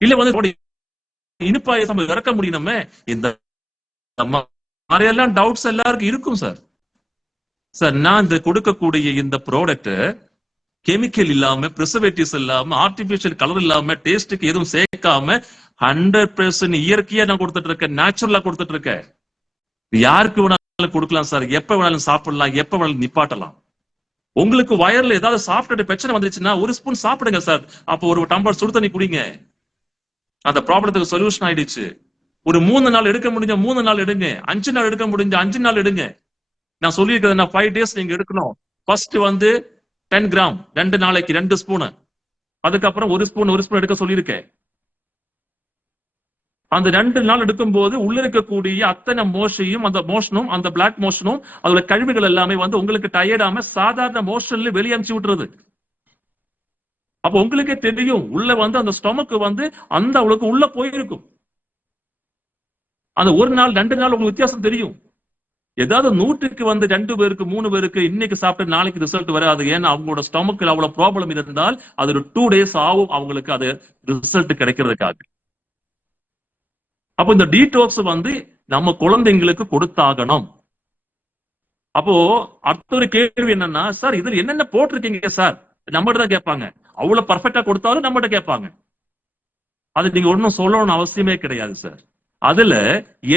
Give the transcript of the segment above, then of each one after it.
இல்ல வந்து இனிப்பாயசம் இறக்க முடியணுமே. இந்த மாதிரியெல்லாம் டவுட்ஸ் எல்லாருக்கும் இருக்கும் சார். சார் நான் இந்த கொடுக்கக்கூடிய இந்த ப்ராடக்ட் கெமிக்கல் இல்லாம, பிரிசர்வேட்டிவ்ஸ் இல்லாம, ஆர்டிபிஷியல் கலர் இல்லாம, டேஸ்டுக்கு எதுவும் சேர்க்காம 100% இயற்கையா நான் கொடுத்துட்டு இருக்கேன், நேச்சுரலா கொடுத்துட்டு இருக்கேன். யாருக்கு வேணாலும் கொடுக்கலாம் சார், எப்ப வேணாலும் சாப்பிடலாம், எப்ப வேணாலும் நிப்பாட்டலாம். உங்களுக்கு வயர்ல ஏதாவது சாப்பிட்டுட்டு பிரச்சனை வந்துச்சுன்னா ஒரு ஸ்பூன் சாப்பிடுங்க சார். அப்போ ஒரு டம்ளர் சுடு தண்ணி குடிங்க. அந்த ப்ராப்ளத்துக்கு சொல்யூஷன் ஆயிடுச்சு. ஒரு 3 நாள் எடுக்க முடிஞ்ச 3 நாள் எடுங்க, 5 நாள் எடுக்க முடிஞ்ச 5 நாள் எடுங்க. நான் சொல்லியிருக்கிறது நான் 5 டேஸ் நீங்க எடுக்கணும். ஃபர்ஸ்ட் வந்து 10 கிராம் 2 நாளைக்கு 2 ஸ்பூன், அதுக்கப்புறம் ஒரு ஸ்பூன் எடுக்க சொல்லியிருக்கேன். அந்த 2 நாள் எடுக்கும் போது உள்ள இருக்கக்கூடிய அத்தனை மோஷனும் அந்த பிளாக் மோஷனும் அதோட கழிவுகள் எல்லாமே வந்து உங்களுக்கு டயர்டாம சாதாரண மோஷன்ல வெளியே அனுப்பிச்சு விட்டுறது. அப்ப உங்களுக்கே தெரியும் உள்ள வந்து அந்த ஸ்டொமக் வந்து அந்த அவளுக்கு உள்ள போயிருக்கும். அந்த ஒரு நாள் 2 நாள் உங்களுக்கு வித்தியாசம் தெரியும். ஏதாவது 100க்கு வந்து 2 பேருக்கு 3 பேருக்கு இன்னைக்கு சாப்பிட்டு நாளைக்கு ரிசல்ட் வராது. ஏன்னா அவங்களோட ஸ்டொமக்ல அவ்வளவு ப்ராப்ளம் இருந்தால் அது ஒரு 2 டேஸ் ஆகும் அவங்களுக்கு அது ரிசல்ட் கிடைக்கிறதுக்காக. அப்போ இந்த டீடாக்ஸ் வந்து நம்ம குழந்தைங்களுக்கு கொடுத்தாகணும். அப்போ அடுத்த ஒரு கேள்வி என்னன்னா, சார் இதுல என்னென்ன போட்டிருக்கீங்க சார், நம்மகிட்ட தான் கேட்பாங்க. அவ்வளவு பர்ஃபெக்டா கொடுத்தாலும் நம்மகிட்ட கேட்பாங்க. அது நீங்க ஒன்னும் சொல்லணும்னு அவசியமே கிடையாது சார். அதுல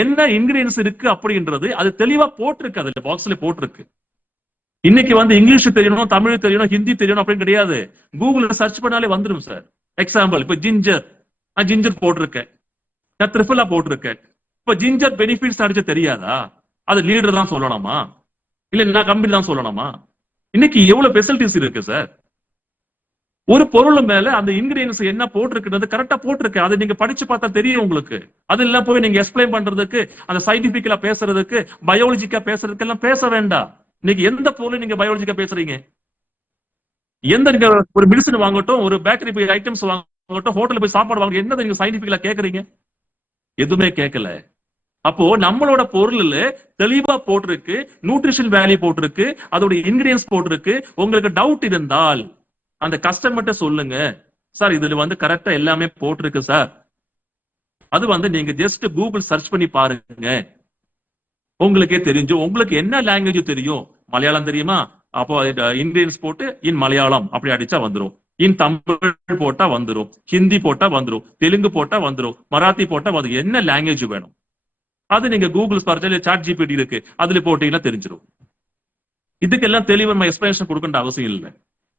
என்ன இன்கிரியன்ஸ் இருக்கு அப்படின்றது அது தெளிவா போட்டிருக்கு, அதுல பாக்ஸ்ல போட்டிருக்கு. இன்னைக்கு வந்து இங்கிலீஷ் தெரியணும், தமிழ் தெரியணும், ஹிந்தி தெரியணும் அப்படின்னு கிடையாது. கூகுள்ல சர்ச் பண்ணாலே வந்துடும் சார். எக்ஸாம்பிள் இப்ப ஜிஞ்சர் போட்டிருக்கேன், நான் த்ரிஃபிளா போட்டிருக்கேன். இப்ப ஜிஞ்சர் பெனிஃபிட்ஸ் அடிச்சு தெரியாதா? அது லீடர் தான் சொல்லணுமா, இல்ல நான் கம்பெனி தான் சொல்லணுமா? இன்னைக்கு எவ்வளவு ஃபெசிலிட்டிஸ் இருக்கு சார். ஒரு பொருள் மேல அந்த இன்கிரியன்ஸ் என்ன போட்டிருக்கிறது கரெக்டா போட்டிருக்கு. அதை நீங்க படிச்சு பார்த்தா தெரியும் உங்களுக்கு. அது எல்லாம் போய் நீங்க எக்ஸ்பிளைன் பண்றதுக்கு, அந்த சயின்டிபிக்கலா பேசுறதுக்கு, பயாலஜிக்கா பேசுறதுக்கு எல்லாம் பேச வேண்டாம். இன்னைக்கு எந்த பொருள் நீங்க பயாலஜிக்கா பேசுறீங்க? எந்த நீங்க ஒரு மெடிசன் வாங்கட்டும், ஒரு பேக்கரி போய் ஐட்டம்ஸ் வாங்கட்டும், ஹோட்டல்ல போய் சாப்பாடு வாங்க, என்னதை நீங்க சயின்டிபிக்கலா கேக்குறீங்க? எதுவுமே கேட்கல. அப்போ நம்மளோட பொருள்ல தெளிவா போட்டிருக்கு, நியூட்ரிஷன் வேல்யூ போட்டிருக்கு, அதோட இன்கிரியன்ஸ் போட்டிருக்கு. உங்களுக்கு டவுட் இருந்தால் அந்த கஸ்டமர்கிட்ட சொல்லுங்க, சார் இதுல வந்து கரெக்டா எல்லாமே போட்டிருக்கு சார். அது வந்து நீங்க ஜஸ்ட் கூகுள் சர்ச் பண்ணி பாருங்க, உங்களுக்கே தெரிஞ்சு. உங்களுக்கு என்ன லாங்குவேஜ் தெரியும்? மலையாளம் தெரியுமா? அப்போ இன்கிரியன்ஸ் போட்டு இன் மலையாளம் அப்படி அடிச்சா வந்துடும். இன் தமிழ் போட்டா வந்துடும், ஹிந்தி போட்டா வந்துடும், தெலுங்கு போட்டா வந்துடும், மராத்தி போட்டா வந்துடும். என்ன லாங்குவேஜ் வேணும் அது நீங்க கூகுள் சர்ச், சாட் ஜிபிடி இருக்கு, அதுல போட்டீங்கன்னா தெரிஞ்சிடும். இதுக்கெல்லாம் தெளிவு நம்ம எக்ஸ்பிளனேஷன் கொடுக்கின்ற அவசியம் இல்லை.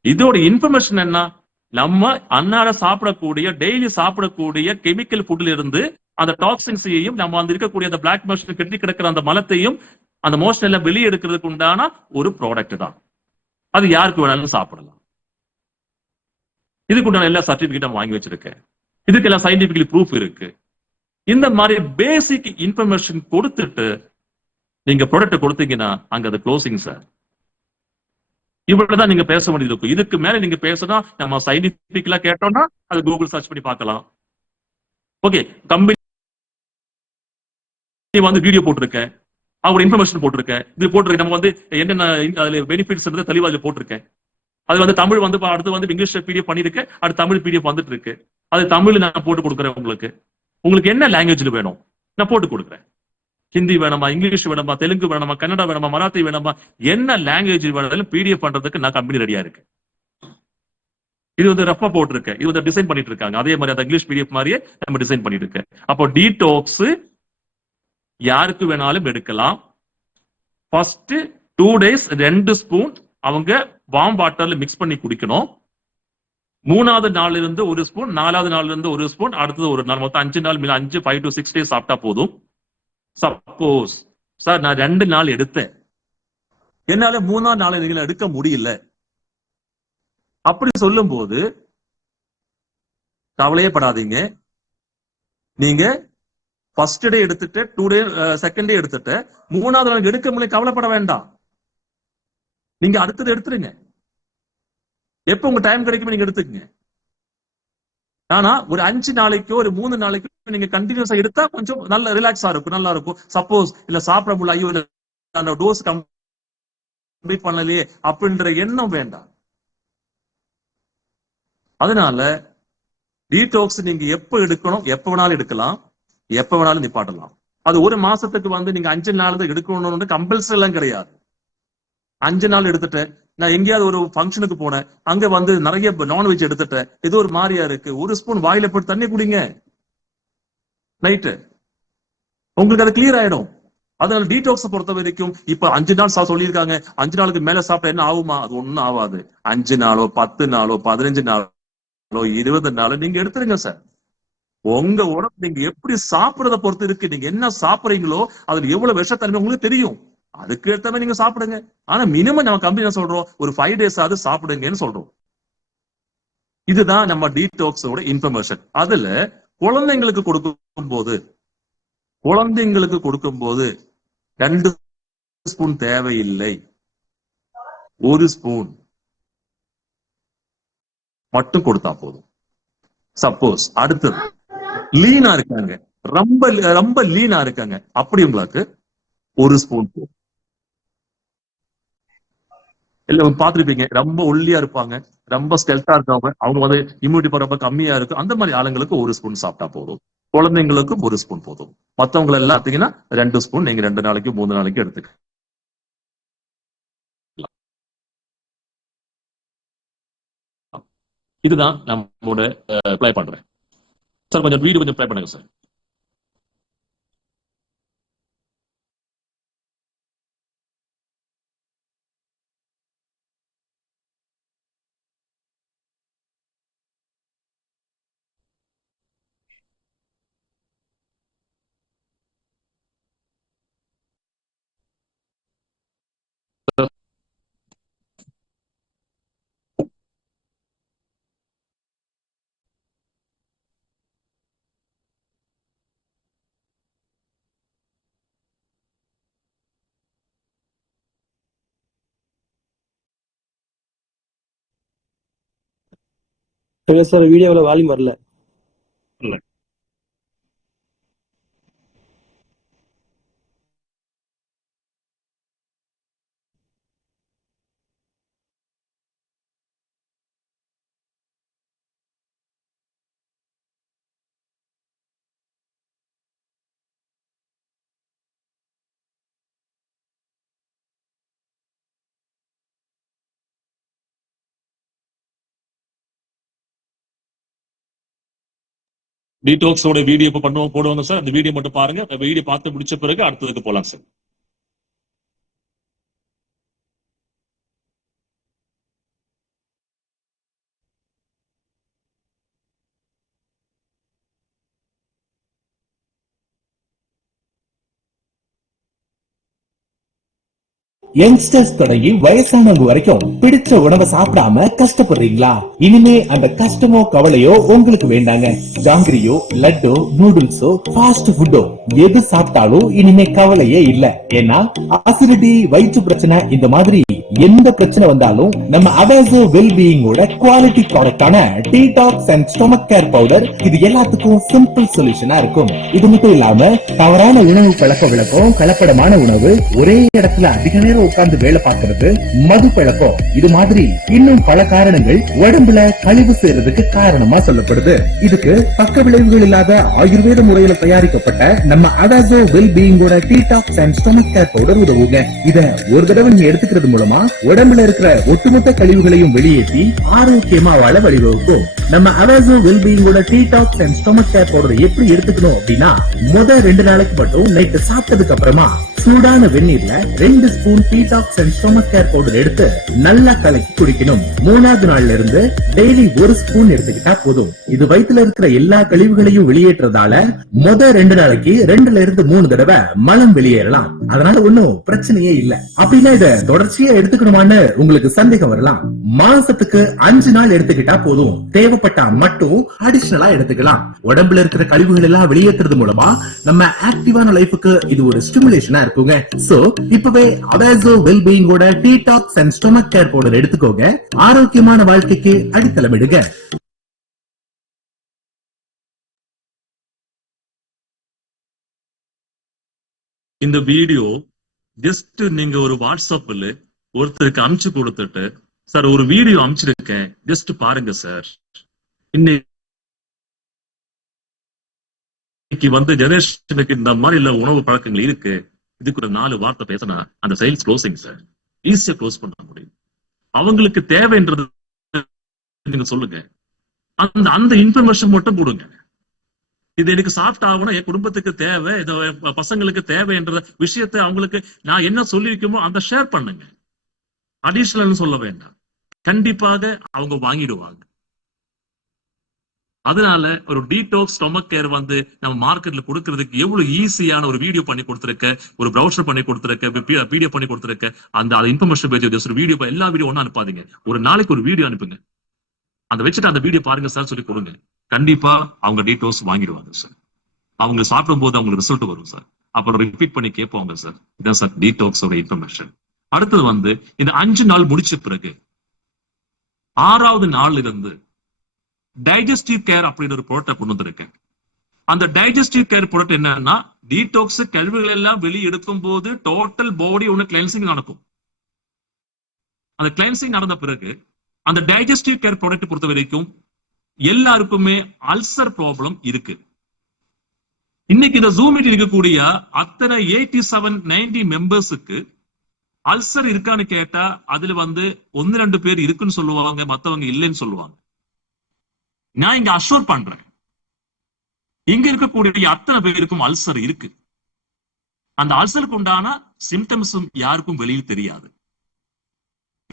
இதோட இன்ஃபர்மேஷன் என்ன? நம்ம அன்னாட சாப்பிடக்கூடிய டெய்லி சாப்பிடக்கூடிய கெமிக்கல் ஃபுட்ல இருந்து அந்த டாக்ஸின்ஸையும் நம்ம வந்து இருக்கக்கூடிய அந்த பிளாக் மோஷன் கெட்டி கிடக்கிற அந்த மலத்தையும் அந்த மோஷன் எல்லாம் வெளியே எடுக்கிறதுக்கு உண்டான ஒரு ப்ராடக்ட் தான். அது யாருக்கு வேணாலும் சாப்பிடலாம். இதுக்குண்டான எல்லா சர்டிபிகேட்டும் வாங்கி வச்சிருக்கேன். இதுக்கெல்லாம் சயின்டிபிகலி ப்ரூஃப் இருக்கு. இந்த மாதிரி பேசிக் இன்ஃபர்மேஷன் கொடுத்துட்டு நீங்க ப்ராடக்ட் கொடுத்தீங்கன்னா அங்க அது க்ளோசிங் சார். இவ்வளவுதான் நீங்க பேச வேண்டியது இருக்கும். இதுக்கு மேல நீங்க பேசினா நம்ம சயின்டிபிக்கலா கேட்டோம்னா அது கூகுள் சர்ச் பண்ணி பார்க்கலாம். ஓகே, கம்பெனி வந்து வீடியோ போட்டிருக்கேன், அவங்களோட இன்ஃபர்மேஷன் போட்டிருக்கேன், இது போட்டிருக்கேன். நம்ம வந்து என்னென்ன அதுல பெனிஃபிட்ஸ் தெளிவா அதுல போட்டிருக்கேன். அது வந்து தமிழ் வந்து அடுத்து வந்து இங்கிலீஷ் பிடிஎஃப் பண்ணிருக்கு, அடுத்து தமிழ் பிடிஎஃப் வந்துட்டு இருக்கு. அது தமிழ் நான் போட்டு கொடுக்குறேன். உங்களுக்கு என்ன லாங்குவேஜ்ல வேணும் நான் போட்டு கொடுக்குறேன். ஹிந்தி வேணுமா, இங்கிலீஷ் வேணுமா, தெலுங்கு வேணுமா, கன்னடா வேணுமா, மராத்தி வேணுமா, என்ன லாங்குவேஜ் வேணாலும் பிடிஎஃப் பண்றதுக்கு நான் கம்பெனி ரெடியா இருக்கு. இது வந்து ரஃபா போட்டிருக்கேன், இது வந்து டிசைன் பண்ணிட்டு இருக்காங்க. அதே மாதிரி அந்த இங்கிலீஷ் பிடிஎஃப் மாதிரியே நம்ம டிசைன் பண்ணிட்டு இருக்கேன். அப்போ டீடாக்ஸ் யாருக்கு வேணாலும் எடுக்கலாம். ஃபர்ஸ்ட் 2 days 2 ஸ்பூன் அவங்க வார்ம் வாட்டர்ல மிக்ஸ் பண்ணி குடிக்கணும். 3வது நாள்ல இருந்து 1 ஸ்பூன், 4வது நாள்ல இருந்து 1 ஸ்பூன், அடுத்தது ஒரு நாள், மொத்தம் 5 நாள், 5 to 6 days சாப்பிட்டா போதும். சப்போஸ் சார் நான் 2 நாள் எடுத்தேன், என்னால 3ஆவது நாள் நீங்க எடுக்க முடியல அப்படி சொல்லும் போது கவலையே படாதீங்க. நீங்க ஃபர்ஸ்ட் டே எடுத்துட்டு 2 day செகண்ட் டே எடுத்துட்டு 3வது நாள் எடுக்க முடியல, கவலைப்பட வேண்டாம். நீங்க அடுத்தது எடுத்துருங்க. எப்ப உங்க டைம் கிடைக்குமோ நீங்க எடுத்துக்கங்க. ஆனா ஒரு 5 நாளைக்கோ ஒரு 3 நாளைக்கோ நீங்க கண்டினியூஸா எடுத்தா கொஞ்சம் நல்ல ரிலாக்ஸா இருக்கும், நல்லா இருக்கும். சப்போஸ் இல்ல சாப்பிட முடியல, ஐயோ அந்த டோஸ் கம்ப்ளீட் பண்ணலையே அப்படின்ற எண்ணம் வேண்டாம். அதனால டீடாக்ஸ் நீங்க எப்ப எடுக்கணும், எப்ப வேணாலும் எடுக்கலாம், எப்ப வேணாலும் நிப்பாட்டலாம். அது ஒரு மாசத்துக்கு வந்து நீங்க 5 நாள் தான் எடுக்கணும்னு கம்பல்சரி எல்லாம் கிடையாது. 5 நாள் எடுத்துட்டேன், நான் எங்கேயாவது ஒரு ஃபங்க்ஷனுக்கு போனேன், அங்க வந்து நிறைய நான்வெஜ் எடுத்துட்டேன், ஏதோ ஒரு மாதிரியா இருக்கு, ஒரு ஸ்பூன் வாயில போட்டு தண்ணி குடிங்க நைட்டு, உங்களுக்கு அது கிளியர் ஆயிடும். அதனால டீடாக்ஸ் பொறுத்த வரைக்கும் இப்ப 5 நாள் சொல்லியிருக்காங்க, 5 நாளுக்கு மேல சாப்பிட்டா என்ன ஆகுமா? அது ஒண்ணும் ஆகாது. 5 நாளோ 10 நாளோ 15 நாளோ 20 நாளோ நீங்க எடுத்துருங்க சார். உங்க உடம்பு நீங்க எப்படி சாப்பிடறத பொறுத்து இருக்கு. நீங்க என்ன சாப்பிடுறீங்களோ அதுல எவ்வளவு விஷத்தன்மை உங்களுக்கு தெரியும், அதுக்கு ஏற்ற மாதிரி நீங்க சாப்பிடுங்க. ஆனா மினிமம் நம்ம கம்பெனி சொல்றோம், ஒரு 5 days ஆகுது சாப்பிடுங்கன்னு சொல்றோம். இதுதான் நம்ம டீடாக்ஸோட இன்ஃபர்மேஷன். அதுல குழந்தைங்களுக்கு கொடுக்கும் போது 2 ஸ்பூன் தேவையில்லை, 1 ஸ்பூன் மட்டும் கொடுத்தா போதும். சப்போஸ் அடுத்தது லீனா இருக்காங்க, ரொம்ப ரொம்ப லீனா இருக்காங்க, அப்படி உங்களுக்கு 1 ஸ்பூன் போதும். இல்ல பாத்துருப்பீங்க, ரொம்ப ஒல்லியா இருப்பாங்க, ரொம்ப ஸ்டெல்த்தா இருக்காங்க, அவங்க வந்து இம்யூனிட்டி பவர் ரொம்ப கம்மியா இருக்கு, அந்த மாதிரி ஆளுங்களுக்கு 1 ஸ்பூன் சாப்பிட்டா போதும். குழந்தைங்களுக்கு 1 ஸ்பூன் போதும். மத்தவங்க எல்லாம் பார்த்தீங்கன்னா 2 ஸ்பூன் நீங்க 2 நாளைக்கு 3 நாளைக்கு எடுத்துக்கலாம். இதுதான் நம்மோட ப்ளே பண்றேன் சார். கொஞ்சம் வீடியோ கொஞ்சம் ப்ளே பண்ணுங்க சார். சார் வீடியோவில் வால்யூம் வரல. டீடாக்ஸோட வீடியோ இப்ப பண்ணுவோம் போடுவாங்க சார். அந்த வீடியோ மட்டும் பாருங்க. வீடியோ பார்த்து முடிச்ச பிறகு அடுத்ததுக்கு போலாம் சார். யங்ஸ்டர்ஸ் தொடங்கி வயசானவங்க வரைக்கும் பிடிச்ச உணவை சாப்பிடாம கஷ்டப்படுறீங்களா? இனிமே அந்த கஷ்டமோ கவலையோ உங்களுக்கு வேண்டாங்க. ஜாங்கிரியோ, லட்டோ, நூடுல்ஸோ, ஃபாஸ்ட் ஃபுட்டோ எது சாப்பிட்டாலும் இனிமே கவலையே இல்ல. ஏன்னா அசிடிட்டி, வயிற்று பிரச்சனை, இந்த மாதிரி எந்த பிரச்சனை வந்தாலும் நம்ம அவேசோ வெல் பீயிங்கோட குவாலிட்டி ப்ராடக்டான detox and stomach care powder இது எல்லாத்துக்கும் சிம்பிள் சொல்யூஷனா இருக்கும். இது மட்டும் இல்லாம தவறான உணவு பழக்க வழக்கம், கலப்படமான உணவு, ஒரே இடத்துல அதிக நேரம் உட்கார்ந்து வேலை பார்க்கிறது, மது பழக்கம், இது மாதிரி இன்னும் பல காரணங்கள் உடம்புல கழிவு சேர்றதுக்கு காரணமா சொல்லப்படுது. இதுக்கு பக்க விளைவுகள் இல்லாத ஆயுர்வேத முறையில தயாரிக்கப்பட்ட நம்ம அவேசோ வெல் பீயிங்கோட detox and stomach care powder உதவுங்க. இத ஒரு தடவை நீங்க எடுத்துக்கிறது மூலமா உடம்புல இருக்கிற ஒட்டுமொத்த கழிவுகளையும் வெளியேற்றி ஆரோக்கியமா வாழ வழிவகுக்கும். நம்ம அவேசோ வெல் பீயிங்கோட detox and stomach care powder எப்படி எடுத்துக்கணும் அப்படின்னா, முதல் 2 நாளைக்கு மட்டும் நைட்டு சாப்பிட்டதுக்கு அப்புறமா சூடான வெந்நீர்ல 2 spoon detox and stomach care powder எடுத்து நல்லா கலக்கி குடிக்கணும். 3வது நாள்ல இருந்து டெய்லி 1 ஸ்பூன் எடுத்துக்கிட்டா போதும். இது வயிற்றுல இருக்கிற எல்லா கழிவுகளையும் வெளியேற்றதால முதல் 2 நாளைக்கு 2ல இருந்து 3 தடவை மலம் வெளியேறலாம். அதனால ஒன்னும் பிரச்சனையே இல்ல. அப்படின்னா இத தொடர்ச்சியா எடுத்துக்கணுமான்னு உங்களுக்கு சந்தேகம் வரலாம். மாசத்துக்கு 5 நாள் எடுத்துக்கிட்டா போதும். தேவைப்பட்டா மட்டும் அடிஷனலா எடுத்துக்கலாம். உடம்புல இருக்கிற கழிவுகள் எல்லாம் வெளியேற்றுறது மூலமா நம்ம ஆக்டிவான லைஃபுக்கு இது ஒரு ஸ்டிமுலேஷனா இருக்குங்க. சோ இப்பவே அவேசோ வெல் பீயிங்கோட detox and stomach care powder எடுத்துக்கோங்க. ஆரோக்கியமான வாழ்க்கைக்கு அடித்தளமிடுங்க. இந்த வீடியோ ஜஸ்ட் நீங்க ஒரு வாட்ஸ்அப்ல ஒருத்தருக்கு அனுப்பிச்சு கொடுத்துட்டு, சார் ஒரு வீடியோ அனுப்பிச்சிருக்கேன் ஜஸ்ட் பாருங்க சார், இன்னைக்கு இன்னைக்கு வந்து ஜெனரேஷனுக்கு இந்த மாதிரி இல்ல உணவு பழக்கங்கள் இருக்கு. இதுக்கு ஒரு 4 வார்த்தை பேசினா அந்த சேல்ஸ் க்ளோசிங் சார் ஈஸியா க்ளோஸ் பண்ண முடியும். அவங்களுக்கு தேவைன்றது நீங்க சொல்லுங்க, அந்த அந்த இன்ஃபர்மேஷன் மட்டும் கொடுங்க. இது எனக்கு சாஃப்ட் ஆகணும், என் குடும்பத்துக்கு தேவை, பசங்களுக்கு தேவை என்ற விஷயத்தை அவங்களுக்கு நான் என்ன சொல்லியிருக்கோமோ அந்த ஷேர் பண்ணுங்க. அடிஷனல் சொல்ல வேண்டாம், கண்டிப்பாக அவங்க வாங்கிடுவாங்க. அதனால ஒரு டீடாக்ஸ் ஸ்டொமக் கேர் வந்து நம்ம மார்க்கெட்ல கொடுக்கறதுக்கு எவ்வளவு ஈஸியான ஒரு வீடியோ பண்ணி கொடுத்துருக்க, ஒரு ப்ரௌசர் பண்ணி கொடுத்துருக்க, வீடியோ பண்ணி கொடுத்துருக்க. அந்த இன்ஃபர்மேஷன் பேஜ் ஒரு வீடியோ, எல்லா வீடியோ ஒன்னும் அனுப்பாதீங்க, ஒரு நாளைக்கு ஒரு வீடியோ அனுப்புங்க. அந்த வச்சுட்டு அந்த வீடியோ பாருங்க சார் சொல்லி கொடுங்க. கண்டிப்பா அவங்க டீடாக்ஸ் வாங்கிடுவாங்க சார். அவங்க சாப்பிடும் போது அவங்களுக்கு ரிசல்ட் வரும் சார். அப்புறம் ரிப்பீட் பண்ணி கேட்பாங்க சார். இதான் சார் டீடாக்ஸோட இன்ஃபர்மேஷன். அடுத்தது வந்து இந்த 5 நாள் முடிச்ச பிறகு 6வது நாள்ல இருந்து டைஜஸ்டிவ் கேர் அப்படின்னு ஒரு ப்ராடக்ட் கொண்டு வந்திருக்கேன். அந்த டைஜஸ்டிவ் கேர் ப்ராடக்ட் என்னன்னா, டீடாக்ஸ் கழிவுகள் எல்லாம் வெளியே எடுக்கும் போது டோட்டல் பாடி ஒன்று கிளென்சிங் நடக்கும். அந்த கிளென்சிங் நடந்த பிறகு அந்த டைஜஸ்டிவ் கேர் ப்ராடக்ட் பொறுத்த வரைக்கும் எல்லாருக்குமே அல்சர் ப்ராப்ளம் இருக்கு. இன்னைக்கு இந்த ஜூம் மீட்டிங் இருக்கக்கூடிய அத்தனை 87-90 மெம்பர்ஸுக்கு அல்சர் இருக்கான்னு கேட்டா அதுல வந்து 1-2 பேர் இருக்குன்னு சொல்லுவாங்க, மத்தவங்க இல்லைன்னு சொல்லுவாங்க. நான் இங்க அஷ்யூர் பண்றேன், இங்க இருக்கக்கூடிய அத்தனை பேருக்கும் அல்சர் இருக்கு. அந்த அல்சருக்கு உண்டான சிம்டம்ஸும் யாருக்கும் வெளியில் தெரியாது.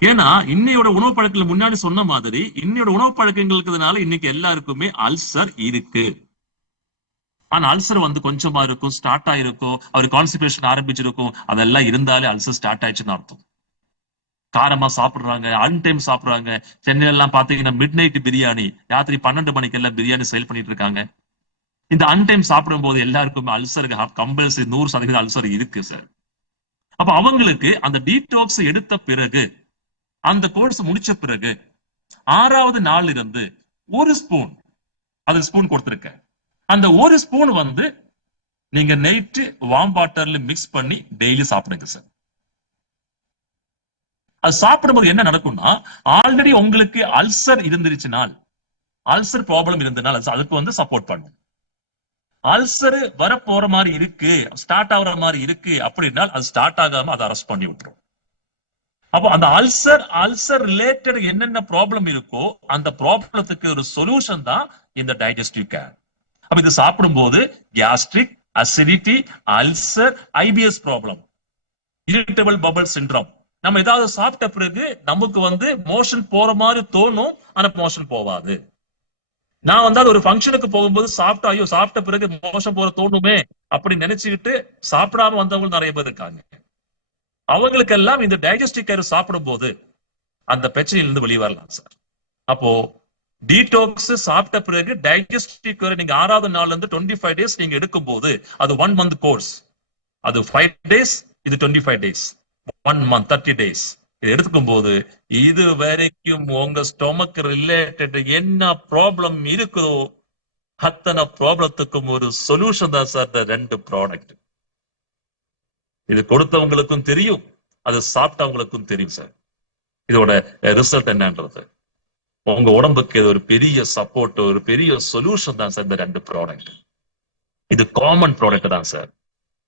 ஏன்னா இன்னையோட உணவு பழக்கங்கள் முன்னாடி சொன்ன மாதிரி இன்னையோட உணவு பழக்கங்கள் இருக்கிறதுனால இன்னைக்கு எல்லாருக்குமே அல்சர் இருக்கு. ஆனா அல்சர் வந்து கொஞ்சமா இருக்கும், ஸ்டார்ட் ஆயிருக்கும், அவர் கான்ஸ்டிபேஷன் ஆரம்பிச்சிருக்கும், அதெல்லாம் இருந்தாலே அல்சர் ஸ்டார்ட் ஆயிடுச்சுன்னு அர்த்தம். காரமா சாப்பிடுறாங்க, அன்டைம் சாப்பிடுறாங்க. சென்னையில எல்லாம் பாத்தீங்கன்னா மிட் நைட் பிரியாணி, ராத்திரி 12 மணிக்கு எல்லாம் பிரியாணி சேல் பண்ணிட்டு இருக்காங்க. இந்த அன்டைம் சாப்பிடும் போது எல்லாருக்குமே அல்சர் கம்பல்சரி 100% அல்சர் இருக்கு சார். அப்ப அவங்களுக்கு அந்த டீடாக்ஸ் எடுத்த பிறகு, அந்த கோர்ஸ் முடிச்ச பிறகு 6வது நாள் இருந்து 1 ஸ்பூன், அது ஸ்பூன் கொடுத்திருக்கேன். அந்த 1 ஸ்பூன் வந்து நீங்க நைட்டு வார்ம் வாட்டர்ல மிக்ஸ் பண்ணி டெய்லி சாப்பிடுங்க சார். அது சாப்பிடும்போது என்ன நடக்கும்னா, ஆல்ரெடி உங்களுக்கு அல்சர் இருந்துருச்சுனால், அல்சர் ப்ராப்ளம் இருந்ததுனால அதுக்கு வந்து சப்போர்ட் பண்ணும். அல்சர் வரப்போற மாதிரி இருக்கு, ஸ்டார்ட் ஆகுற மாதிரி இருக்கு அப்படின்னா அது ஸ்டார்ட் ஆகாம அதை அரெஸ்ட் பண்ணி விட்டுரும். அப்போ அந்த அல்சர் ரிலேட்டட் என்னென்ன ப்ராப்ளம் இருக்கோ அந்த ப்ராப்ளத்துக்கு ஒரு சொல்யூஷன் தான் இந்த டைஜஸ்டிவ் கேர். அப்ப இது சாப்பிடும் போது gastric, acidity, ulcer, IPS problem, irritable bowel syndrome, நம்ம ஏதாவது சாப்பிட்ட பிறகு நமக்கு வந்து மோஷன் போற மாதிரி தோணும், ஆனா மோஷன் போவாது. நான் வந்தாலும் ஒரு ஃபங்க்ஷனுக்கு போகும்போது சாப்பிட்டா ஐயோ சாப்பிட்ட பிறகு மோஷன் போற தோணுமே அப்படி நினைச்சுக்கிட்டு சாப்பிடாம வந்தவங்க நிறைய பேர் இருக்காங்க. அவங்களுக்கெல்லாம் இந்த டைஜஸ்டிவ் கேர் சாப்பிடும் போது அந்த பிரச்சனையிலிருந்து வெளியே வரலாம் சார். அப்போ டீடாக்ஸ் சாப்பிட்ட பிறகு டைஜஸ்டிவ் கேர் நீங்க 6வது நாள்ல இருந்து 25 டேஸ் நீங்க எடுக்கும் போது அது 1 month கோர்ஸ். அது 5 days, இது 25 days, 1 month 30 days. இது எடுத்துக்கும் போது இது வரைக்கும் உங்க ஸ்டொமக் ரிலேட்டட் என்ன ப்ராப்ளம் இருக்குதோ அத்தனை ப்ராப்ளத்துக்கும் ஒரு சொல்யூஷன் தான் சார் இந்த 2 ப்ராடக்ட். இது கொடுத்தவங்களுக்கும் தெரியும், அது சாப்பிட்டவங்களுக்கும் தெரியும் சார் இதோட ரிசல்ட் என்னன்றது. உங்க உடம்புக்கு இது ஒரு பெரிய சப்போர்ட், ஒரு பெரிய சொல்யூஷன் தான் சார் இந்த 2 ப்ராடக்ட். இது காமன் ப்ராடக்ட் தான் சார்.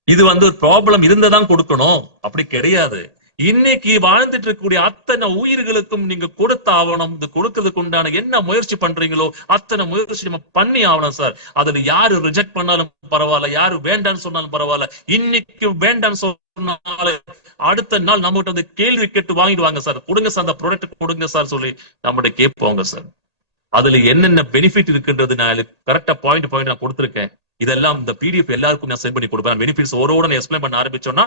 இது வந்து ஒரு ப்ராப்ளம் இருந்ததான் கொடுக்கணும் அப்படி கிடையாது. இன்னைக்கு வாழ்ந்துட்டு இருக்கக்கூடிய அத்தனை உயிர்களுக்கும் நீங்க கொடுத்த ஆவணம். இது கொடுக்கறதுக்கு உண்டான என்ன முயற்சி பண்றீங்களோ அத்தனை முயற்சி நம்ம பண்ணி ஆகணும் சார். அதுல யாரு ரிஜெக்ட் பண்ணாலும் பரவாயில்ல, யாரு வேண்டான்னு சொன்னாலும் பரவாயில்ல. இன்னைக்கு வேண்டான்னு சொன்னாலும் அடுத்த நாள் நம்ம கிட்ட வந்து கேள்வி கேட்டு வாங்கிடுவாங்க சார். கொடுங்க சார், அந்த ப்ராடக்ட் கொடுங்க சார் சொல்லி நம்மகிட்ட கேட்பாங்க சார். அதுல என்னென்ன பெனிஃபிட் இருக்குன்றது நான் கரெக்டா பாயிண்ட் நான் கொடுத்திருக்கேன். இதெல்லாம் இந்த பிடிஎஃப் எல்லாருக்கும் நான் சென்ட் பண்ணி கொடுப்பேன். பெனிஃபிட்ஸ் ஓரோட எக்ஸ்பிளைன் பண்ண ஆரம்பிச்சோம்னா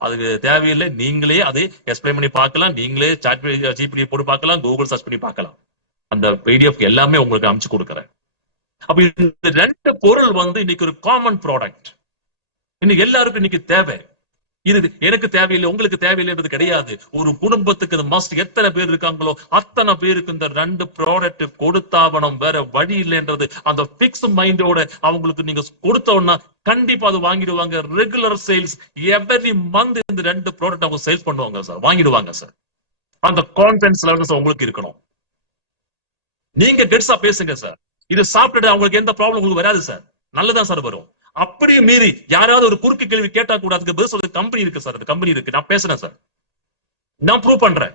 அதுக்கு தேவையில்லை, நீங்களே அதை எக்ஸ்பிளைன் பண்ணி பார்க்கலாம், நீங்களே சாட் ஜிபிடி போட்டு பார்க்கலாம், கூகுள் சர்ச் பண்ணி பார்க்கலாம். அந்த பிடிஎஃப் எல்லாமே உங்களுக்கு அனுப்பிச்சு கொடுக்குறேன். அப்ப இந்த 2 பொருள் வந்து இன்னைக்கு ஒரு காமன் ப்ராடக்ட். இன்னைக்கு எல்லாருக்கும் இன்னைக்கு தேவை. இது எனக்கு தேவையில்லை, உங்களுக்கு தேவையில்லைன்றது கிடையாது. ஒரு குடும்பத்துக்கு மஸ்ட். எத்தனை பேர் இருக்காங்களோ அத்தனை பேருக்கு இந்த 2 ப்ராடக்ட் கொடுத்தாவணும், வேற வழி இல்லைன்றது அந்த பிக்ஸ் மைண்டோட அவங்களுக்கு நீங்க கொடுத்தோம்னா கண்டிப்பா அது வாங்கிடுவாங்க. ரெகுலர் சேல்ஸ் எவ்ரி மந்த் இந்த 2 ப்ராடக்ட் அவங்க சேல்ஸ் பண்ணுவாங்க சார், வாங்கிடுவாங்க சார். அந்த கான்ஃபிடன்ஸ் லெவல்ஸ் உங்களுக்கு இருக்கணும். நீங்க கெட்ஸா பேசுங்க சார். இது சாப்பிட்டுட்டு அவங்களுக்கு எந்த ப்ராப்ளம் உங்களுக்கு வராது சார், நல்லதான் சார் வரும். அப்படியே மீறி யாராவது ஒரு குறுக்கு கேள்வி கேட்டா கூட அதுக்கு பதில் சொல்ற கம்பெனி இருக்கு சார். அந்த கம்பெனி இருக்கு, நான் பேசுறேன் சார், நான் ப்ரூவ் பண்றேன்.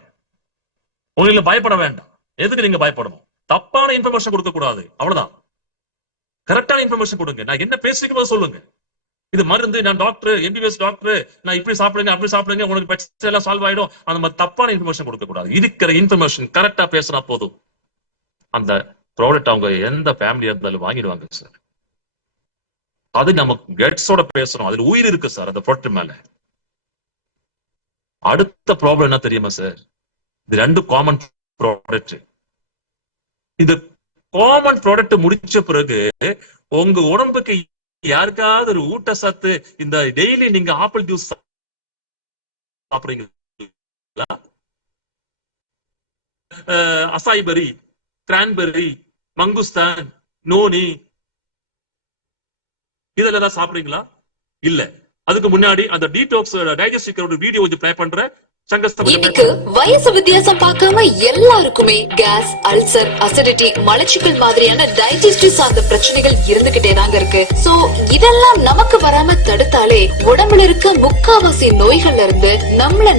உங்களுக்கு பயப்பட வேண்டாம். எதுக்கு நீங்க பயப்படணும்? தப்பான இன்ஃபர்மேஷன் கொடுக்க கூடாது, அவ்வளவுதான். கரெக்டான இன்ஃபர்மேஷன் கொடுங்க. நான் என்ன பேசிக்க சொல்லுங்க. இது மருந்து, நான் டாக்டர், எம்பிபிஎஸ் டாக்டர், நான் இப்படி சாப்பிடுங்க அப்படி சாப்பிடுங்க உங்களுக்கு பிரச்சனை எல்லாம் சால்வ் ஆயிடும், அந்த மாதிரி தப்பான இன்ஃபர்மேஷன் கொடுக்க கூடாது. இருக்கிற இன்ஃபர்மேஷன் கரெக்டா பேசினா போதும். அந்த ப்ராடக்ட் அவங்க எந்த ஃபேமிலியா இருந்தாலும் வாங்கிடுவாங்க சார். அது நமக்கு கெட்ஸோட பேசணும். அதுல உயிர் இருக்கு சார் அந்த ப்ராடக்ட் மேல. அடுத்த ப்ராப்ளம் என்ன தெரியுமா சார்? இது ரெண்டு காமன் ப்ராடக்ட். இந்த காமன் ப்ராடக்ட் முடிச்ச பிறகு உங்க உடம்புக்கு யாருக்காவது ஒரு ஊட்டச்சத்து, இந்த டெய்லி நீங்க ஆப்பிள் ஜூஸ் சாப்பிடுறீங்களா? அசாய்பெரி, கிரான்பெரி, மங்குஸ்தான், நோனி, இதெல்லாம் சாப்பிடுறீங்களா? இல்ல. அதுக்கு முன்னாடி அந்த டீடாக்ஸ் டைஜஸ்டிக் வீடியோ கொஞ்சம் ப்ளே பண்றேன். இன்னைக்கு வயசு வித்தியாசம் பார்க்காம எல்லாருக்குமே கேஸ், அல்சர், அசிடிட்டி, மலச்சிக்கல் மாதிரியான டைஜஸ்டிவ் சார்ந்த பிரச்சனைகள் இருந்துகிட்டே தாங்க இருக்கு. சோ இதெல்லாம் நமக்கு வராம தடுத்தாலே உடம்புல இருக்க முக்காவாசி நோய்கள்ல இருந்து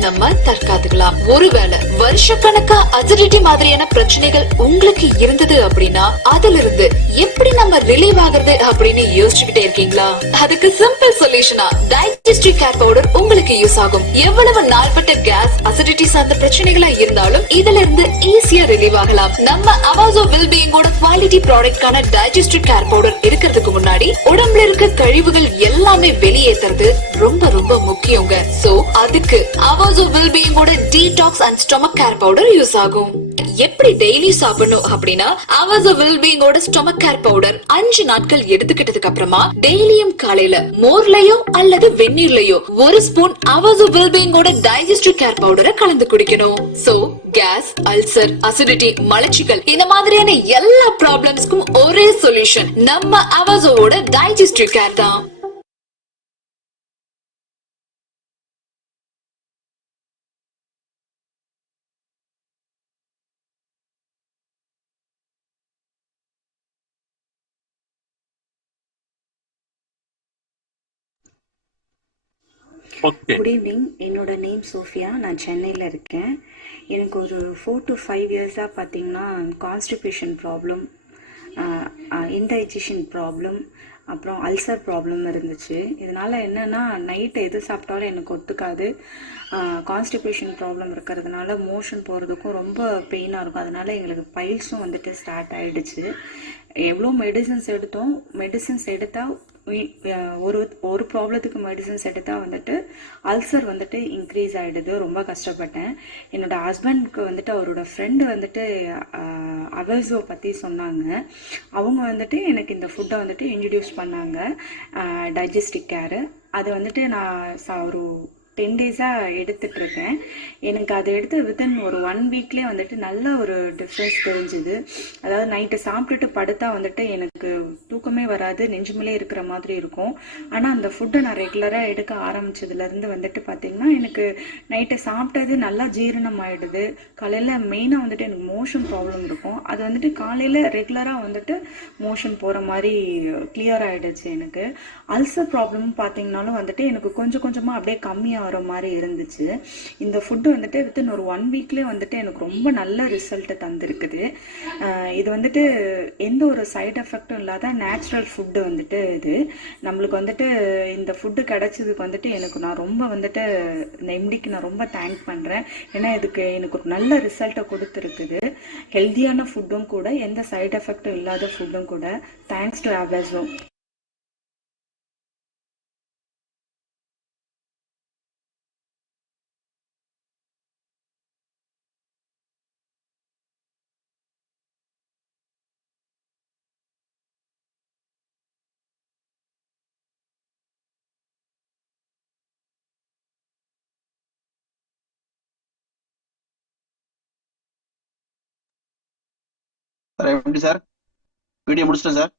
நம்ம தற்காத்துக்கலாம். ஒருவேளை வருஷக்கணக்கா அசிடிட்டி மாதிரியான பிரச்சனைகள் உங்களுக்கு இருந்தது அப்படின்னா அதுல இருந்து எப்படி நம்ம ரிலீவ் ஆகுறது அப்படின்னு யோசிச்சுக்கிட்டே இருக்கீங்களா? அதுக்கு சிம்பிள் சொல்யூஷனா டைஜஸ்டிவ் கேர் பவுடர் உங்களுக்கு யூஸ் ஆகும். எவ்வளவு நாள்பட்ட கேஸ், அசிடிட்டி சார்ந்த பிரச்சனைகளா இருந்தாலும் இதுல இருந்து ஈஸியா ரிலீவ் ஆகலாம். நம்ம அவாசோ வெல்பீயிங்கோட குவாலிட்டி ப்ராடக்ட்கான டைஜஸ்டிவ் கேர் பவுடர் இருக்கிறதுக்கு முன்னாடி உடம்புல இருக்க கழிவுகள் எல்லாமே வெளியேற்றுறது ரொம்ப ரொம்ப முக்கியங்க. சோ அதுக்கு அவாசோ வெல்பீயிங்கோட detox and stomach care powder use ஆகும். எப்படி டெய்லி சாப்பிடணும் அப்படின்னா அவாசோ வெல்பீயிங்கோட ஸ்டொமக் கேர் பவுடர் 5 நாட்கள் எடுத்துக்கிட்டதுக்கு அப்புறமா டெய்லியும் காலையில மோர்லயோ அல்லது வெந்நீர்லயோ 1 ஸ்பூன் அவாசோ வெல்பீயிங்கோட டைஜஸ்டிவ் கேர் பவுடரை கலந்து குடிக்கணும். சோ கேஸ், அல்சர், அசிடிட்டி, மலச்சிக்கல் இந்த மாதிரியான எல்லா ப்ராப்ளம்ஸ்க்கும் ஒரே சொல்யூஷன் நம்ம அவாசோவோட டைஜஸ்டிவ் கேர் தான். Good evening. என்னோட நேம் சோஃபியா. நான் சென்னையில் இருக்கேன். எனக்கு ஒரு 4 to 5 இயர்ஸாக பார்த்தீங்கன்னா கான்ஸ்டிபேஷன் ப்ராப்ளம், இன்டைஜஷன் ப்ராப்ளம், அப்புறம் அல்சர் ப்ராப்ளம் இருந்துச்சு. இதனால் என்னென்னா நைட்டு எது சாப்பிட்டாலும் எனக்கு ஒத்துக்காது. கான்ஸ்டிபேஷன் ப்ராப்ளம் இருக்கிறதுனால மோஷன் போகிறதுக்கும் ரொம்ப பெயினாக இருக்கும். அதனால் எங்களுக்கு பைல்ஸும் வந்துட்டு ஸ்டார்ட் ஆகிடுச்சு. எவ்வளோ மெடிசன்ஸ் எடுத்தோம், மெடிசன்ஸ் எடுத்தால் ஒரு ப்ராப்ளத்துக்கு மெடிசன்ஸ் எடுத்தால் வந்துட்டு அல்சர் வந்துட்டு இன்க்ரீஸ் ஆகிடுது. ரொம்ப கஷ்டப்பட்டேன். என்னோட ஹஸ்பண்ட்க்கு வந்துட்டு அவரோட ஃப்ரெண்டு வந்துட்டு அவசோ பற்றி சொன்னாங்க. அவங்க வந்துட்டு எனக்கு இந்த ஃபுட்டை வந்துட்டு இன்ட்ரடியூஸ் பண்ணாங்க, டைஜஸ்டிக் கேரு. அது வந்துட்டு நான் ஒரு 10 டேஸாக எடுத்துட்ருக்கேன். எனக்கு அதை எடுத்து வித்தின் ஒரு 1 வீக்லேயே வந்துட்டு நல்ல ஒரு டிஃப்ரென்ஸ் தெரிஞ்சுது. அதாவது நைட்டு சாப்பிட்டுட்டு படுத்தா வந்துட்டு எனக்கு தூக்கமே வராது, நெஞ்சுமலே இருக்கிற மாதிரி இருக்கும். ஆனால் அந்த ஃபுட்டை நான் ரெகுலராக எடுக்க ஆரம்பித்ததுலேருந்து வந்துட்டு பார்த்திங்கன்னா எனக்கு நைட்டு சாப்பிட்டது நல்லா ஜீரணம் ஆகிடுது. காலையில் மெயினாக வந்துட்டு எனக்கு மோஷன் ப்ராப்ளம் இருக்கும். அது வந்துட்டு காலையில் ரெகுலராக வந்துட்டு மோஷன் போகிற மாதிரி கிளியர் ஆகிடுச்சு. எனக்கு அல்சர் ப்ராப்ளம் பார்த்திங்கனாலும் வந்துட்டு எனக்கு கொஞ்சம் கொஞ்சமாக அப்படியே கம்மியாக வர மாதிரி இருந்துச்சு. இந்த ஃபுட்டு வந்துட்டு வித்தின் ஒரு 1 வீக்லேயே வந்துட்டு எனக்கு ரொம்ப நல்ல ரிசல்ட்டை தந்திருக்குது. இது வந்துட்டு எந்த ஒரு சைட் எஃபெக்டும் இல்லாத நேச்சுரல் ஃபுட்டு வந்துட்டு இது. நம்மளுக்கு வந்துட்டு இந்த ஃபுட்டு கிடைச்சதுக்கு வந்துட்டு நான் ரொம்ப வந்துட்டு இந்த எம்டிக்கு நான் ரொம்ப தேங்க் பண்ணுறேன். ஏன்னா இதுக்கு எனக்கு ஒரு நல்ல ரிசல்ட்டை கொடுத்துருக்குது. ஹெல்த்தியான ஃபுட்டும் கூட, எந்த சைட் எஃபெக்டும் இல்லாத ஃபுட்டும் கூட. Thanks to Avaso. சார் எப்படி சார்? வீடியோ முடிச்சிட்டேன் சார்.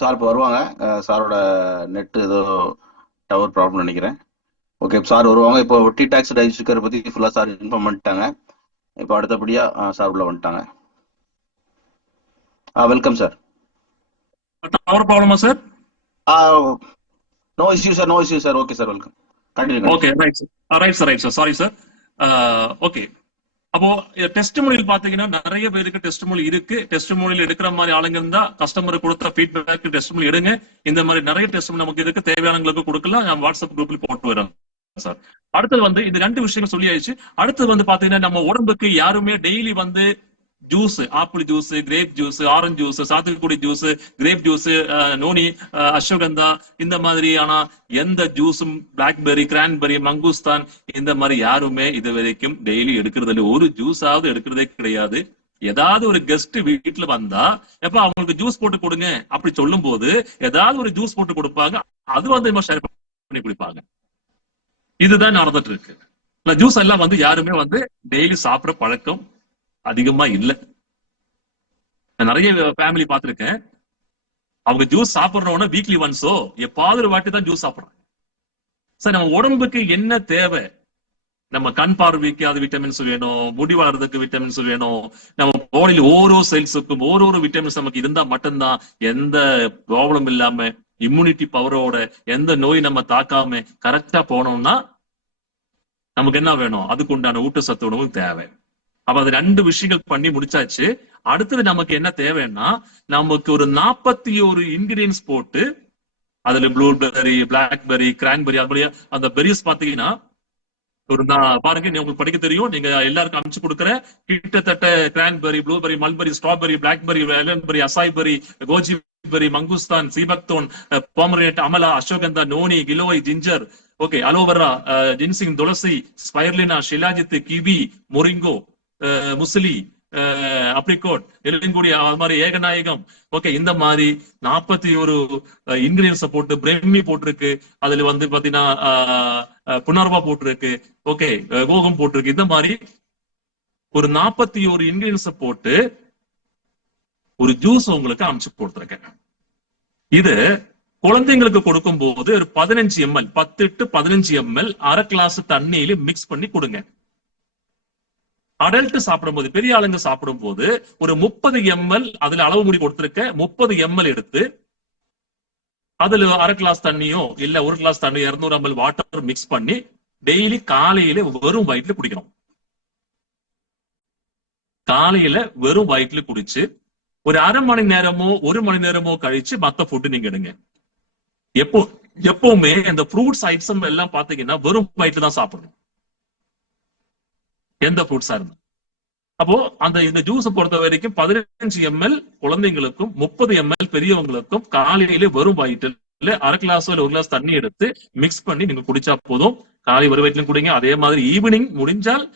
சார் இப்போ வருவாங்க. சாரோட நெட் ஏதோ டவர் ப்ராப்ளம் நினைக்கிறேன். ஓகே, சார் வருவாங்க. இப்போ டி டாக்ஸ் டைஜஸ்டிக்கரை பற்றி ஃபுல்லாக சார் இன்ஃபார்ம் பண்ணிட்டாங்க. இப்போ அடுத்தபடியாக சார் உள்ள வந்துட்டாங்க. Welcome sir. டவர் ப்ராப்ளமா sir? No issue sir, no issue sir. Okay sir, welcome. Continue. Okay, right sir. Sorry sir. Okay, அப்போ டெஸ்டிமோனியல் பாத்தீங்கன்னா நிறைய பேருக்கு டெஸ்டிமோனியல் இருக்கு. டெஸ்டிமோனியல் எடுக்கிற மாதிரி ஆளுங்க இருந்தா கஸ்டமர் கொடுத்த ஃபீட்பேக் டெஸ்டிமோனியல் எடுங்க. இந்த மாதிரி நிறைய டெஸ்டிமோனியல் நமக்கு இருக்கு, தேவையானவங்களுக்கு கொடுக்கலாம். நான் வாட்ஸ்அப் குரூப்ல போட்டு வரேன் சார். அடுத்தது வந்து இந்த 2 விஷயங்கள் சொல்லி ஆயிடுச்சு. அடுத்தது வந்து பாத்தீங்கன்னா நம்ம உடம்புக்கு யாருமே டெய்லி வந்து juice, apple juice, grape juice, orange juice, சாத்துக்குடி juice, grape juice, noni, ashwagandha, இந்த மாதிரியான எந்த ஜூஸும், பிளாக்பெர்ரி, கிரான்பெர்ரி, மங்குஸ்தான், இந்த மாதிரி யாருமே இது வரைக்கும் டெய்லி எடுக்கிறது இல்லை. ஒரு ஜூஸாவது எடுக்கிறதே கிடையாது. ஏதாவது ஒரு கெஸ்ட் வீட்டுல வந்தா எப்ப அவங்களுக்கு ஜூஸ் போட்டு கொடுங்க அப்படி சொல்லும் போது ஏதாவது ஒரு ஜூஸ் போட்டு கொடுப்பாங்க. அது வந்து ஷேர் பண்ணி குடிப்பாங்க. இதுதான் நடந்துட்டு இருக்கு. ஜூஸ் எல்லாம் வந்து யாருமே வந்து டெய்லி சாப்பிடுற பழக்கம் அதிகமா இல்ல. நிறைய ஃபேமிலி பார்த்திருக்கேன், அவங்க ஜூஸ் சாப்பிடுறவன வீக்லி ஒன்ஸோ எப்பாவது ஒரு வாட்டி தான் ஜூஸ் சாப்பிடுறாங்க. சார், நம்ம உடம்புக்கு என்ன தேவை? நம்ம கண் பார்வைக்கு அது விட்டமின்ஸ் வேணும், முடி வளர்றதுக்கு விட்டமின்ஸ் வேணும், நம்ம பாடியில் ஓரோ செல்ஸுக்கும் ஓரொரு விட்டமின்ஸ் நமக்கு இருந்தா மட்டும்தான் எந்த ப்ராப்ளம் இல்லாம இம்யூனிட்டி பவரோட எந்த நோய் நம்ம தாக்காம கரெக்டா போனோம்னா நமக்கு என்ன வேணும்? அதுக்கு உண்டான ஊட்டச்சத்து உணவு தேவை. அப்ப அது 2 விஷயங்கள் பண்ணி முடிச்சாச்சு. அடுத்தது நமக்கு என்ன தேவைன்னா, நமக்கு ஒரு 41 இன்கிரியன்ஸ் போட்டு அதுல ப்ளூபெர்ரி, பிளாக்பெர்ரி, கிரான்பெர்ரி, அது அந்த பெரிஸ் பாத்தீங்கன்னா ஒரு பாருங்க, உங்களுக்கு படிக்க தெரியும், நீங்க எல்லாருக்கும் அனுப்பிச்சு கொடுக்குற கிட்டத்தட்ட cranberry, blueberry, mulberry, strawberry, blackberry, elderberry, acai berry, goji berry, mangosteen, sea buckthorn, பாமரேட், amla, ashwagandha, noni, giloy, ginger, okay, aloe vera, ginseng, துளசி, spirulina, shilajit, kiwi, moringa, musli, apricot, எலுங்குடி, அது மாதிரி ஏகநாயகம், ஓகே, இந்த மாதிரி 41 இன்கிரியன்ஸ் போட்டு பிரம்மி போட்டிருக்கு. அதுல வந்து பாத்தீங்கன்னா புனர்வா போட்டிருக்கு, ஓகே, கோகம் போட்டிருக்கு. இந்த மாதிரி ஒரு 41 இன்கிரியன்ஸ் போட்டு ஒரு ஜூஸ் உங்களுக்கு அமைச்சு கொடுத்துருக்கேன். இது குழந்தைங்களுக்கு கொடுக்கும் போது ஒரு 15 ml, 10 to 15 ml அரை கிளாஸ் தண்ணியில மிக்ஸ் பண்ணி கொடுங்க. அடல்ட் சாப்பிடும் போது, பெரிய ஆளுங்க சாப்பிடும் போது ஒரு 30 ml, அதுல அளவு முடி கொடுத்திருக்க 30 ml எடுத்து அதுல அரை கிளாஸ் தண்ணியோ இல்ல 1 கிளாஸ் தண்ணி 200 ml வாட்டர் மிக்ஸ் பண்ணி டெய்லி காலையில வெறும் வயிற்றுல குடிக்கணும். காலையில வெறும் வயிற்றுல குடிச்சு ஒரு அரை மணி நேரமோ 1 மணி நேரமோ கழிச்சு மத்த ஃபுட்டு நீங்க எடுங்க. எப்பவுமே இந்த ஃப்ரூட்ஸ் ஐட்டம் எல்லாம் பாத்தீங்கன்னா வெறும் வயிற்றுல தான் சாப்பிடணும், எந்த ஃப்ரூட்ஸா இருந்தா. அப்போ இந்த ஜூஸ் பொறுத்த வரைக்கும் 15 ml குழந்தைங்களுக்கும் 30 ml பெரியவங்களுக்கும் காலையில வெறும் வயிற்றுல அரை கிளாஸ் இல்ல 1 கிளாஸ் தண்ணி எடுத்து மிக்ஸ் பண்ணி நீங்க குடிச்சா போதும். காலை வெறும் வயிற்றுல குடிங்க. அதே மாதிரி ஈவினிங் முடிஞ்சால்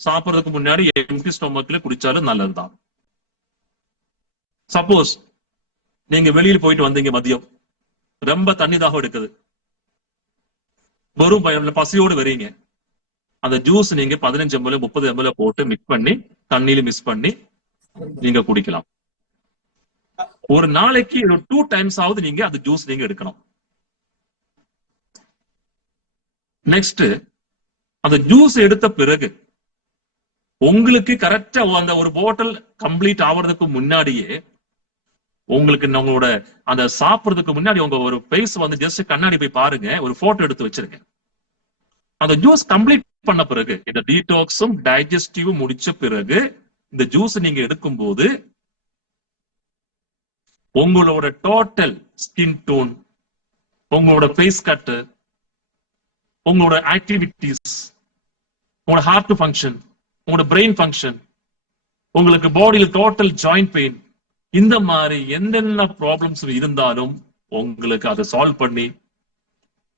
சாப்பிடறதுக்கு முன்னாடி எம்டி ஸ்டொமக்ல குடிச்சாலும் நல்லதுதான். சப்போஸ் நீங்க வெளியில போயிட்டு வந்தீங்க, மதியம் ரொம்ப தண்ணி தாகம் எடுக்குது, வெறும் பசியோடு வரீங்க, அந்த ஜூஸ் நீங்க 15 ml 30 ml போட்டு மிக்ஸ் பண்ணி தண்ணியில மிக்ஸ் பண்ணி நீங்க குடிக்கலாம். ஒரு நாளைக்கு 2 times ஆவது நீங்க அந்த ஜூஸ் நீங்க எடுக்கணும். நெக்ஸ்ட், அந்த ஜூஸ் எடுத்த பிறகு உங்களுக்கு கரெக்டா அந்த ஒரு பாட்டில் கம்ப்ளீட் ஆவறதுக்கு முன்னாடியே உங்களுக்கு உங்களோட அந்த சாப்பிடுறதுக்கு முன்னாடி உங்க ஒரு ஃபேஸ் வந்து ஜஸ்ட் கண்ணாடி போய் பாருங்க, ஒரு போட்டோ எடுத்து வச்சிருங்க. அந்த ஜூஸ் கம்ப்ளீட் பண்ண பிறகு, இந்த டீடாக்ஸும் டைஜஸ்டிவும் முடிச்ச பிறகு இந்த ஜூஸ் நீங்க எடுக்கும் போது உங்களோட டோட்டல் ஸ்கின் டோன், உங்களோட ஃபேஸ் கட், உங்களோட ஆக்டிவிட்டிஸ், உங்களோட ஹார்ட் ஃபங்க்ஷன், உங்களோட பிரெயின் ஃபங்க்ஷன், உங்களுக்கு பாடியில் டோட்டல் ஜாயிண்ட் பெயின், இந்த மாதிரி என்னென்ன ப்ராப்ளம்ஸ் இருந்தாலும் உங்களுக்கு அதை சால்வ் பண்ணி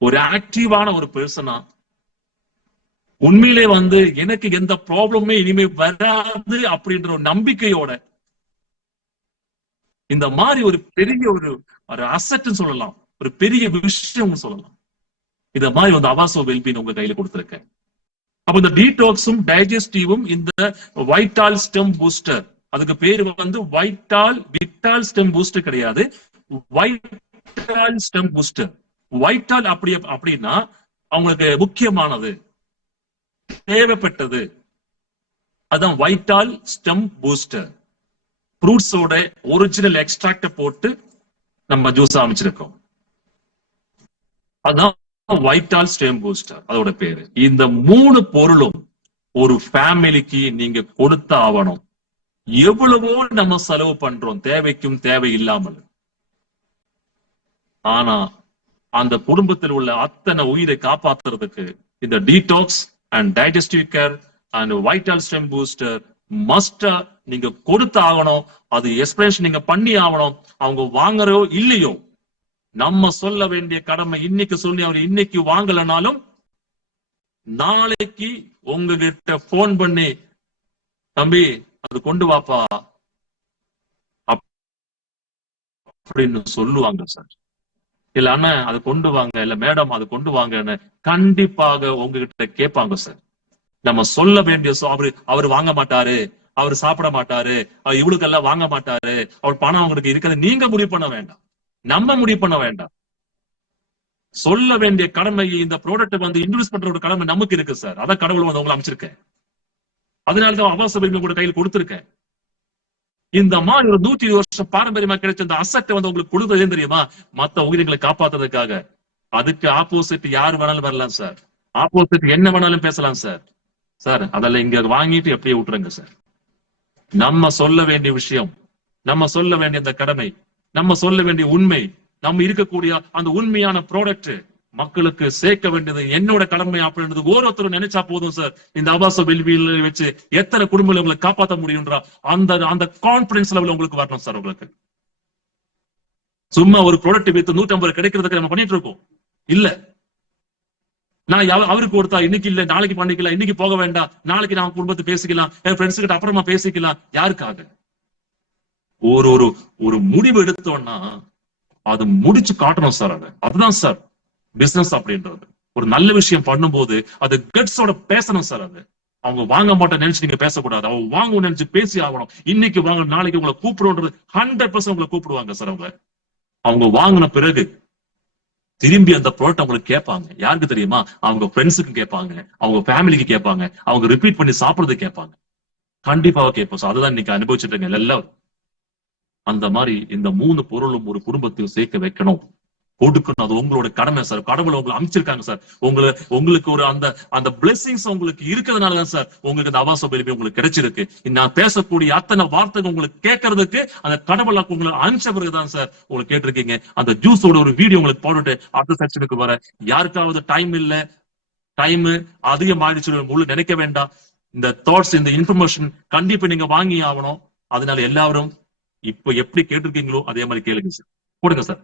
ஒரு ஆக்டிவான ஒரு பெர்சனா, உண்மையிலே வந்து எனக்கு எந்த ப்ராப்ளமே இனிமே வராது அப்படின்ற ஒரு நம்பிக்கையோட இந்த மாதிரி ஒரு பெரிய ஒரு அசெட்னு சொல்லலாம், ஒரு பெரிய விஷயம் சொல்லலாம். இந்த மாதிரி வந்து அவாசோ வெல்பீன் உங்க கையில கொடுத்திருக்கேன். அப்ப இந்த டீடாக்ஸும் டைஜஸ்டிவும் இந்த வைட்டால் ஸ்டெம் பூஸ்டர், அதுக்கு பேரு வந்து விட்டால் ஸ்டெம் பூஸ்டர் கிடையாது, வைட்டால் ஸ்டெம் பூஸ்டர். வைட்டால் அப்படின்னா அவங்களுக்கு முக்கியமானது, தேவைப்பட்டது, அதான் வைட்டால் ஸ்டெம் பூஸ்டர். ஃப்ரூட்ஸோட ஒரிஜினல் எக்ஸ்ட்ராக்ட போட்டு நம்ம ஜூஸ் அமைச்சிருக்கோம். அதான் வைட்டால் ஸ்டெம் பூஸ்டர் அதோட பேரு. இந்த 3 பொருளும் ஒரு ஃபேமிலிக்கு நீங்க கொடுத்த ஆவணும். எவ்வளவோ நம்ம செலவு பண்றோம் தேவைக்கும் தேவை இல்லாமல். ஆனா அந்த குடும்பத்தில் உள்ள அத்தனை உயிரை காப்பாத்துறதுக்கு இந்த detox and digestive care and vital stem booster மஸ்டா நீங்க கொடுத்து ஆகணும். அது எக்ஸ்பிளேஷன் நீங்க பண்ணி ஆகணும். அவங்க வாங்குறோ இல்லையோ, நம்ம சொல்ல வேண்டிய கடமை. இன்னைக்கு சொல்லி அவர் இன்னைக்கு வாங்கலனாலும் நாளைக்கு உங்ககிட்ட போன் பண்ணி, தம்பி அது கொண்டு வாப்பா அப்படின்னு சொல்லுவாங்க சார். இல்ல அண்ணன் அது கொண்டு வாங்க, இல்ல மேடம் அது கொண்டு வாங்கன்னு கண்டிப்பாக உங்ககிட்ட கேட்பாங்க சார். நம்ம சொல்ல வேண்டிய அவர் வாங்க மாட்டாரு, அவர் சாப்பிட மாட்டாரு, அவர் இவளுக்கெல்லாம் வாங்க மாட்டாரு, அவர் பணம் அவங்களுக்கு இருக்கிறது நீங்க முடிவு பண்ண வேண்டாம், நம்ம முடிவு பண்ண வேண்டாம். சொல்ல வேண்டிய கடமை, இந்த ப்ராடக்ட் வந்து இன்ட்ரோடியூஸ் பண்ற ஒரு கடமை நமக்கு இருக்கு சார். அதான் கடவுள் வந்து உங்களை அமைச்சிருக்கேன். அதனாலதான் ஆபாச உரிமை கூட கையில் கொடுத்திருக்கேன். இந்த மாதிரி ஒரு 120 வருஷம் பாரம்பரியமா கிடைச்ச இந்த அசட்டை வந்து உங்களுக்கு கொடுத்ததே தெரியுமா? மத்த உயிரினங்களை காப்பாத்துறதுக்காக. அதுக்கு ஆப்போசிட் யார் வேணாலும் வரலாம் சார், ஆப்போசிட் என்ன வேணாலும் பேசலாம் சார். சார் அதெல்லாம் இங்க வாங்கிட்டு எப்படியே விட்டுருங்க சார். நம்ம சொல்ல வேண்டிய விஷயம், நம்ம சொல்ல வேண்டிய அந்த கடமை, நம்ம சொல்ல வேண்டிய உண்மை, நம்ம இருக்கக்கூடிய அந்த உண்மையான ப்ராடக்ட் மக்களுக்கு சேர்க்க வேண்டியது என்னோட கடமை அப்படின்றது ஒவ்வொருத்தரும் நினைச்சா போதும் சார். இந்த ஆபாச வெல்வியல் வச்சு எத்தனை குடும்பங்களை உங்களை காப்பாற்ற முடியும்ன்றா அந்த கான்பிடன்ஸ் லெவல் உங்களுக்கு வரணும் சார். உங்களுக்கு சும்மா ஒரு ப்ராடக்ட் வித்து 150 கிடைக்கிறதுக்கு நம்ம பண்ணிட்டு இருக்கோம் இல்ல. நான் அவருக்கு கொடுத்தா இன்னைக்கு இல்ல நாளைக்கு பண்ணிக்கலாம், இன்னைக்கு போக வேண்டாம், நாளைக்கு நான் குடும்பத்தை பேசிக்கலாம், என் ஃப்ரெண்ட்ஸ் கிட்ட அப்புறமா பேசிக்கலாம். யாருக்காக? ஒரு முடிவு எடுத்தோம்னா அது முடிச்சு காட்டணும் சார். அதுதான் சார் பிசினஸ் அப்படின்றது. ஒரு நல்ல விஷயம் பண்ணும்போது அது கட்ஸோட பேசணும் சார். அது அவங்க வாங்க மாட்டேன் நினைச்சு நீங்க பேசக்கூடாது, அவங்க வாங்க நினைச்சு பேசி ஆகணும். இன்னைக்கு வாங்க நாளைக்கு உங்களை கூப்பிடுன்றது 100% உங்களை கூப்பிடுவாங்க சார். அவங்க வாங்கின பிறகு திரும்பி அந்த ப்ராடக்ட் அவங்களுக்கு கேட்பாங்க. யாருக்கு தெரியுமா? அவங்க ஃப்ரெண்ட்ஸுக்கு கேட்பாங்க, அவங்க ஃபேமிலிக்கு கேட்பாங்க, அவங்க ரிப்பீட் பண்ணி சாப்பிடுறது கேட்பாங்க. கண்டிப்பாக கேட்போம் சார். அதுதான் இன்னைக்கு அனுபவிச்சுட்டு இருக்கேன் எல்லாரும். அந்த மாதிரி இந்த 3 பொருளும் ஒரு குடும்பத்தில் சேர்க்க வைக்கணும், கொடுக்கணும். அது உங்களோட கடமை சார். கடவுளை உங்களை அமைச்சிருக்காங்க சார். உங்களுக்கு ஒரு அந்த பிளெஸிங்ஸ் உங்களுக்கு இருக்கிறதுனாலதான் சார் உங்களுக்கு இந்த ஆபாச உரிமை உங்களுக்கு கிடைச்சிருக்கு. நான் பேசக்கூடிய அத்தனை வார்த்தைகள் உங்களுக்கு கேட்கறதுக்கு அந்த கடவுளை உங்களுக்கு அனுப்பிச்ச பிறகுதான் சார் உங்களுக்கு கேட்டிருக்கீங்க. அந்த ஜூஸோட ஒரு வீடியோ உங்களுக்கு போட்டுட்டு அடுத்த செக்ஷனுக்கு வர. யாருக்காவது டைம் இல்ல, டைம் அதிகமாயிடுச்சு உங்களுக்கு நினைக்க வேண்டாம். இந்த தாட்ஸ், இந்த இன்ஃபர்மேஷன் கண்டிப்பா நீங்க வாங்கி ஆகணும். அதனால எல்லாரும் இப்ப எப்படி கேட்டிருக்கீங்களோ அதே மாதிரி கேளுங்க சார். கொடுங்க சார்.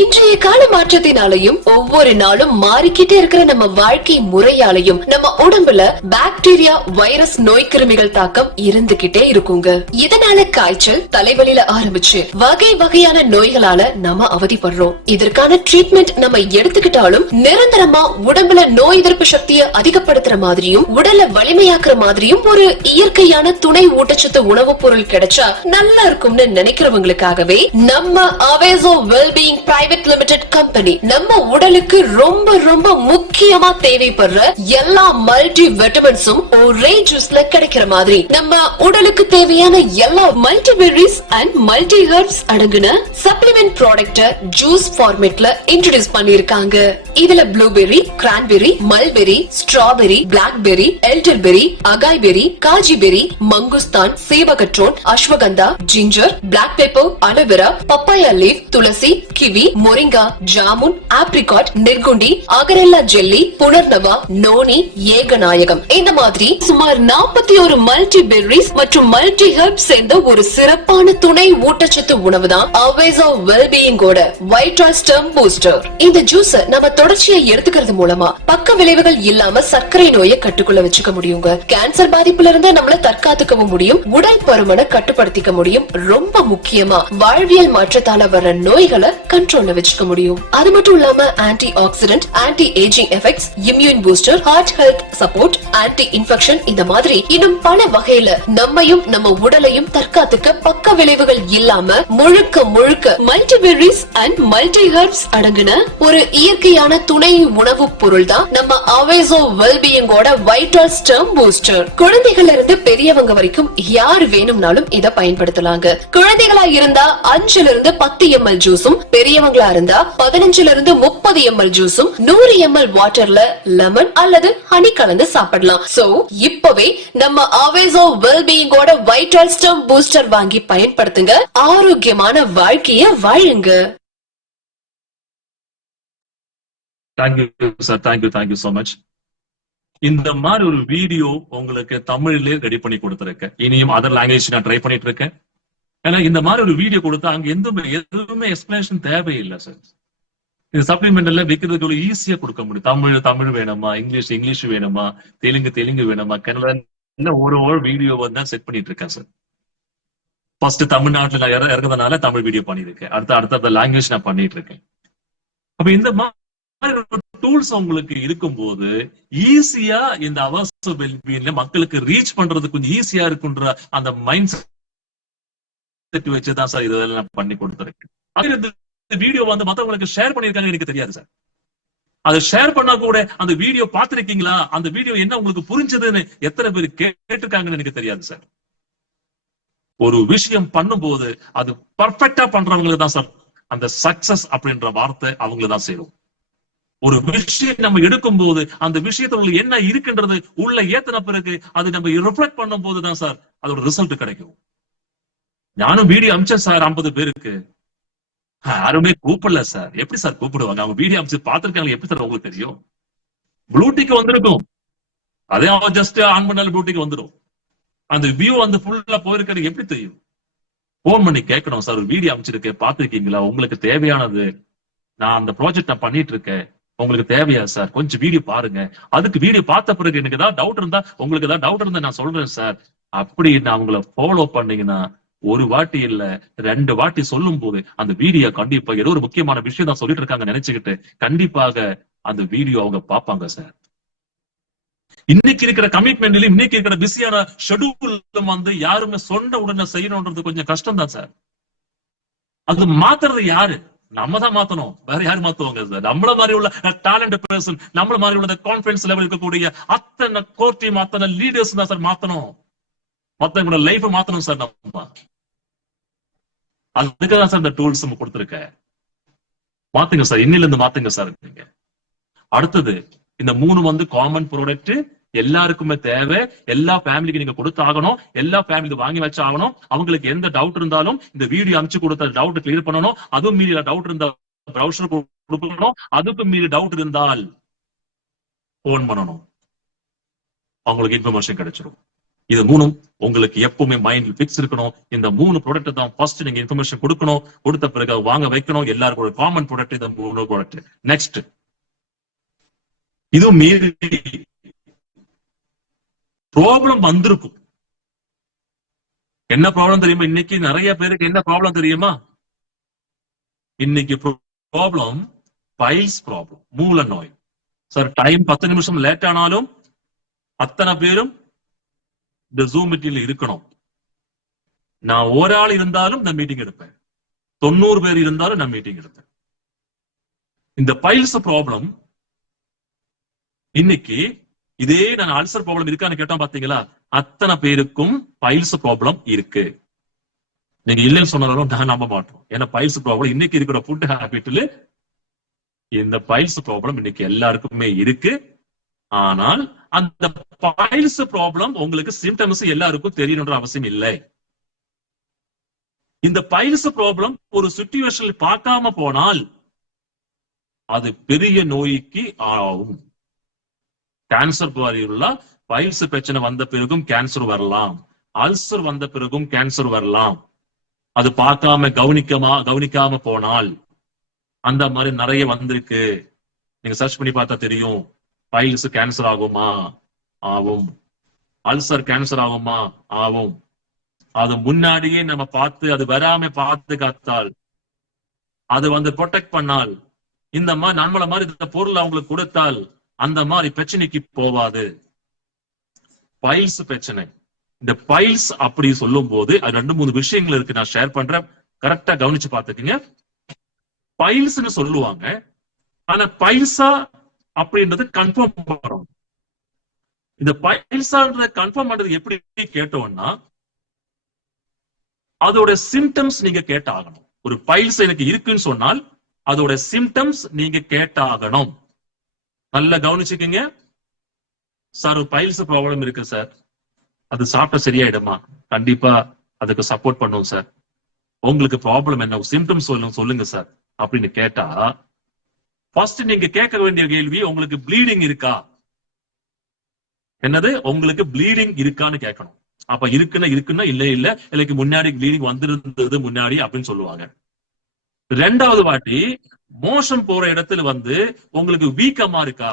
இன்றைய கால மாற்றத்தினாலையும் ஒவ்வொரு நாளும் மாறிக்கிட்டே இருக்கிற நம்ம வாழ்க்கை முறையாலையும் நம்ம உடம்புல பாக்டீரியா, வைரஸ், நோய் கிருமிகள் தாக்கம் இருந்துகிட்டே இருக்குங்க. இதனால காய்ச்சல், தலைவலியில ஆரம்பிச்சு வகை வகையான நோய்களால நம்ம அவதிப்படுறோம். இதற்கான ட்ரீட்மெண்ட் நம்ம எடுத்துக்கிட்டாலும் நிரந்தரமா உடம்புல நோய் எதிர்ப்பு சக்தியை அதிகப்படுத்துற மாதிரியும் உடலை வலிமையாக்குற மாதிரியும் ஒரு இயற்கையான துணை ஊட்டச்சத்து உணவுப் பொருள் கிடைச்சா நல்லா இருக்கும்னு நினைக்கிறவங்களுக்காகவே நம்ம அவேசோ வெல்பீயிங் பிரைவேட் லிமிடெட் கம்பெனி நம்ம உடலுக்கு ரொம்ப ரொம்ப முக்கியமா தேவைப்படுற எல்லா மல்டி விட்டமின்ஸும் ஒரே ஜூஸ்ல கிடைக்கிற மாதிரி நம்ம உடலுக்கு தேவையான எல்லா மல்டிபெர்ரிஸ் அண்ட் மல்டி ஹெர்ப்ஸ் அடங்குன சப்ளிமெண்ட் ப்ராடக்ட் ஜூஸ் ஃபார்மேட்ல இன்ட்ரோடியூஸ் பண்ணிருக்காங்க. இதுல blueberry, cranberry, mulberry, strawberry, blackberry, elderberry, acai berry, goji berry, mangosteen, sea buckthorn, ashwagandha, ginger, black pepper, aloe vera, papaya leaf, துளசி, கிவி, மொரிங்கா, ஜாமுன், ஆப்ரிகாட், நெர்குண்டி, அகரெல்லா ஜெல்லி, புனர்னவா, நோனி, ஏகநாயகம் இந்த மாதிரி சுமார் 41 மல்டி பெர்ரிஸ் மற்றும் மல்டி ஹெர்ப்ஸ் சேர்ந்த ஒரு சிறப்பான துணை ஊட்டச்சத்து உணவு தான் அவேசோ வெல்பீயிங்கோட வைட்டால் ஸ்டெம் பூஸ்டர். இந்த ஜூஸ் நம்ம தொடர்ச்சியா எடுத்துக்கிறது மூலமா பக்க விளைவுகள் இல்லாம சர்க்கரை நோயை கட்டுக்குள்ள வச்சுக்க முடியுங்க. கேன்சர் பாதிப்புல இருந்து நம்மள தற்காத்துக்கவும் முடியும், உடல் பருமனை கட்டுப்படுத்திக்க முடியும். ரொம்ப முக்கியமா வாழ்வியல் மாற்றத்தால வர நோய்களை கண்ட்ரோல்ல வச்சுக்க முடியும். அது மட்டும் இல்லாம antioxidant, anti ageing effects, immune booster, heart health support, anti infection, இந்த மாதிரி இன்னும் பல வகையில நம்மையும் நம்ம உடலையும் தற்காத்துக்க பக்க விளைவுகள் இல்லாம முழுக்க முழுக்க மல்டிபெர்ரிஸ் அண்ட் மல்டி ஹெர்ப்ஸ் அடங்கின ஒரு இயற்கையான துணை உணவு பொருள் தான் நம்ம அவேசோ வெல்பீயிங்கோட வைட்டல் ஸ்டெம் பூஸ்டர். குழந்தைகள்ல இருந்து பெரியவங்க வரைக்கும் யார் வேணும்னாலும் இத பயன்படுத்தலாங்க. குழந்தைகளா இருந்தா 5 இருந்து 10 ml ஜூஸும், பெரியவங்களா இருந்தா 15 இருந்து 30 ml ஜூஸும் 100 ml வாட்டர்ல லெமன் அல்லது ஹனி கலந்து சாப்பிடலாம். சோ இப்பவே நம்ம அவேசோ வெல்பீயிங்கோட வைட்டல் ஸ்டெம் பூஸ்டர் வாங்கி பயன்படுத்துங்க. ஆரோக்கியமான வாழ்க்கைய வாழுங்க. Thank you sir, thank you so much. இந்த மாதிரி ஒரு வீடியோ உங்களுக்கு தமிழ்லயே ரெடி பண்ணி கொடுத்திருக்கேன். இனியும் அதர் லாங்குவேஜ் நான் ட்ரை பண்ணிட்டு இருக்கேன். ஏன்னா இந்த மாதிரி ஒரு வீடியோ கொடுத்தா அங்க எதுவுமே எக்ஸ்பிளேஷன் தேவையில்லை சார். இந்த சப்ளிமெண்ட்ல வைக்கிறதுக்கு ஈஸியா கொடுக்க முடியும். தமிழ் வேணுமா, இங்கிலீஷ் வேணுமா, தெலுங்கு வேணுமா, கன்னடா ஒரு வீடியோ வந்து செட் பண்ணிட்டு இருக்கேன் சார். ஃபர்ஸ்ட் தமிழ்நாட்டுல நான் இறங்குறதுனால தமிழ் வீடியோ பண்ணிருக்கேன். அடுத்த லாங்குவேஜ் நான் பண்ணிட்டு இருக்கேன். அப்ப இந்த டூல்ஸ் உங்களுக்கு இருக்கும்போது ஈஸியா இந்த அவசர வெல்பீயிங்ல மக்களுக்கு ரீச் பண்றது கொஞ்சம் ஈஸியா இருக்குன்ற அந்த மைண்ட் செட் வச்சுதான் சார் இதெல்லாம் நான் பண்ணி கொடுத்துருக்கேன். இந்த வீடியோ வந்து மத்தவங்களுக்கு ஷேர் பண்ணிருக்காங்க எனக்கு தெரியாது சார். அதை ஷேர் பண்ணா கூட அந்த வீடியோ பார்த்திருக்கீங்களா, அந்த வீடியோ என்ன உங்களுக்கு புரிஞ்சதுன்னு எத்தனை பேர் கேட்டிருக்காங்கன்னு எனக்கு தெரியாது சார். ஒரு விஷயம் பண்ணும்போது அது பர்ஃபெக்டா பண்றவங்களுக்கு தான் சார் அந்த சக்சஸ் அப்படின்ற வார்த்தை அவங்களுக்கு தான் சேரும். ஒரு விஷயம் நம்ம எடுக்கும் போது அந்த விஷயத்துல என்ன இருக்குன்றது உள்ள ஏத்தின பிறகு அது நம்ம ரிஃப்ளெக்ட் பண்ணும் போதுதான் சார் அதோட ரிசல்ட் கிடைக்கும். நானும் வீடியோ அமிச்சேன் சார் 50 பேருக்கு, யாருமே கூப்பிடல சார். எப்படி சார் கூப்பிடுவாங்க? அவங்க வீடியோ அமிச்சு பாத்துருக்காங்க, எப்படி சார் உங்களுக்கு தெரியும்? ப்ளூடிக் வந்திருக்கும், அதே ஜஸ்ட் ஆன் பண்ணாலும் ப்ளூடிக் வந்துடும். அந்த வியூ வந்து ஃபுல்லா போயிருக்காரு எப்படி தெரியும்? போன் பண்ணி கேட்கணும் சார், ஒரு வீடியோ அமிச்சிருக்கேன் பாத்துருக்கீங்களா, உங்களுக்கு தேவையானது, நான் அந்த ப்ராஜெக்ட் நான் பண்ணிட்டு இருக்கேன், உங்களுக்கு தேவையா சார், கொஞ்சம் வீடியோ பாருங்க. அதுக்கு வீடியோ பார்த்த பிறகு எனக்கு ஏதாவது டவுட் இருந்தா, உங்களுக்கு ஏதாவது டவுட் இருந்தா நான் சொல்றேன் சார் அப்படி நான் அவங்கள ஃபாலோ பண்ணீங்கன்னா ஒரு வாட்டி இல்ல 2 வாட்டி சொல்லும் போது அந்த வீடியோ கண்டிப்பா ஏதோ ஒரு முக்கியமான விஷயம் தான் சொல்லிட்டு இருக்காங்க நினைச்சுக்கிட்டு கண்டிப்பாக அந்த வீடியோ அவங்க பார்ப்பாங்க சார். இன்னைக்கு இருக்கிற கமிட்மெண்ட்லயும் இன்னைக்கு இருக்கிற பிஸியான ஷெட்யூல் வந்து யாருமே சொன்ன உடனே செய்யணும்ன்றது கொஞ்சம் கஷ்டம் தான் சார். அது மாத்துறது யாரு? நம்ம தான் மாத்தணும், வேற யாரு மாத்துவாங்க சார்? நம்மள மாதிரி உள்ள டேலண்ட் பர்சன், நம்மள மாதிரி உள்ள கான்ஃபிடன்ஸ் லெவல் இருக்கக்கூடிய அத்தனை கோர் டீம், அத்தனை லீடர்ஸ் தான் சார் மாத்தணும். மத்தவங்களோட லைஃப் மாத்தணும் சார். நம்ம அதுக்குதான் சார் இந்த டூல்ஸ் நம்ம கொடுத்துருக்கேன். மாத்துங்க சார், இன்னில இருந்து மாத்துங்க சார். நீங்க அடுத்தது இந்த 3 வந்து காமன் ப்ராடக்ட், எல்லாருக்குமே தேவை, எல்லா ஃபேமிலிக்கு நீங்க கொடுத்தாகணும், எல்லா ஃபேமிலி வாங்கி வச்சு ஆகணும். அவங்களுக்கு எந்த டவுட் இருந்தாலும் இந்த வீடியோ அனுப்பிச்சு கொடுத்த டவுட் கிளியர் பண்ணணும். அதுவும் மீறி டவுட் இருந்தால் ப்ரௌசர் கொடுக்கணும். அதுக்கு மீறி டவுட் இருந்தால் போன் பண்ணணும், அவங்களுக்கு இன்ஃபர்மேஷன் கிடைச்சிடும். இது 3 உங்களுக்கு எப்பவுமே மைண்ட்ல பிக்ஸ் இருக்கணும். இந்த 3 ப்ராடக்ட் தான் ஃபர்ஸ்ட் நீங்க இன்ஃபர்மேஷன் கொடுக்கணும். கொடுத்த பிறகு வாங்க வைக்கணும். எல்லாருக்கும் ஒரு காமன் ப்ராடக்ட் இந்த 3 ப்ராடக்ட். நெக்ஸ்ட் இது மீறி ப்ராப்ளம் வந்திருக்கும். என்ன ப்ராப்ளம் தெரியுமா? இன்னைக்கு நிறைய பேருக்கு என்ன ப்ராப்ளம் தெரியுமா? இன்னைக்கு ப்ராப்ளம் பைல்ஸ் ப்ராப்ளம், மூல நோய் சார். டைம் 10 நிமிஷம் லேட் ஆனாலும் அத்தனை பேரும் இந்த ஜூம் மீட்டிங்ல இருக்கணும். நான் ஒரு ஆள் இருந்தாலும் நான் மீட்டிங் எடுப்பேன், 90 பேர் இருந்தாலும் நான் மீட்டிங் எடுப்பேன். இந்த பைல்ஸ் ப்ராப்ளம் இன்னைக்கு இதே நான் அல்சர் ப்ராப்ளம் இருக்கான்னு கேட்டோம் பாத்தீங்களா, அத்தனை பேருக்கும் பைல்ஸ் ப்ராப்ளம் இருக்கு. நீங்க இல்லைன்னு சொன்னாலும் நான் நம்ப மாட்டோம். ஏன்னா பைல்ஸ் ப்ராப்ளம் இன்னைக்கு இருக்கிற ஃபுட் ஹேபிட்ல இந்த பைல்ஸ் ப்ராப்ளம் இன்னைக்கு எல்லாருக்குமே இருக்கு. ஆனால் அந்த பைல்ஸ் ப்ராப்ளம் உங்களுக்கு சிம்டம்ஸ் எல்லாருக்கும் தெரியணுன்ற அவசியம் இல்லை. இந்த பைல்ஸ் ப்ராப்ளம் ஒரு சிச்சுவேஷன்ல பார்க்காம போனால் அது பெரிய நோய்க்கு ஆகும். கேன்சர் பாதியுள்ள பைல்ஸ் பிரச்சனை வந்த பிறகும் கேன்சர் வரலாம், அல்சர் வந்த பிறகும் கேன்சர் வரலாம். அது பார்க்காம கவனிக்காம போனால் அந்த மாதிரி நிறைய வந்திருக்கு. நீங்க சர்ச் பண்ணி பார்த்தா தெரியும். பைல்ஸ் கேன்சர் ஆகுமா? ஆகும். அல்சர் கேன்சர் ஆகுமா? ஆகும். அது முன்னாடியே நம்ம பார்த்து அது வராம பாதுகாத்தால் அது வந்து ப்ரொடெக்ட் பண்ணால், இந்த மாதிரி நம்மள மாதிரி இந்த பொருள் அவங்களுக்கு கொடுத்தால் அந்த மாதிரி பிரச்சனைக்கு போவாது. பைல்ஸ் பிரச்சனை. இந்த பைல்ஸ் அப்படி சொல்லும் போது அது 2-3 விஷயங்கள் இருக்கு, நான் ஷேர் பண்றேன், கரெக்டா கவனிச்சு பாத்துக்கீங்க. பைல்ஸ்னு சொல்லுவாங்க, ஆனா பைல்ஸா அப்படின்றது கன்ஃபார்ம் பண்ணணும். இந்த பைல்ஸான்றத கன்ஃபார்ம் பண்றது எப்படி கேட்டோம்னா, அதோட சிம்டம்ஸ் நீங்க கேட்டாகணும். ஒரு பைல்ஸ் எனக்கு இருக்குன்னு சொன்னால் அதோட சிம்டம்ஸ் நீங்க கேட்டாகணும். நல்லா கவனிச்சுக்கீங்க. சார் ஒரு பைல்ஸ் ப்ராப்ளம் இருக்கு சார், அது சாப்பிட்ட சரியாயிடுமா? கண்டிப்பா அதுக்கு சப்போர்ட் பண்ணுவோம் சார். உங்களுக்கு ப்ராப்ளம் என்ன, சிம்டம்ஸ் சொல்லுங்க சார் அப்படின்னு கேட்டா, ஃபர்ஸ்ட் நீங்க கேட்க வேண்டிய கேள்வி, உங்களுக்கு ப்ளீடிங் இருக்கா? என்னது, உங்களுக்கு ப்ளீடிங் இருக்கான்னு கேட்கணும். அப்ப இருக்குன்னா இல்ல எனக்கு முன்னாடி ப்ளீடிங் வந்திருந்தது முன்னாடி அப்படின்னு சொல்லுவாங்க. 2வது வாட்டி மோஷன் போற இடத்துல வந்து உங்களுக்கு வீக்கமா இருக்கா,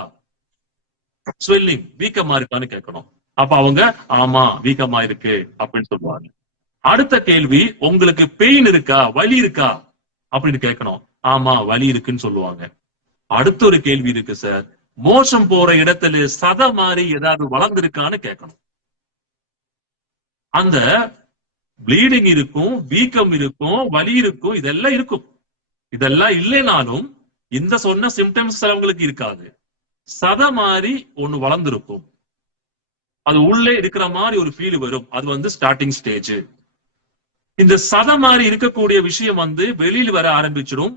ஸ்வெல்லிங் வீக்கமா இருக்கான்னு கேட்கணும். அப்ப அவங்க ஆமா வீக்கமா இருக்கு அப்படின்னு சொல்லுவாங்க. அடுத்த கேள்வி, உங்களுக்கு பெயின் இருக்கா, வலி இருக்கா அப்படின்னு கேட்கணும். ஆமா வலி இருக்குன்னு சொல்லுவாங்க. அடுத்த ஒரு கேள்வி இருக்கு சார், மோஷன் போற இடத்துல சத மாதிரி ஏதாவது வளர்ந்திருக்கான்னு கேட்கணும். அந்த ப்ளீடிங் இருக்கும், வீக்கம் இருக்கும், வலி இருக்கும், இதெல்லாம் இருக்கும். இதெல்லாம் இல்லைனாலும் இந்த சொன்ன சிம்டம்ஸ் அவங்களுக்கு இருக்காது. சத மாதிரி ஒண்ணு வளர்ந்திருக்கும், அது உள்ளே இருக்கிற மாதிரி ஒரு ஃபீல் வரும், அது வந்து ஸ்டார்டிங் ஸ்டேஜ். இந்த சத மாதிரி இருக்கக்கூடிய விஷயம் வந்து வெளியில வர ஆரம்பிச்சிடும்,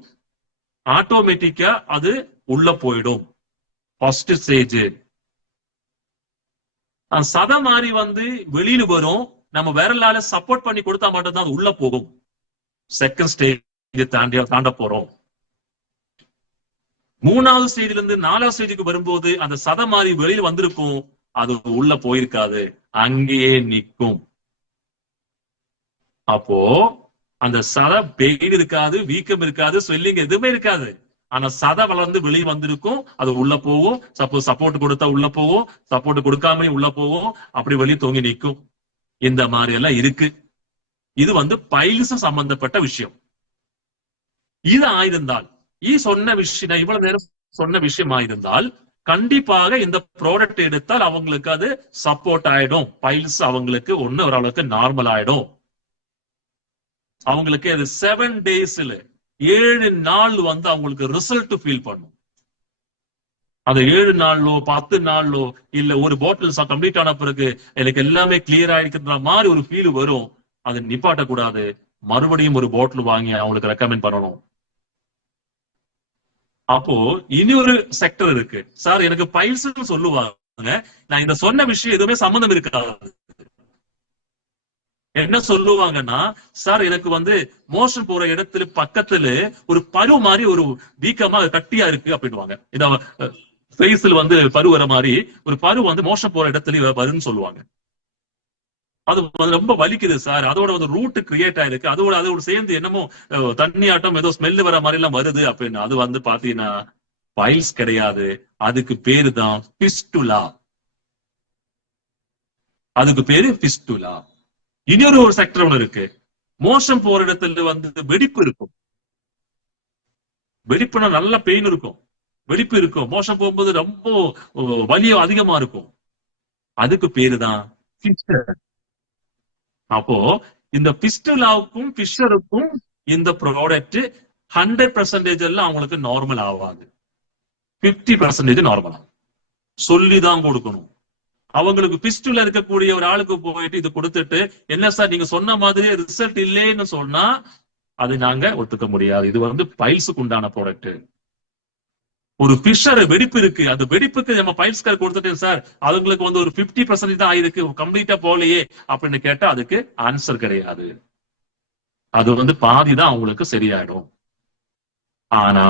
ஆட்டோமேட்டிக்கா அது உள்ள போயிடும், ஃபர்ஸ்ட் ஸ்டேஜ். சத மாதிரி வந்து வெளியில வரும், நம்ம விரலால சப்போர்ட் பண்ணி கொடுத்தா மட்டும்தான் அது உள்ள போகும். செகண்ட் ஸ்டேஜ் தாண்ட போறோம். 3வது ஸ்டேஜ்ல இருந்து 4வது ஸ்டேஜுக்கு வரும்போது அந்த சத மாதிரி வெளியில வந்திருக்கும், அது உள்ள போயிருக்காது, அங்கேயே நிற்கும். அப்போ அந்த சத பெயின் இருக்காது, வீக்கம் இருக்காது, ஸ்வெல்லிங் எதுவுமே இருக்காது. ஆனா சத வளர்ந்து வெளியே வந்திருக்கும், அது உள்ள போகும். சப்போஸ் சப்போர்ட் கொடுத்தா உள்ள போகும், சப்போர்ட் கொடுக்காம உள்ள போகும், அப்படி வெளியே தொங்கி நிற்கும். இந்த மாதிரி எல்லாம் இருக்கு. இது வந்து பைல்ஸ் சம்பந்தப்பட்ட விஷயம். இது ஆயிருந்தால், சொன்ன விஷயம், இவ்வளவு நேரம் சொன்ன விஷயம் ஆயிருந்தால், கண்டிப்பாக இந்த ப்ராடக்ட் எடுத்தால் அவங்களுக்கு அது சப்போர்ட் ஆயிடும். பைல்ஸ் அவங்களுக்கு ஓரளவுக்கு நார்மல் ஆயிடும். அவங்களுக்கு அது 7 டேஸ்ல 7 நாள் வந்து அவங்களுக்கு ரிசல்ட் ஃபீல் பண்ணும். அது 7 நாளோ 10 நாளோ இல்ல ஒரு பாட்டில் கம்ப்ளீட் ஆன பிறகு எனக்கு எல்லாமே கிளியர் ஆயிருக்கிற மாதிரி ஒரு ஃபீல் வரும். அது நிப்பாட்ட கூடாது, மறுபடியும் ஒரு பாட்டில் வாங்கி அவங்களுக்கு ரெக்கமெண்ட் பண்ணணும். அப்போ இனி ஒரு செக்டர் இருக்கு. சார் எனக்கு பைல்ஸ் சொல்லுவாங்க, நான் இந்த சொன்ன விஷயம் எதுவுமே சம்பந்தம் இருக்காது. என்ன சொல்லுவாங்கன்னா, சார் எனக்கு வந்து மோஷன் போற இடத்துல பக்கத்துல ஒரு பரு மாதிரி ஒரு வீக்கமா கட்டியா இருக்கு அப்படின்வாங்க. இத ஃபேஸ்ல வந்து பரு வர மாதிரி ஒரு பரு வந்து மோஷன் போற இடத்துல வருன்னு சொல்லுவாங்க. அது ரொம்ப வலிக்குது சார், அதோட வந்து ரூட் கிரியேட் ஆயிருக்கு, அதோட சேர்ந்து என்னமோ தண்ணி ஆட்டம் ஏதோ ஸ்மெல் வர மாதிரி எல்லாம் வருது அப்படின்னு. அது வந்து பாத்தீங்கன்னா பைல்ஸ் கிடையாது, அதுக்கு பேரு தான் பிஸ்டுலா. அதுக்கு பேரு பிஸ்டுலா. இன்னொரு செக்டர் ஒண்ணு இருக்கு. மோஷன் போற இடத்துல வந்து வெடிப்பு இருக்கும். வெடிப்புனா நல்ல பெயின் இருக்கும், வெடிப்பு இருக்கும், மோஷன் போகும்போது ரொம்ப வலி அதிகமா இருக்கும். அதுக்கு பேரு தான் ஃபிஷர். அப்போ இந்த பிஸ்டுலாவுக்கும் ஃபிஷருக்கும் இந்த ப்ராடக்ட் 100% எல்லாம் அவங்களுக்கு நார்மல் ஆகாது, 50% நார்மல் ஆகும். சொல்லிதான் கொடுக்கணும். அவங்களுக்கு பிஸ்டுல இருக்கக்கூடிய ஒரு ஆளுக்கு போயிட்டு இது கொடுத்துட்டு, என்ன சார் நீங்க சொன்ன மாதிரி ரிசல்ட் இல்லைன்னு சொன்னா அது நாங்க ஒத்துக்க முடியாது. இது வந்து பைல்ஸுக்கு உண்டான ப்ராடக்ட். ஒரு ஃபிஷர் வெடிப்பு இருக்கு, அந்த வெடிப்புக்கு நம்ம பைல்ஸ் கார் கொடுத்துட்டேன் சார், அவங்களுக்கு வந்து ஒரு 50% தான் ஆயிருக்கு, கம்ப்ளீட்டா போகலையே அப்படின்னு கேட்டா அதுக்கு ஆன்சர் கிடையாது. அது வந்து பாதி தான் அவங்களுக்கு சரியாயிடும். ஆனா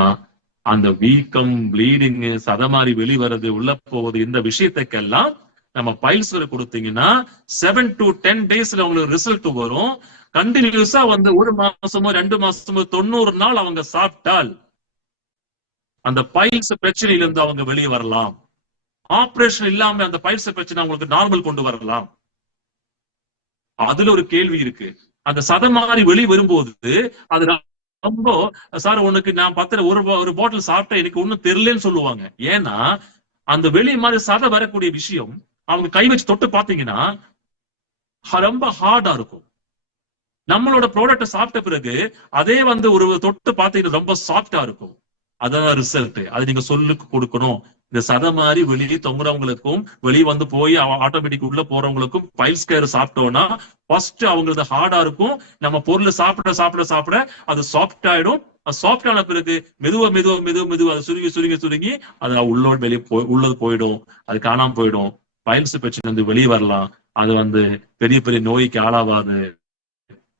அந்த வீக்கம், ப்ளீடிங், சதமாரி வெளிவரது, உள்ள போவது, இந்த விஷயத்துக்கெல்லாம் நம்ம பைல்ஸ் கொடுத்தீங்கன்னா 7 to 10 டேஸ்ல அவங்களுக்கு ரிசல்ட் வரும். கண்டினியூஸா வந்து 1 மாசமோ 2 மாசமோ 90 நாள் அவங்க சாப்பிட்டால் அந்த பைல்ஸ் பிரச்சனையில இருந்து அவங்க வெளியே வரலாம். ஆபரேஷன் இல்லாம அந்த பைல்ஸ் பிரச்சனை அவங்களுக்கு நார்மல் கொண்டு வரலாம். அதுல ஒரு கேள்வி இருக்கு, அந்த சதமாரி வெளியே வரும்போது அது ரொம்ப சார் உனக்கு நான் பத்திர ஒரு பாட்டில் சாப்பிட்டேன் எனக்கு ஒண்ணும் தெரியலன்னு சொல்லுவாங்க. ஏன்னா அந்த வெளி மாதிரி சதை வரக்கூடிய விஷயம் அவங்க கை வச்சு தொட்டு பாத்தீங்கன்னா ரொம்ப ஹார்டா இருக்கும். நம்மளோட ப்ராடக்ட் சாப்பிட்ட பிறகு அதே ஒரு தொட்டு பார்த்தீங்கன்னா ரொம்ப சாஃப்டா இருக்கும். அதான் ரிசல்ட். அது நீங்க சொல்லுக்கு கொடுக்கணும். இந்த சதை மாதிரி வெளியே தொங்குறவங்களுக்கும் வெளியே போய் ஆட்டோமேட்டிக் உள்ள போறவங்களுக்கும் பைல்ஸ் கேர் சாப்பிட்டோம்னா ஃபர்ஸ்ட் அவங்களுக்கு ஹார்டா இருக்கும். நம்ம பொருள் சாப்பிட சாப்பிட சாப்பிட அது சாஃப்ட் ஆயிடும். சாஃப்ட் ஆன பிறகு மெதுவா மெதுவா மெதுவா மெதுவா அது சுருங்கி சுருங்கி சுருங்கி அது உள்ளோடு வெளியே உள்ளது போயிடும். அது காணாம போயிடும். பைல்ஸ் பிரச்சனை வெளியே வரலாம். அது பெரிய பெரிய நோய்க்கு ஆளாவாது.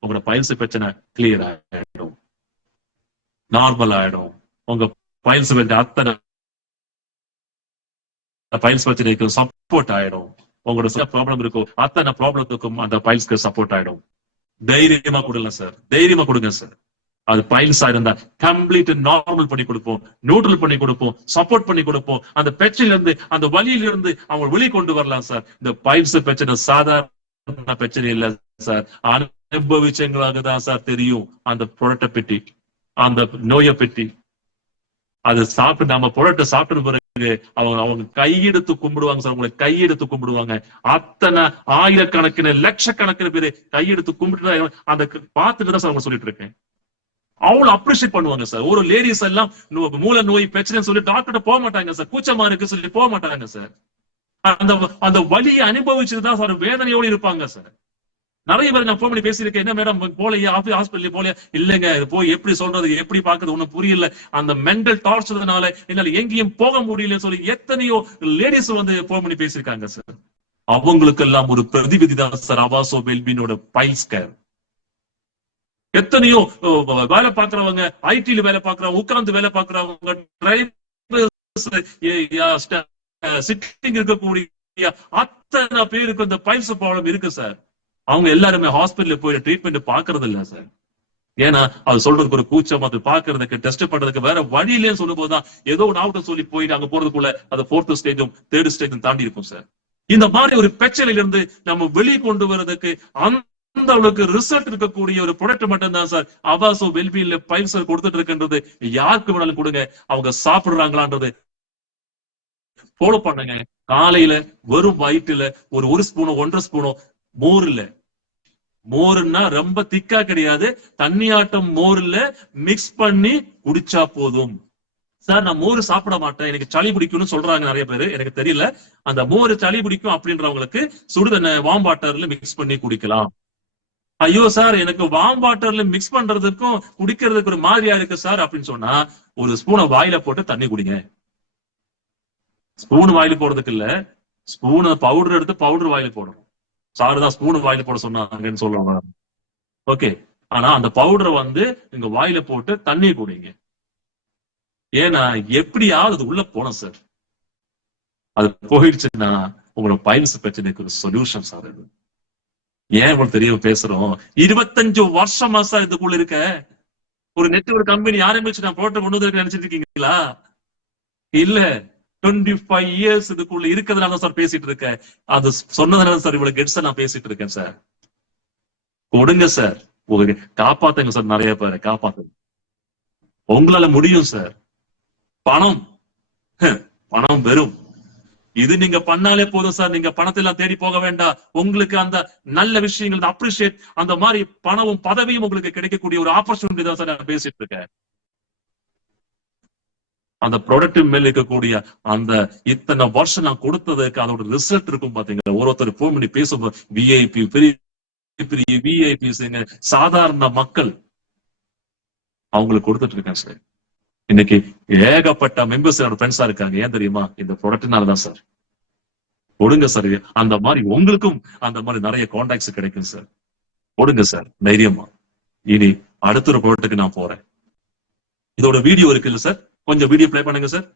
உங்களோட பைல்ஸ் பிரச்சனை கிளியர் ஆயிடும், நார்மல் ஆயிடும். உங்க பைல்ஸ் அத்தனை பைல்ஸ் பிரச்சனைக்கு சப்போர்ட் ஆயிடும். உங்களோட ப்ராப்ளம் இருக்கும் அத்தனை ப்ராப்ளத்துக்கும் அந்த பைல்ஸ்க்கு சப்போர்ட் ஆயிடும். தைரியமா கொடுங்க சார், தைரியமா கொடுங்க சார். அது பைல்ஸா இருந்தா கம்ப்ளீட் நார்மல் பண்ணி கொடுப்போம், நியூட்ரல் பண்ணி கொடுப்போம், சப்போர்ட் பண்ணி கொடுப்போம். அந்த பிரச்சனையில இருந்து அந்த வழியில இருந்து அவங்க வெளியே கொண்டு வரலாம் சார். இந்த பைல்ஸ் பிரச்சனை சாதாரண பிரச்சனை இல்ல சார். அனுபவிச்சவங்களாக தான் சார் தெரியும் அந்த ப்ராடக்டை பற்றி, அந்த நோயை பற்றி. அது சாப்பிட்டு நம்ம ப்ராடக்டை சாப்பிட்ட பிறகு அவங்க கையெடுத்து கும்பிடுவாங்க சார். உங்களை கையெடுத்து கும்பிடுவாங்க. அத்தனை ஆயிரக்கணக்கின லட்சக்கணக்கின பேரு கையெடுத்து கும்பிட்டு அந்த பார்த்துட்டு தான் சார் அவங்க சொல்லிட்டு இருக்கேன். அவ்வளவு அப்ரிஷியேட் பண்ணுவாங்க சார். ஒரு லேடிஸ் எல்லாம் மூல நோய் பிரச்சனை சொல்லி டாக்டர் போக மாட்டாங்க சார். கூச்சமா இருக்கு சொல்லி போக மாட்டாங்க சார். அந்த அந்த வலியை அனுபவிச்சுதான் சார் வேதனையோடு இருப்பாங்க சார். நிறைய பேர் நான் போன் பண்ணி பேசியிருக்கேன். என்ன மேடம் போலையா ஹாஸ்பிட்டல் போலையா? இல்லைங்க, இது போய் எப்படி சொல்றது எப்படி பாக்குறது ஒன்னும் புரியல. அந்த மென்டல் டார்ச்சர்னால என்னால எங்கேயும் போக முடியலன்னு சொல்லி எத்தனையோ லேடிஸ் போன் பண்ணி பேசியிருக்காங்க சார். அவங்களுக்கு எல்லாம் ஒரு பிரதிநிதி தான் சார் அவாசோ வெல்பீனோட பைல்ஸ் கேர். எத்தனையோ வேலை பாக்குறவங்க, ஐடில வேலை பாக்குறவங்க, உட்கார்ந்து வேலை பாக்குறவங்க, சிட்டிங் இருக்கக்கூடிய அத்தனை பேருக்கு இந்த பைல்ஸ் ப்ராப்ளம் இருக்கு சார். அவங்க எல்லாருமே ஹாஸ்பிட்டல் போய் ட்ரீட்மெண்ட் பாக்குறது இல்ல சார். ஏன்னா அது சொல்றதுக்கு ஒரு கூச்சம், அது பாக்குறதுக்கு டெஸ்ட் பண்றதுக்கு வேற வழியிலே சொல்லும் போதுதான் ஏதோ நாவுட்ட சொல்லி போயிட்டு அங்க போறதுக்குள்ள அது 4th ஸ்டேஜும் 3rd ஸ்டேஜும் தாண்டி இருக்கும் சார். இந்த மாதிரி ஒரு பிரச்சனையில இருந்து நம்ம வெளியே கொண்டு வர்றதுக்கு அந்த அளவுக்கு ரிசல்ட் இருக்கக்கூடிய ஒரு ப்ராடக்ட் மட்டும் தான் சார் அவாசோ வெல்பீன்ல பைல்ஸ் கொடுத்துட்டு இருக்குன்றது. யாருக்கு வேணாலும் கொடுங்க, அவங்க சாப்பிடுறாங்களான்றது ஃபாலோ பண்ணுங்க. காலையில வெறும் வயிற்றுல ஒரு ஸ்பூனோ 1.5 ஸ்பூனோ மோர் இல்ல, மோர்னா ரொம்ப திக்கா கிடையாது, தண்ணியாட்டம் மோர்ல மிக்ஸ் பண்ணி குடிச்சா போதும் சார். நான் மோர் சாப்பிட மாட்டேன், எனக்கு சளி பிடிக்கும்னு சொல்றாங்க நிறைய பேரு, எனக்கு தெரியல. அந்த மோர் சளி பிடிக்கும் அப்படின்றவங்களுக்கு சுடுதண்ண வார்ம் வாட்டர்ல மிக்ஸ் பண்ணி குடிக்கலாம். ஐயோ சார் எனக்கு வார்ம் வாட்டர்ல மிக்ஸ் பண்றதுக்கும் குடிக்கிறதுக்கு ஒரு மாதிரியா இருக்கு சார் அப்படின்னு சொன்னா ஒரு ஸ்பூனை வாயில போட்டு தண்ணி குடிங்க. ஸ்பூன் வாயில போடுறதுக்கு இல்ல, ஸ்பூனை பவுடர் எடுத்து பவுடர் வாயில போடணும். சாரு தான் ஸ்பூன் வாயில போட சொன்னாங்கன்னு சொல்லுவாங்க. ஓகே, ஆனா அந்த பவுடரை நீங்க வாயில போட்டு தண்ணி குடிங்க. ஏன்னா எப்படியாவது அது உள்ள போனோம் சார். அது போயிடுச்சுன்னா உங்களோட பைல்ஸ் பிரச்சனைக்கு ஒரு சொல்யூஷன் சார். இது ஏன் உங்களுக்கு தெரியும் பேசுறோம். 25 வருஷமா சார் இதுக்குள்ள இருக்க. ஒரு நெட்வொர்க் கம்பெனி ஆரம்பிச்சு நான் போட்டு கொண்டு வந்து நினைச்சிட்டு இருக்கீங்களா? இல்ல, 25 இயர்ஸ் இதுக்குள்ள இருக்கிறதுனால சார் பேசிட்டு இருக்கேன். அது சொன்னதுனால சார் இவ்வளவு கெட்ஸா நான் பேசிட்டு இருக்கேன் சார். கொடுங்க சார், உங்களுக்கு காப்பாத்துங்க சார், நிறைய பேரை காப்பாத்துங்க. உங்களால முடியும் சார். பணம் பணம் வெறும் இது நீங்க பண்ணாலே போதும் சார். நீங்க பணத்தை எல்லாம் தேடி போக வேண்டாம். உங்களுக்கு அந்த நல்ல விஷயங்கள் அப்ரிஷியேட் அந்த மாதிரி பணமும் பதவியும் உங்களுக்கு கிடைக்கக்கூடிய ஒரு ஆப்பர்ச்சுனிட்டி தான் சார் நான் பேசிட்டு இருக்கேன். அந்த ப்ராடக்ட் மேல இருக்கக்கூடிய அந்த இத்தனை வருஷம் நான் கொடுத்ததுக்கு அதோட ரிசல்ட் இருக்கும் பாத்தீங்களா. ஒருத்தர் போன் பண்ணி பேசும்போது விஐபி பெரிய பெரிய விஐபிஸ்ங்க, சாதாரண மக்கள் அவங்களுக்கு கொடுத்துட்டு இருக்கேன் சார். இன்னைக்கு ஏகப்பட்ட மெம்பர்ஸ் என்னோட ஃப்ரெண்ட்ஸா இருக்காங்க. ஏன் தெரியுமா? இந்த ப்ராடக்ட்னாலதான் சார். கொடுங்க சார். அந்த மாதிரி உங்களுக்கும் அந்த மாதிரி நிறைய கான்டாக்ட்ஸ் கிடைக்கும் சார். கொடுங்க சார் தைரியமா. இனி அடுத்த ஒரு ப்ராடக்ட்டுக்கு நான் போறேன். இதோட வீடியோ இருக்கு இல்ல சார், கொஞ்சம் வீடியோ பிளே பண்ணுங்க சார்.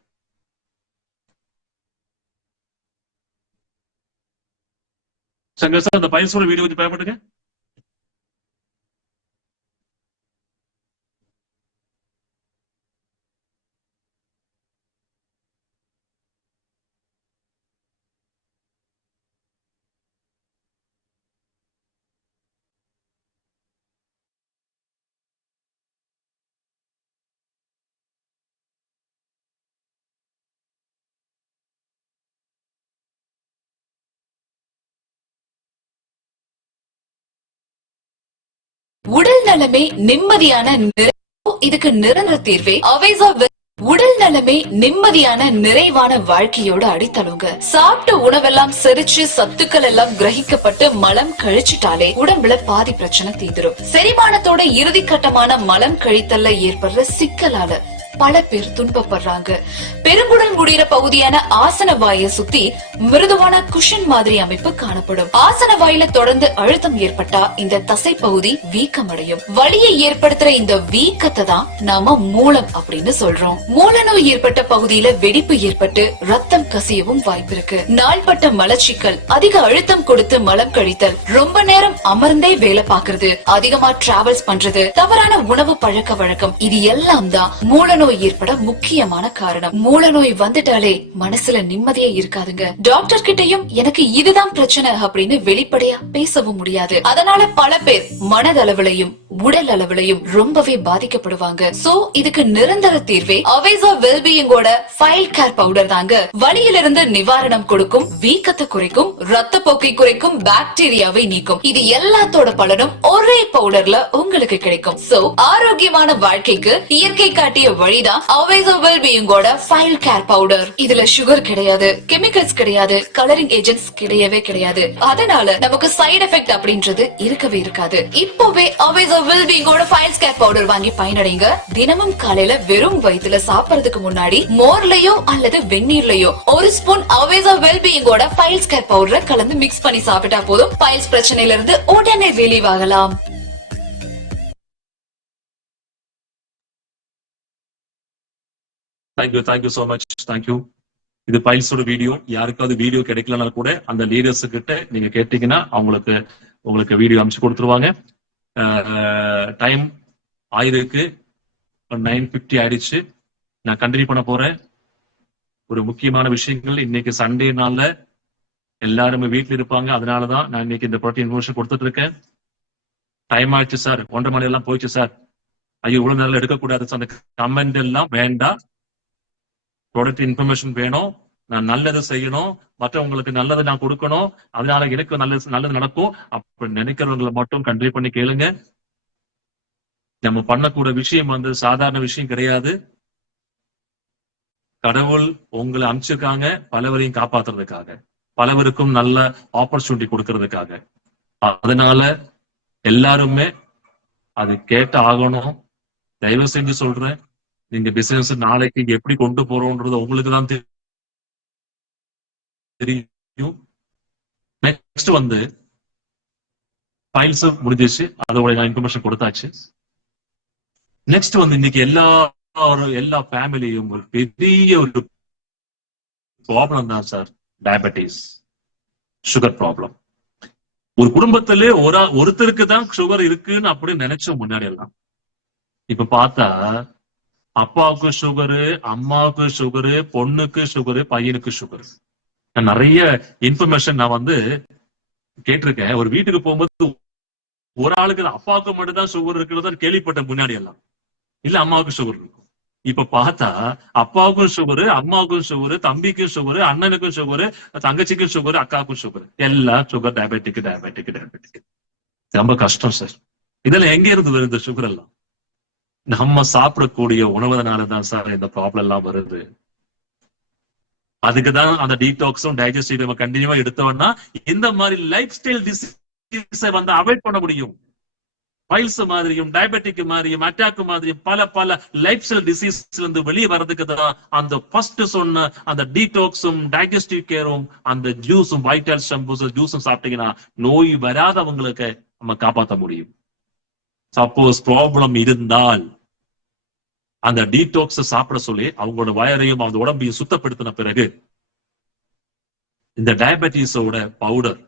சங்கர் சார் அந்த பைல்ஸோட வீடியோ கொஞ்சம் பிளே பண்ணுங்க. உடல் நலமே நிம்மதியான இதுக்கு நிரந்தர தீர்வே அவேசா உடல் நலமே நிம்மதியான நிறைவான வாழ்க்கையோட அடித்தளங்க. சாப்பிட்ட உணவெல்லாம் செரிச்சு சத்துக்கள் எல்லாம் கிரகிக்கப்பட்டு மலம் கழிச்சிட்டாலே உடம்புல பாதி பிரச்சனை தீந்துரும். செரிமானத்தோட இறுதி கட்டமான மலம் கழித்தல்ல ஏற்படுற சிக்கலால பல பேர் துன்பப்படுறாங்க. பெருங்குடல் முடிகிற பகுதியான ஆசன வாயை சுத்தி மிருதுவான குஷன் மாதிரி அமைப்பு காணப்படும். ஆசன வாயில தொடர்ந்து அழுத்தம் ஏற்பட்டா இந்த தசை பகுதி வீக்கம் அடையும். வலியை ஏற்படுத்துற இந்த வீக்கத்தை தான் நாம மூலம் அப்படின்னு சொல்றோம். மூல நோய் ஏற்பட்ட பகுதியில வெடிப்பு ஏற்பட்டு ரத்தம் கசியவும் வாய்ப்பு இருக்கு. நாள்பட்ட மலச்சிக்கல், அதிக அழுத்தம் கொடுத்து மலம் கழித்தல், ரொம்ப நேரம் அமர்ந்தே வேலை பாக்குறது, அதிகமா டிராவல்ஸ் பண்றது, தவறான உணவு பழக்க வழக்கம், இது எல்லாம் தான் மூல நோய் ஏற்பட முக்கியமான காரணம். மூல நோய் வந்துட்டாலே மனசுல நிம்மதியே இருக்காதுங்க. டாக்டர் கிட்டையும் எனக்கு இதுதான் பிரச்சனை அப்படின்னு வெளிப்படையா பேசவும் முடியாது. அதனால பல பேர் மனதளவிலையும் உடல் அளவிலையும் ரொம்பவே பாதிக்கப்படுவாங்க. சோ இதுக்கு நிரந்தர தீர்வே அவேசா வெல்பீயிங்கோட ஃபைல் கேர் பவுடர் தாங்க. வலியிலிருந்து நிவாரணம் கொடுக்கும், வீக்கத்தை குறைக்கும், ரத்த போக்கை குறைக்கும், பாக்டீரியாவை நீக்கும். இது எல்லாத்தோட பலனும் ஒரே பவுடர்ல உங்களுக்கு கிடைக்கும். சோ ஆரோக்கியமான வாழ்க்கைக்கு இயற்கை காட்டிய வழிதான் அவேசா வெல்பீயிங்கோட ஃபைல் கேர் பவுடர். இதுல சுகர் கிடையாது, கெமிக்கல்ஸ் கிடையாது, கலரிங் ஏஜென்ட்ஸ் கிடையவே கிடையாது. அதனால நமக்கு சைடு எஃபெக்ட் அப்படின்றது இருக்கவே இருக்காது. இப்பவே அவேசா வெல்பீயிங்கோட ஃபைல் கேர் பவுடர் வாங்கி பயனடைங்க. தினமும் காலையில வெறும் வயிற்றுல சாப்பிடுறதுக்கு முன்னாடி மோர்லயோ அல்லது வெந்நீர்லயோ ஒரு ஸ்பூன் அவேசா வெல்பீயிங்கோட ஃபைல் கேர் பவுடரை கலந்து மிக்ஸ் பண்ணி சாப்பிட்டா போதும். ஃபைல்ஸ் பிரச்சனையில இருந்து உடனே வெளிவாகலாம். Thank you so much. தேங்க்யூ. இது பைல்ஸோட வீடியோ. யாருக்காவது வீடியோ கிடைக்கலனா கூட அந்த லீடர்ஸ் கிட்ட நீங்க கேட்டீங்கன்னா உங்களுக்கு வீடியோ அனுப்பிச்சு கொடுத்துருவாங்க. டைம் ஆயிருக்கு, 9:50 ஆயிடுச்சு. நான் கண்டினியூ பண்ண போறேன். ஒரு முக்கியமான விஷயங்கள், இன்னைக்கு சண்டே நாள்ல எல்லாருமே வீட்டுல இருப்பாங்க. அதனாலதான் நான் இன்னைக்கு இந்த ப்ரோட்டீன் இன்ஃபர்மேஷன் கொடுத்துட்டு இருக்கேன். டைம் ஆயிடுச்சு சார், 1:30 மணி எல்லாம் போயிடுச்சு சார், ஐயோ இவ்வளவு நேரம் எடுக்கக்கூடாது, அந்த கமெண்ட் எல்லாம் வேண்டாம். ப்ராடக்ட் இன்ஃபர்மேஷன் வேணும், நான் நல்லது செய்யணும், மற்றவங்களுக்கு நல்லதை நான் கொடுக்கணும், அதனால எனக்கு நல்லது நடக்கும் அப்படி நினைக்கிறவங்களை மட்டும் கண்டினியூ பண்ணி கேளுங்க. நம்ம பண்ணக்கூடிய விஷயம் சாதாரண விஷயம் கிடையாது. கடவுள் உங்களை அனுப்பிச்சிருக்காங்க பலவரையும் காப்பாத்துறதுக்காக, பலவருக்கும் நல்ல ஆப்பர்ச்சுனிட்டி கொடுக்கறதுக்காக. அதனால எல்லாருமே அது கேட்டு ஆகணும். தயவு செஞ்சு சொல்றேன், நீங்க பிசினஸ் நாளைக்கு எப்படி கொண்டு போறோம்ன்றது உங்களுக்கு தான் தெரியும். நெக்ஸ்ட் ஃபைல்ஸ் முடிஞ்சிச்சு, அதோட நான் இன்ஃபர்மேஷன் கொடுத்தாச்சு. நெக்ஸ்ட் இன்னைக்கு எல்லா ஃபேமிலியும் ஒரு பெரிய ஒரு ப்ராப்ளம் தான் சார், டயபெட்டிஸ், சுகர் ப்ராப்ளம். ஒரு குடும்பத்திலே ஒருத்தருக்கு தான் சுகர் இருக்குன்னு அப்படின்னு நினைச்சோம் முன்னாடி எல்லாம். இப்ப பார்த்தா அப்பாவுக்கு சுகரு, அம்மாவுக்கு சுகரு, பொண்ணுக்கு சுகரு, பையனுக்கு சுகர். நான் நிறைய இன்ஃபர்மேஷன் நான் கேட்டிருக்கேன். ஒரு வீட்டுக்கு போகும்போது ஒரு ஆளுக்கு அப்பாவுக்கு மட்டும்தான் சுகர் இருக்கிறதா கேள்விப்பட்ட முன்னாடி எல்லாம். இல்ல அம்மாவுக்கு சுகர் இருக்கும். இப்ப பார்த்தா அப்பாவுக்கும் சுகரு, அம்மாவுக்கும் சுகரு, தம்பிக்கும் சுகரு, அண்ணனுக்கும் சுகரு, தங்கச்சிக்கும் சுகரு, அக்காவுக்கும் சுகர், எல்லாம் சுகர், டயபெட்டிக். ரொம்ப கஷ்டம் சார். இதெல்லாம் எங்க இருந்து வருது சுகர் எல்லாம்? நம்ம சாப்பிடக்கூடிய உணவுனாலதான் சார் இந்த ப்ராப்ளம் எல்லாம் வருது. அதுக்குதான் அந்த டீடாக்ஸும் டைஜஸ்டிவ் நம்ம கண்டினியூவா எடுத்தோம்னா இந்த மாதிரி லைஃப் ஸ்டைல் டிசீஸை அவாய்ட் பண்ண முடியும். பைல்ஸ் மாதிரியும், டயபெட்டிக் மாதிரியும், அட்டாக் மாதிரியும் பல லைஃப் ஸ்டைல் டிசீஸ்ல இருந்து வெளியே வர்றதுக்கு தான் அந்த ஃபர்ஸ்ட் சொன்ன அந்த டீடாக்ஸும் டைஜஸ்டிவ் கேரும் அந்த ஜூஸும், வைட்டல் ஷம்பூஸ் ஜூஸும் சாப்பிட்டீங்கன்னா நோய் வராதவங்களுக்கு நம்ம காப்பாற்ற முடியும். சப்போஸ் ப்ராப்ளம் இருந்தால் அந்த டீடாக்ஸ் சாப்பிட சொல்லி அவங்களோட வயரையும் அந்த உடம்பையும் சுத்தப்படுத்தின பிறகு இந்த டயபெட்டிஸோட பவுடர்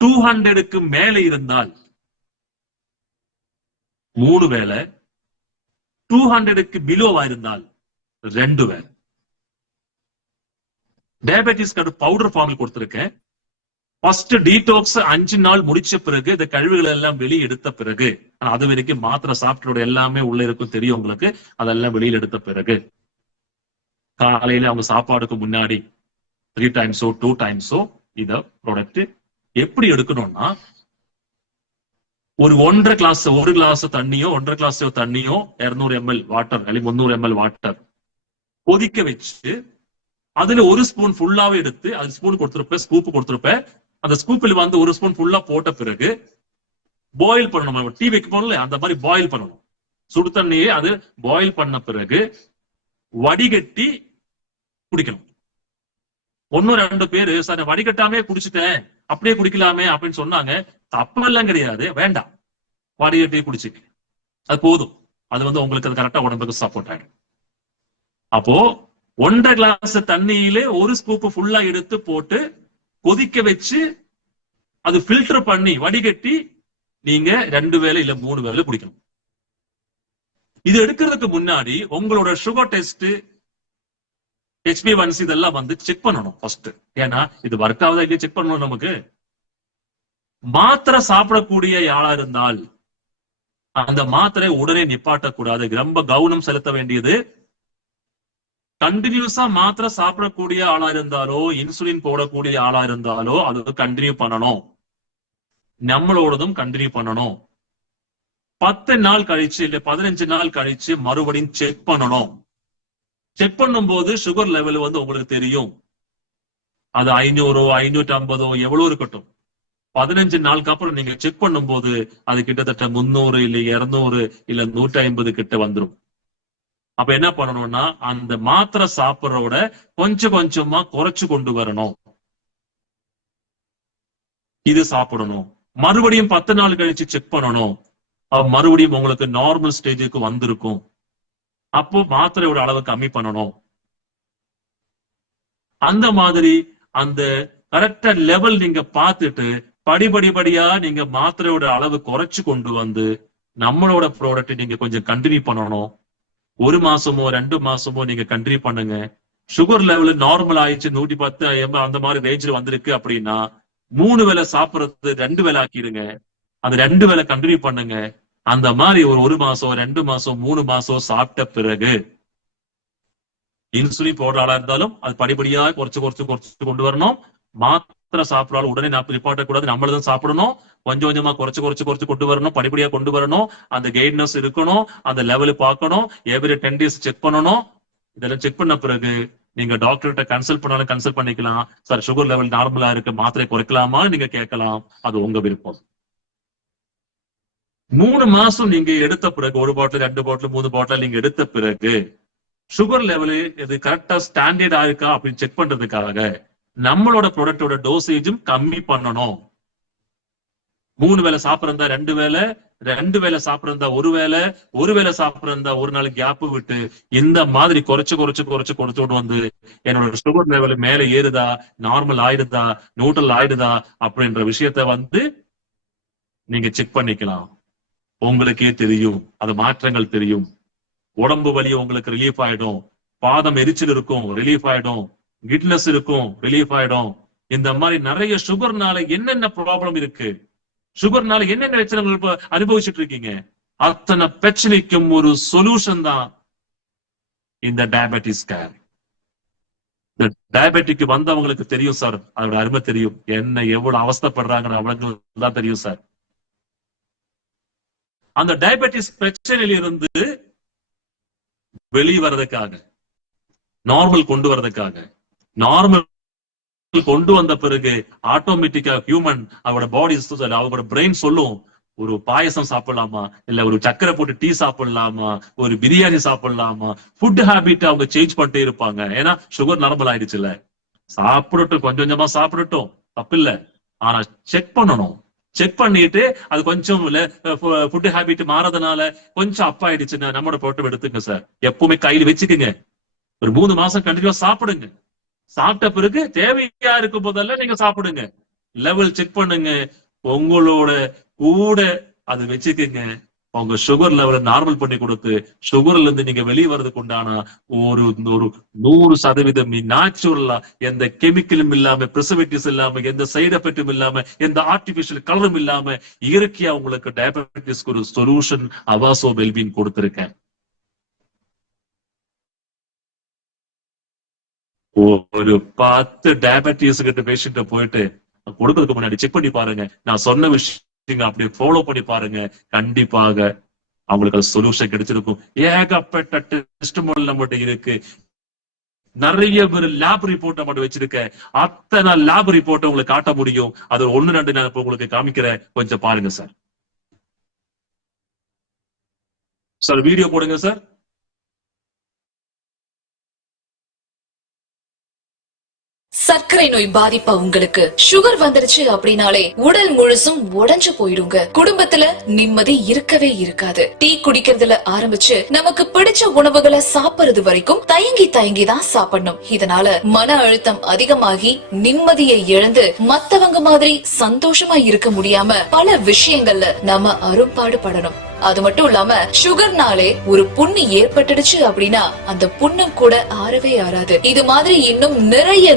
200க்கு மேல இருந்தால் 3 வேளை, 200க்கு பிலோவா இருந்தால் 2 வேளை டயபெட்டிஸ்க்கு பவுடர் ஃபார்மில் கொடுத்திருக்கேன். ஃபர்ஸ்ட் டீடாக்ஸ் 5 நாள் முடிச்ச பிறகு இந்த கழிவுகள் எல்லாம் வெளியே எடுத்த பிறகு, அது வரைக்கும் மாத்திரை சாப்பிட்டோட எல்லாமே உள்ள இருக்கும் தெரியும் உங்களுக்கு, அதெல்லாம் வெளியில எடுத்த பிறகு காலையில அவங்க சாப்பாடுக்கு முன்னாடி 3 டைம்ஸோ 2 டைம்ஸோ இத ப்ராடக்ட் எப்படி எடுக்கணும்னா ஒரு 1 தண்ணியோ 1.5 தண்ணியோ 200 ml வாட்டர் அல்லது 300 ml வாட்டர் கொதிக்க வச்சு அதுல 1 ஸ்பூன் ஃபுல்லாவே எடுத்து அது ஸ்பூன் கொடுத்துருப்பேன், ஸ்கூப் கொடுத்துருப்பேன். அந்த ஸ்கூப்பில் வந்து 1 ஸ்பூன் ஃபுல்லா போட்ட பிறகு பாயில் பண்ணணும். டீ வைக்க போறோம்ல அந்த மாதிரி பாயில் பண்ணணும். சுடு தண்ணியே அது பாயில் பண்ண பிறகு வடிகட்டி குடிக்கணும். 1-2 பேரு சார் வடிகட்டாமே குடிச்சிட்டேன் அப்படியே குடிக்கலாமே அப்படின்னு சொன்னாங்க. தப்பெல்லாம் கிடையாது, வேண்டாம், வடிகட்டி குடிச்சு அது போதும். அது வந்து உங்களுக்கு அது கரெக்டா உடம்புக்கு சப்போர்ட் ஆயிடும். அப்போ 1.5 கிளாஸ் தண்ணியிலே 1 ஸ்கூப் ஃபுல்லா எடுத்து போட்டு கொதிக்க வச்சு அது ஃபில்டர் பண்ணி வடிகட்டி நீங்க 2 வேளை இல்ல 3 வேளை குடிக்கணும். இது எடுக்கிறதுக்கு முன்னாடி உங்களோட சுகர் டெஸ்ட், HbA1c இதெல்லாம் வந்து செக் பண்ணணும் ஃபர்ஸ்ட். ஏன்னா இது ஒர்க் ஆகுதா இல்லையா செக் பண்ணணும். நமக்கு மாத்திரை சாப்பிடக்கூடிய ஆளா இருந்தால் அந்த மாத்திரை உடனே நிப்பாட்டக்கூடாது, ரொம்ப கவனம் செலுத்த வேண்டியது. கண்டினியூஸா மாத்திரை சாப்பிடக்கூடிய ஆளா இருந்தாலோ இன்சுலின் போடக்கூடிய ஆளா இருந்தாலோ அது கண்டினியூ பண்ணணும். நம்மளோடதும் கண்டினியூ பண்ணணும். 10 நாள் கழிச்சு இல்ல 15 நாள் கழிச்சு மறுபடியும் செக் பண்ணணும். செக் பண்ணும் போது சுகர் லெவல் வந்து உங்களுக்கு தெரியும். அது 500 550 எவ்வளவு இருக்கட்டும். 15 நாளுக்கு அப்புறம் நீங்க செக் பண்ணும் போது அது கிட்டத்தட்ட 300 இல்ல 200 இல்ல 150 கிட்ட வந்துடும். அப்ப என்ன பண்ணணும்னா அந்த மாத்திரை சாப்பிட்றோட கொஞ்சம் கொஞ்சமா குறைச்சு கொண்டு வரணும். இது சாப்பிடணும். மறுபடியும் 10 நாள் கழிச்சு செக் பண்ணணும். மறுபடியும் உங்களுக்கு நார்மல் ஸ்டேஜுக்கு வந்திருக்கும். அப்போ மாத்திரையோட அளவு கம்மி பண்ணணும். அந்த மாதிரி அந்த கரெக்டா லெவல் நீங்க பார்த்துட்டு படிப்படியா நீங்க மாத்திரையோட அளவு குறைச்சு கொண்டு வந்து நம்மளோட ப்ராடக்ட் நீங்க கொஞ்சம் கண்டினியூ பண்ணணும். 1 மாசமோ 2 மாசமோ நீங்க கண்டினியூ பண்ணுங்க. சுகர் லெவல் நார்மல் ஆயிடுச்சு 110 80 அந்த மாதிரி ரேஞ்சில் வந்திருக்கு அப்படின்னா 3 வேளை சாப்பிடுறது 2 வேளை ஆக்கிடுங்க. அந்த 2 வேளை கண்டினியூ பண்ணுங்க. அந்த மாதிரி ஒரு 1 மாசம் 2 மாசம் 3 மாசம் சாப்பிட்ட பிறகு இன்சுலின் போடுற ஆளா இருந்தாலும் அது படிப்படியா குறைச்சு கொண்டு வரணும். மாத்திரை சாப்பிடாலும் உடனே நிப்பாட்டக்கூடாது, நம்மளதான் சாப்பிடணும். கொஞ்சம் கொஞ்சமா குறைச்சு கொண்டு வரணும். படிப்படியா கொண்டு வரணும். அந்த கெய்ட்னஸ் இருக்கணும். அந்த லெவல் பார்க்கணும். எவ்ரி 10 days செக் பண்ணணும். இதெல்லாம் செக் பண்ண பிறகு நீங்க டாக்டர்கிட்ட கன்சல்ட் பண்ணாலும் கன்சல்ட் பண்ணிக்கலாம். சார் சுகர் லெவல் நார்மலா இருக்கு, மாத்திரை குறைக்கலாமா நீங்க கேட்கலாம். அது உங்க விருப்பம். 3 மாசம் நீங்க எடுத்த பிறகு 1 பாட்டில் 2 பாட்டில் 3 பாட்டில் நீங்க எடுத்த பிறகு சுகர் லெவலு இது கரெக்டா ஸ்டாண்டர்டா இருக்கா அப்படின்னு செக் பண்றதுக்காக நம்மளோட ப்ராடக்டோட டோசேஜும் கம்மி பண்ணணும். 3 வேளை சாப்பிட்றதா 2 வேளை, 2 வேளை சாப்பிட்றதா 1 வேளை, 1 வேளை சாப்பிட்றதா 1 நாள் கேப் விட்டு இந்த மாதிரி குறைச்சு வந்து என்னோட சுகர் லெவல் மேல ஏறுதா, நார்மல் ஆயிடுதா, நியூட்ரல் ஆயிடுதா அப்படின்ற விஷயத்த வந்து நீங்க செக் பண்ணிக்கலாம். உங்களுக்கே தெரியும், அது மாற்றங்கள் தெரியும். உடம்பு வலி உங்களுக்கு ரிலீஃப் ஆயிடும். பாதம் எரிச்சல் இருக்கும், ரிலீஃப் ஆயிடும். கிட்னஸ் இருக்கும், ரிலீஃப் ஆயிடும். இந்த மாதிரி நிறைய சுகர்னால என்னென்ன ப்ராப்ளம் இருக்கு, சுகர்னால என்னென்ன பிரச்சனை அனுபவிச்சுட்டு இருக்கீங்க, அத்தனை பிரச்சனைக்கும் ஒரு சொல்யூஷன் தான் இந்த டயபெட்டிஸ் கேர். இந்த டயபெட்டிக் வந்தவங்களுக்கு தெரியும் சார், அதோட அருமை தெரியும். என்ன எவ்வளவு அவஸ்தைப்படுறாங்கன்னு அவங்களுக்கு தான் தெரியும் சார். அந்த டயபெட்டிஸ் பிரச்சனையில இருந்து வெளியே வர்றதுக்காக, நார்மல் கொண்டு வர்றதுக்காக, நார்மல் கொண்டு வந்த பிறகு ஆட்டோமேட்டிக்கா ஹியூமன் அவரோட பாடி அவரோட பிரெயின் சொல்லும், ஒரு பாயசம் சாப்பிடலாமா, இல்ல ஒரு சக்கரை போட்டு டீ சாப்பிடலாமா, ஒரு பிரியாணி சாப்பிடலாமா. ஃபுட் ஹேபிட் அவங்க சேஞ்ச் பண்ணிட்டே இருப்பாங்க. ஏன்னா சுகர் நார்மல் ஆயிடுச்சுல்ல. சாப்பிடட்டும், கொஞ்சம் கொஞ்சமா சாப்பிடட்டும், தப்பில்ல. ஆனா செக் பண்ணணும். செக் பண்ணிட்டு அது கொஞ்சம் ஃபுட் ஹேபிட் மாறதுனால கொஞ்சம் அப் ஆயிடுச்சுன்னா நம்மளோட ப்ராடக்ட் எடுத்துங்க சார். எப்பவுமே கையில வச்சுக்கோங்க. ஒரு 3 மாசம் கண்டினியூவா சாப்பிடுங்க. சாப்பிட்ட பிறகு தேவையா இருக்கும் போதெல்லாம் நீங்க சாப்பிடுங்க. லெவல் செக் பண்ணுங்க. உங்களோட கூட அது வச்சுக்கோங்க. உங்க சுகர் லெவலை நார்மல் பண்ணி கொடுத்து சுகர்ல இருந்து நீங்க வெளியே வர்றதுக்கு உண்டான ஒரு 100% நேச்சுரலா, எந்த கெமிக்கலும் இல்லாம, பிரிசர்வேட்டிவ்ஸ் இல்லாம, எந்த சைடு எஃபெக்டும் இல்லாம, எந்த ஆர்டிபிஷியல் கலரும் இல்லாம இயற்கையா உங்களுக்கு டயபெட்டிஸ்க்கு ஒரு சொல்யூஷன் அவாசோ வெல்பீன் கொடுத்திருக்கேன். ஒரு 10 டயபெட்டிஸ் கிட்ட பேஷண்ட போயிட்டு கொடுக்கறதுக்கு முன்னாடி செக் பண்ணி பாருங்க. நான் சொன்ன விஷயம் நீங்க அப்படி ஃபாலோ பண்ணி பாருங்க, கண்டிப்பாக அவங்களுக்கு அது சொல்யூஷன் கிடைச்சிருக்கும். ஏகப்பட்ட டெஸ்டிமோனியல் நம்மகிட்ட இருக்கு. நிறைய பேர் லேப் ரிப்போர்ட் மட்டும் வச்சிருக்க, அத்தனை லேப் ரிப்போர்ட் உங்களுக்கு காட்ட முடியும். அது 1-2 நான் உங்களுக்கு காமிக்கிறேன், கொஞ்சம் பாருங்க சார். சார் வீடியோ போடுங்க சார். சர்க்கரை நோய் பாதிப்பா உங்களுக்கு சுகர் வந்துருச்சு அப்படின்னாலே உடல் முழுசும் உடைஞ்சு போயிடுங்க. குடும்பத்துல நிம்மதி இருக்கவே இருக்காது. டீ குடிக்கிறதுல ஆரம்பிச்சு நமக்கு பிடிச்ச உணவுகளை சாப்பிடுறது வரைக்கும் தயங்கி தயங்கி தான் சாப்பிடணும். இதனால மன அழுத்தம் அதிகமாகி நிம்மதியை இழந்து மத்தவங்க மாதிரி சந்தோஷமா இருக்க முடியாம பல விஷயங்கள்ல நம்ம அரும்பாடு படணும். அது மட்டும் இல்லாம சுகர்னாலே ஒரு புண்ணு ஏற்பட்டுடுச்சு அப்படின்னா அந்த புண்ணும் கூட ஆறவே ஆறாது. இது மாதிரி இன்னும் நிறைய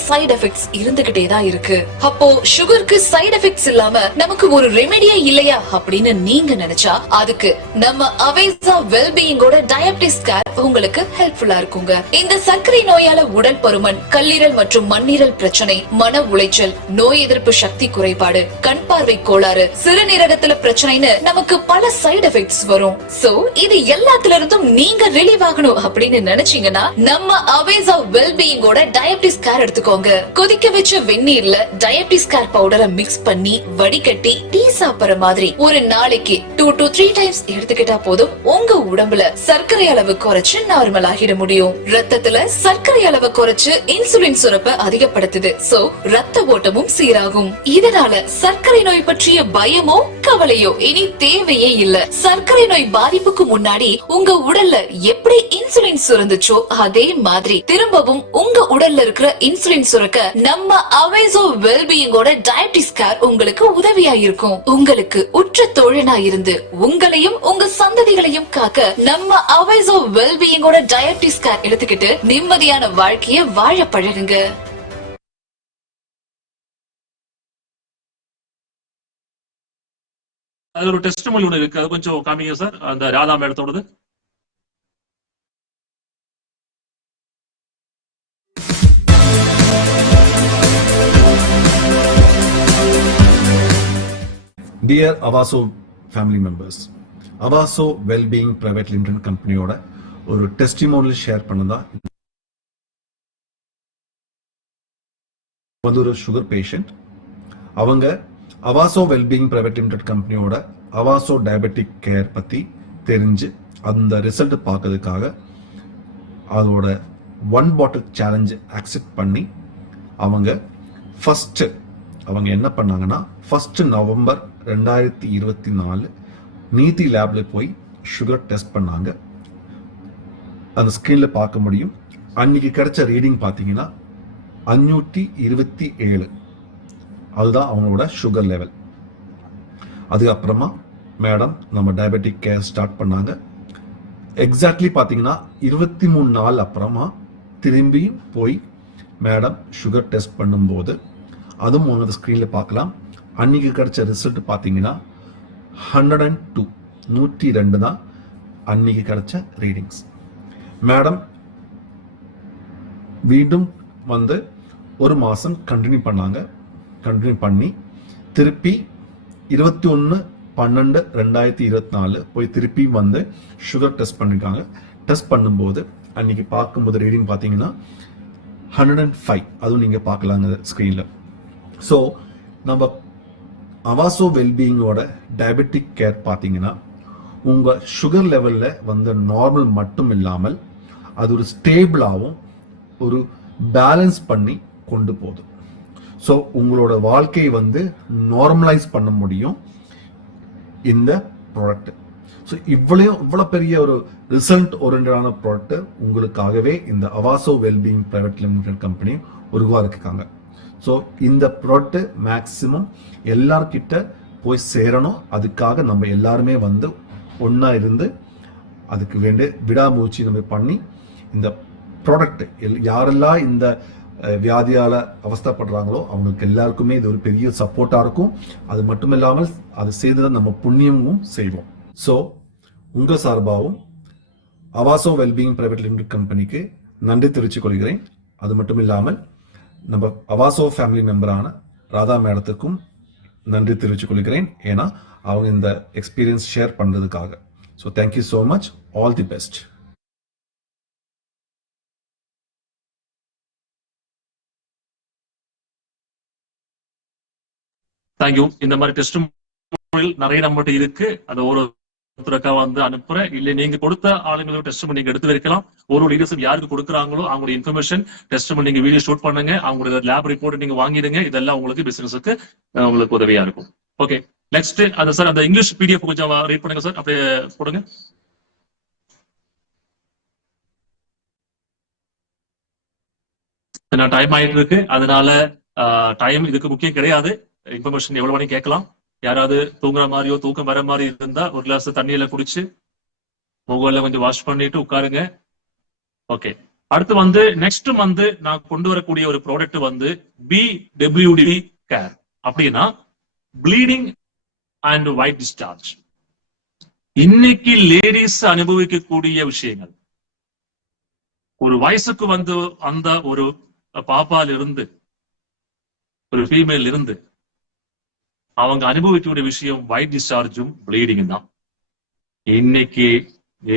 சைடு எஃபெக்ட்ஸ் இருந்துகிட்டே தான் இருக்கு. அப்போ சுகருக்கு சைடு எஃபெக்ட்ஸ் இல்லாம நமக்கு ஒரு ரெமெடியே இல்லையா அப்படின்னு நீங்க நினைச்சா அதுக்கு நம்ம அவேசா வெல்பீயிங்கோட டயபிட்டிஸ் கேர் உங்களுக்கு ஹெல்ப்ஃபுல்லா இருக்குங்க. இந்த சர்க்கரை நோயால உடல் பருமன், கல்லீரல் மற்றும் மண்ணீரல் பிரச்சனை, மன உளைச்சல், நோய் எதிர்ப்பு சக்தி குறைபாடு, கண் பார்வை கோளாறு, சிறுநீரகத்துல பிரச்சனைன்னு நமக்கு பல சைடு எஃபெக்ட்ஸ் வரும். சோ இது எல்லாத்துல இருந்தும் நீங்க ரிலீவ் ஆகணும் அப்படின்னு நினைச்சீங்கன்னா நம்ம அவேசா வெல்பீயிங்கோட டயபிட்டிஸ் கேர் எடுத்துக்கோங்க. கொதிக்க வச்ச வெந்நீர்ல டயபிட்டிஸ் கேர் பவுடரை மிக்ஸ் பண்ணி வடிகட்டி டீ சாப்பிடுற மாதிரி ஒரு நாளைக்கு 2 to 3 டைம்ஸ் எடுத்துக்கிட்டா போதும். உங்க உடம்புல சர்க்கரை அளவு குறைச்சு நார்மல் ஆகிட முடியும். ரத்தத்துல சர்க்கரை அளவு குறைச்சு இன்சுலின் சுரப்பை அதிகப்படுத்துது. சோ ரத்த ஓட்டமும் சீராகும். இதனால சர்க்கரை நோய் பற்றிய பயமோ கவலையோ இனி தேவையே இல்ல. சர்க்கரை நோய் பாதிப்புக்கு முன்னாடி உங்க உடல்ல எப்படி இன்சுலின் சுரந்துச்சோ அதே மாதிரி திரும்பவும் உங்க உடல்ல இருக்கிற இன்சுலின் சுரக்க நம்ம அவேசோ வெல்பீயிங்கோட டயபிட்டிஸ் கேர் உங்களுக்கு உதவியா இருக்கும். உங்களுக்கு உற்ற தோழனா இருந்து உங்களையும் உங்க சந்ததிகளையும் காக்க நம்ம அவேசோ வெல்பீயிங்கோட டயபிட்டிஸ் கேர் எடுத்துக்கிட்டு நிம்மதியான வாழ்க்கைய வாழ பழகுங்க. அது ஒரு டெஸ்டிமோனி ஒன்று இருக்கு, அது கொஞ்சம் காமிங்க சார், அந்த Radha மேடத்தோடது. Dear Avaso family members, Avaso Wellbeing Private Limited கம்பெனியோட ஒரு டெஸ்டிமோனியல் ஷேர் பண்ணதா. வந்து ஒரு சுகர் பேஷண்ட், அவங்க அவாசோ வெல்பீயிங் பிரைவேட் லிமிடெட் கம்பெனியோட அவாசோ டயபெட்டிக் கேர் பத்தி தெரிஞ்சு அந்த ரிசல்ட் பார்க்கறதுக்காக அதோட 1 பாட்டில் சேலஞ்ச் அக்செப்ட் பண்ணி அவங்க என்ன பண்ணாங்கன்னா 1 நவம்பர் 2024 நீதி லேப்ல போய் சுகர் டெஸ்ட் பண்ணாங்க. அந்த ஸ்கிரீன்ல பார்க்க முடியும். அன்னைக்கு கிடைச்ச ரீடிங் பார்த்தீங்கன்னா 527. அதுதான் அவங்களோட சுகர் லெவல். அதுக்கப்புறமா மேடம் நம்ம டயபெட்டிக் கேர் ஸ்டார்ட் பண்ணாங்க. எக்ஸாக்ட்லி பார்த்தீங்கன்னா 23 நாள் அப்புறமா திரும்பியும் போய் மேடம் சுகர் டெஸ்ட் பண்ணும்போது அதுவும் உங்களோட ஸ்க்ரீனில் பார்க்கலாம். அன்னைக்கு கிடைச்ச ரிசல்ட் பார்த்தீங்கன்னா 102 தான் அன்னைக்கு கிடைச்ச ரீடிங்ஸ். மேடம் மீண்டும் வந்து 1 மாதம் கண்டினியூ பண்ணி திருப்பி 21/12/2024 போய் திருப்பி வந்து சுகர் டெஸ்ட் பண்ணிருக்காங்க. டெஸ்ட் பண்ணும்போது அன்னைக்கு பார்க்கும்போது ரீடிங் பார்த்தீங்கன்னா 105. அதுவும் நீங்க பார்க்கலாங்க ஸ்கிரீன்ல. ஸோ நம்ம அவாசோ வெல்பீயிங்கோட டயபெட்டிக் கேர் பார்த்தீங்கன்னா உங்க சுகர் லெவல்ல வந்து நார்மல் மட்டும் இல்லாமல் அது ஒரு ஸ்டேபிளாகவும் ஒரு பேலன்ஸ் பண்ணி கொண்டு போகுது. ஸோ உங்களோட வாழ்க்கையை வந்து நார்மலைஸ் பண்ண முடியும் இந்த ப்ராடக்ட். ஸோ இவ்வளோ பெரிய ஒரு ரிசல்ட் ஓரியன்டான ப்ராடக்ட் உங்களுக்காகவே இந்த Avaso wellbeing private limited company உருவாக்கிருக்காங்க. ஸோ இந்த ப்ராடக்ட் மேக்சிமம் எல்லார்கிட்ட போய் சேரணும். அதுக்காக நம்ம எல்லாருமே வந்து ஒன்றா இருந்து அதுக்கு வேண்டிய விடாமுயற்சி நம்ம பண்ணி இந்த ப்ராடக்ட் யாரெல்லாம் இந்த வியாதியால் அவஸ்தைப்படுறாங்களோ அவங்களுக்கு எல்லாருக்குமே இது ஒரு பெரிய சப்போர்ட்டாக இருக்கும். அது மட்டும் இல்லாமல் அது செய்ததை நம்ம புண்ணியமும் செய்வோம். ஸோ உங்கள் சார்பாகவும் அவாசோ வெல்பீயிங் பிரைவேட் லிமிடெட் கம்பெனிக்கு நன்றி தெரிவித்துக் கொள்கிறேன். அது மட்டும் இல்லாமல் நம்ம அவாசோ ஃபேமிலி மெம்பரான ராதா மேடத்துக்கும் நன்றி தெரிவித்துக் கொள்கிறேன். ஏன்னா அவங்க இந்த எக்ஸ்பீரியன்ஸ் ஷேர் பண்றதுக்காக. So thank you so much. All the best. Thank you. இந்த மாதிரி டெஸ்ட் நிறைய நம்மகிட்ட இருக்கு. அது ஒருத்தருக்கா வந்து அனுப்புறேன். இல்லை நீங்க கொடுத்த ஆளுங்களோட டெஸ்ட் நீங்க எடுத்து வைக்கலாம். ஒரு லீடர்ஷிப் யாருக்கு கொடுக்குறாங்களோ அவங்களுடைய இன்ஃபர்மேஷன் டெஸ்ட் நீங்க வீடியோ ஷூட் பண்ணுங்க. அவங்களோட லேப் ரிப்போர்ட் நீங்க வாங்கிடுங்க. இதெல்லாம் உங்களுக்கு பிசினஸுக்கு உங்களுக்கு உதவியா இருக்கும். ஓகே, நெக்ஸ்ட் அது சார் அந்த இங்கிலீஷ் பிடிஎஃப் கொஞ்சம் ரீட் பண்ணுங்க சார். அப்படியே போடுங்க. டைம் ஆயிட்டு இருக்கு, அதனால டைம் இதுக்கு முக்கியம் கிடையாது. இன்ஃபர்மேஷன் எவ்வளவு மணி கேட்கலாம். யாராவது தூங்குற மாதிரியோ தூக்கம் வர மாதிரி இருந்தா ஒரு கிளாஸ் தண்ணியில குடிச்சு முகல கொஞ்சம் வாஷ் பண்ணிட்டு உட்காருங்க. ஓகே, அடுத்து வந்து நெக்ஸ்ட் வந்து நான் கொண்டு வரக்கூடிய ஒரு ப்ராடக்ட் வந்து BWD கேர். அப்படின்னா ப்ளீடிங் அண்ட் ஒயிட் டிஸ்சார்ஜ். இன்னைக்கு லேடிஸ் அனுபவிக்கக்கூடிய விஷயங்கள், ஒரு வயசுக்கு வந்து அந்த ஒரு பாப்பால இருந்து ஒரு ஃபீமேல் இருந்து அவங்க அனுபவிக்கக்கூடிய விஷயம் ஒயிட் டிஸ்சார்ஜும் ப்ளீடிங் தான். இன்னைக்கு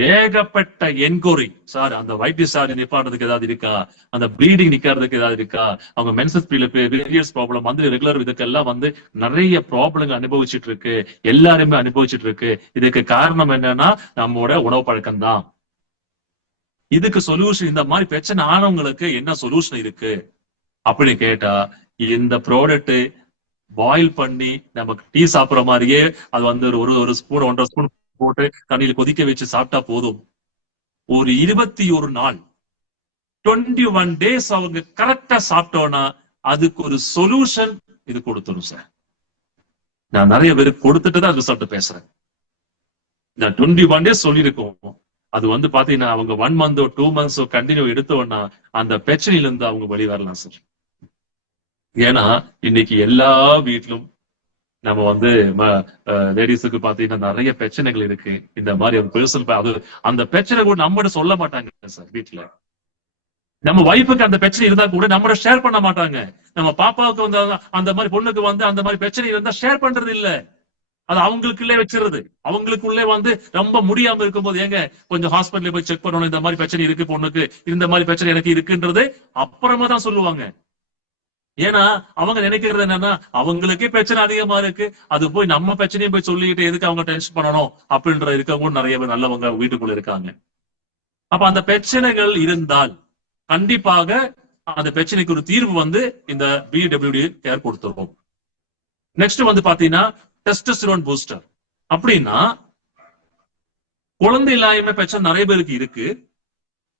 ஏகப்பட்ட என்கொயரி, சார் அந்த ஒயிட் டிஸ்சார்ஜ் நிப்பாடுறதுக்கு ஏதாவது இருக்கா, அந்த ப்ளீடிங் நிக்கிறதுக்கு ஏதாவது இருக்கா, அவங்க மென்சஸ் பீரியட்ஸ் ப்ராப்ளம் வந்து ரெகுலர் இதுக்கெல்லாம் வந்து நிறைய ப்ராப்ளம் அனுபவிச்சுட்டு இருக்கு. எல்லாருமே அனுபவிச்சுட்டு இருக்கு. இதுக்கு காரணம் என்னன்னா நம்மளோட உணவு பழக்கம் தான். இதுக்கு சொல்யூஷன், இந்த மாதிரி பிரச்சனை ஆனவங்களுக்கு என்ன சொல்யூஷன் இருக்கு அப்படின்னு கேட்டா, இந்த ப்ராடக்ட் பாயில் பண்ணி நமக்கு டீ சாப்பிடுற மாதிரியே அது வந்து ஒரு ஸ்பூன் 1.5 ஸ்பூன் போட்டு தண்ணியில் கொதிக்க வச்சு சாப்பிட்டா போதும். ஒரு 21 நாள் 21 days அவங்க கரெக்டா சாப்பிட்டோம்னா அதுக்கு ஒரு சொல்யூஷன் இது கொடுத்துரும் சார். நான் நிறைய பேருக்கு கொடுத்துட்டு தான் ரிசல்ட் பேசுறேன். நான் 21 days சொல்லியிருக்கோம். அது வந்து பாத்தீங்கன்னா அவங்க 1 month 2 months கண்டினியூ எடுத்தோம்னா அந்த பிரச்சனையில இருந்து அவங்க வெளியே வரலாம் சார். ஏன்னா இன்னைக்கு எல்லா வீட்டிலும் நம்ம வந்து லேடிஸுக்கு பாத்தீங்கன்னா நிறைய பிரச்சனைகள் இருக்கு. இந்த மாதிரி ஒரு பெர்சனல் அது அந்த பிரச்சனை கூட நம்மகிட்ட சொல்ல மாட்டாங்க சார். வீட்டுல நம்ம வைஃபுக்கு அந்த பிரச்சனை இருந்தா கூட நம்மகிட்ட ஷேர் பண்ண மாட்டாங்க. நம்ம பாப்பாவுக்கு வந்து அந்த மாதிரி பொண்ணுக்கு வந்து அந்த மாதிரி பிரச்சனை இருந்தா ஷேர் பண்றது இல்ல. அது அவங்களுக்குள்ளே வச்சிருது. அவங்களுக்குள்ளே வந்து ரொம்ப முடியாம இருக்கும்போது ஏங்க கொஞ்சம் ஹாஸ்பிட்டல் போய் செக் பண்ணணும், இந்த மாதிரி பிரச்சனை இருக்கு பொண்ணுக்கு, இந்த மாதிரி பிரச்சனை எனக்கு இருக்குன்றது அப்புறமா தான் சொல்லுவாங்க. ஏன்னா அவங்க நினைக்கிறது என்னன்னா அவங்களுக்கே பிரச்சனை அதிகமா இருக்கு, அது போய் நம்ம பிரச்சனையும் போய் சொல்லிட்டு எதுக்கு அவங்க டென்ஷன் பண்ணணும் அப்படின்ற இருக்கவங்க நிறைய பேர் நல்லவங்க வீட்டுக்குள்ள இருக்காங்க. அப்ப அந்த பிரச்சனைகள் இருந்தால் கண்டிப்பாக அந்த பிரச்சனைக்கு ஒரு தீர்வு வந்து இந்த BWD கேர் கொடுத்துருவோம். நெக்ஸ்ட் வந்து பாத்தீங்கன்னா டெஸ்டோஸ்டெரான் பூஸ்டர். அப்படின்னா குழந்தை இல்லாம பிரச்சனை நிறைய பேருக்கு இருக்கு.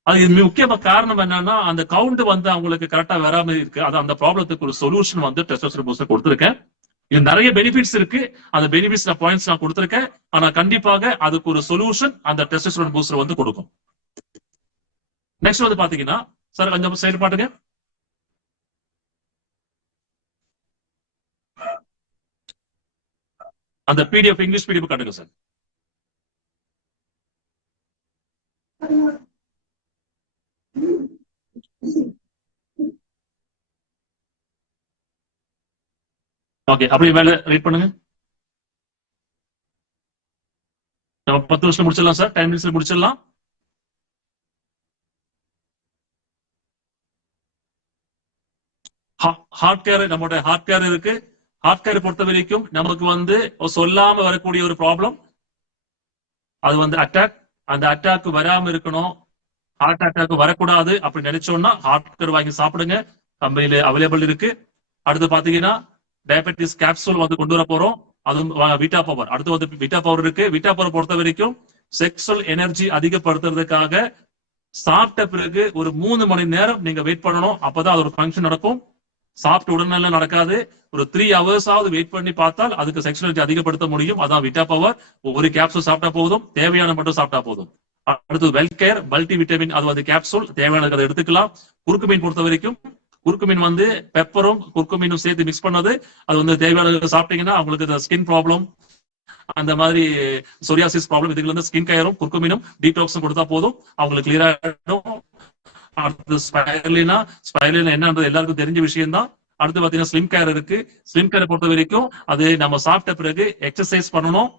அது முக்கியமா காரணம் என்னன்னா அந்த கவுண்ட் வந்து அவங்களுக்கு கரெக்டா வராம இருக்கு. அது அந்த ப்ராப்ளத்துக்கு ஒரு சொல்யூஷன் வந்து டெஸ்டோஸ்டெரான் பூஸ்டர் கொடுத்திருக்கேன். இது நிறைய பெனிஃபிட்ஸ் இருக்கு. அந்த பெனிஃபிட்ஸ் பாயிண்ட்ஸ் நான் கொடுத்திருக்கேன். ஆனா கண்டிப்பாக அதுக்கு ஒரு சொல்யூஷன் அந்த டெஸ்டோஸ்டெரான் பூஸ்டர் வந்து கொடுக்கும். நெக்ஸ்ட் வந்து பாத்தீங்கன்னா சார் கொஞ்சம் சைடு பாட்டுங்க. அந்த PDF இங்கிலீஷ் PDF காட்டுங்க சார். ஓகே, அப்படியே மேல ரீட் பண்ணுங்க. நம்ம 10 நிமிஷம் முடிச்சிடலாம் சார். 10 minutes முடிச்சிடலாம். ஹார்ட் கேர், நம்மளோட ஹார்ட் கேர் இருக்கு. ஹார்ட் கேர் பொறுத்த வரைக்கும் நமக்கு வந்து சொல்லாம வரக்கூடிய ஒரு ப்ராப்ளம் அது வந்து அட்டாக். அந்த அட்டாக் வராம இருக்கணும், ஹார்ட் அட்டாக் வரக்கூடாது அப்படி நினைச்சோம்னா ஹார்ட் கேர் வாங்கி சாப்பிடுங்க. கம்பெனில அவைலபிள் இருக்கு. அடுத்து பாத்தீங்கன்னா டயபெட்டிஸ் கேப்சூல் வந்து கொண்டு வர போறோம். அதுவும் விட்டா பவர். அடுத்து வந்து விட்டா பவர் இருக்கு. விட்டா பவர் பொறுத்த வரைக்கும் செக்ஷுவல் எனர்ஜி அதிகப்படுத்துறதுக்காக சாப்பிட்ட பிறகு ஒரு 3 மணி நேரம் நீங்க வெயிட் பண்ணணும். அப்பதான் அது ஒரு ஃபங்க்ஷன் நடக்கும். சாப்பிட்ட உடனே நடக்காது. ஒரு 3 hours ஆவது வெயிட் பண்ணி பார்த்தால் அதுக்கு செக்ஷுவல் எனர்ஜி அதிகப்படுத்த முடியும். அதான் விட்டா பவர். ஒரு கேப்சூல் சாப்பிட்டா போதும், தேவையான மட்டும் சாப்பிட்டா போதும். அடுத்து வெல் கேர் மல்டி விட்டமின், அது வந்து கேப்சூல் தேவையானது அதை எடுத்துக்கலாம். குறுக்குமீன் பொறுத்த வரைக்கும் குறுக்குமீன் வந்து பெப்பரும் குறுக்குமீனும் சேர்த்து மிக்ஸ் பண்ணது, அது வந்து தேவையான சாப்பிட்டீங்கன்னா அவங்களுக்கு ஸ்கின் ப்ராப்ளம், அந்த மாதிரி சொரியாசிஸ் ப்ராப்ளம், இதுல இருந்து ஸ்கின் கேரும் குறுக்குமீனும் டீடாக்ஸும் கொடுத்தா போதும், அவங்களுக்கு கிளியர் ஆகிடும். அடுத்து ஸ்பைருலினா என்னன்றது எல்லாருக்கும் தெரிஞ்ச விஷயம் தான். அடுத்து பாத்தீங்கன்னா ஸ்லிம் கேர் இருக்கு. ஸ்லிம் கேரை பொறுத்த வரைக்கும் அது நம்ம சாப்பிட்ட பிறகு எக்ஸசைஸ் பண்ணணும்,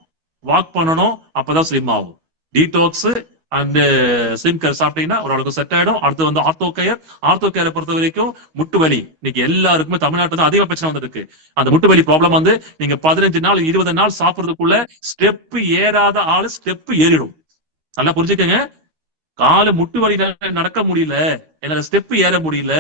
வாக் பண்ணணும், அப்பதான் ஸ்லிம் ஆகும். டீடாக்ஸ் அண்ட் ஸ்லிம் கேர் சாப்பிட்டீங்கன்னா ஓரளவுக்கு செட் ஆயிடும். அடுத்து வந்து ஆர்த்தோ கேர். ஆர்த்தோ கேரை பொறுத்த வரைக்கும் முட்டு வலி இன்னைக்கு எல்லாருக்குமே தமிழ்நாட்டுல தான் அதிக பிரச்சனை வந்துருக்கு. அந்த முட்டு வலி ப்ராப்ளம் வந்து நீங்க 15 நாள் 20 நாள் சாப்பிடுறதுக்குள்ள ஸ்டெப் ஏறாத ஆளு ஸ்டெப் ஏறிடும். நல்லா புரிஞ்சுக்கங்க. கால முட்டு வலியில நடக்க முடியல, என்னால ஸ்டெப் ஏற முடியல,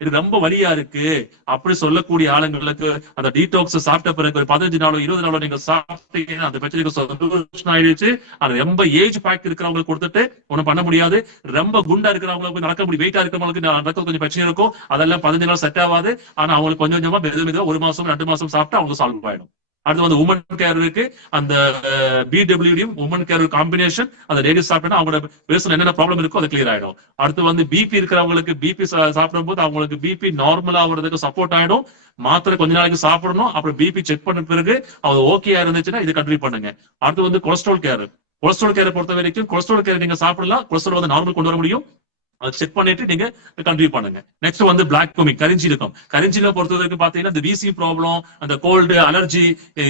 இது ரொம்ப வலியா இருக்கு அப்படி சொல்லக்கூடிய ஆளுங்களுக்கு அந்த டீடாக்ஸ் சாப்பிட்ட பிறகு ஒரு 15 நாளோ 20 நாளோ நீங்க சாப்பிட்டீங்கன்னா அந்த பிரச்சனைக்கு சொல்யூஷன் ஆயிடுச்சு. அது ரொம்ப ஏஜ் பேக் இருக்கிறவங்களுக்கு கொடுத்துட்டு ஒண்ணும் பண்ண முடியாது. ரொம்ப குண்டா இருக்கிறவங்களுக்கு நடக்க முடியும், வெயிட்டா இருக்கிறவங்களுக்கு நடக்க கொஞ்சம் பிரச்சனை இருக்கும். அதெல்லாம் 15 நாள் செட் ஆகாது. ஆனா அவங்களுக்கு கொஞ்சம் கொஞ்சமா மெதுவா 1 மாசம் 2 மாசம் சாப்பிட்டா அவங்க சால்வ் ஆயிடும். அடுத்து வந்து உமன் கேர் இருக்கு. அந்த பிடபிள்யூடியும் உமன் கேர் காம்பினேஷன் அந்த லேடிஸ் சாப்பிட்டா அவங்களோட பேசல என்னென்ன ப்ராப்ளம் இருக்கோ அது கிளியர் ஆயிடும். அடுத்து வந்து பிபி இருக்கிறவங்களுக்கு பிபி சாப்பிடும் போது அவங்களுக்கு பிபி நார்மலா ஆகுறதுக்கு சப்போர்ட் ஆயிடும். மாத்திரை கொஞ்ச நாளைக்கு சாப்பிடணும். அப்புறம் பிபி செக் பண்ண பிறகு அது ஓகேயா இருந்துச்சுன்னா இது கண்டினியூ பண்ணுங்க. அடுத்து வந்து கொலஸ்ட்ரால் கேர். கொலஸ்ட்ரால் கேரை பொறுத்த வரைக்கும் கொலஸ்ட்ரால் கேர் நீங்க சாப்பிடலாம், கொலஸ்ட்ரால் வந்து நார்மல் கொண்டு வர முடியும். அதை செக் பண்ணிட்டு நீங்க கண்டினியூ பண்ணுங்க. நெக்ஸ்ட் வந்து பிளாக் குமிங் கரிஞ்சீரகம். கரிஞ்சீரகம் பொறுத்த வரைக்கும் பாத்தீங்கன்னா இந்த விசி ப்ராப்ளம், அந்த கோல்டு, அலர்ஜி,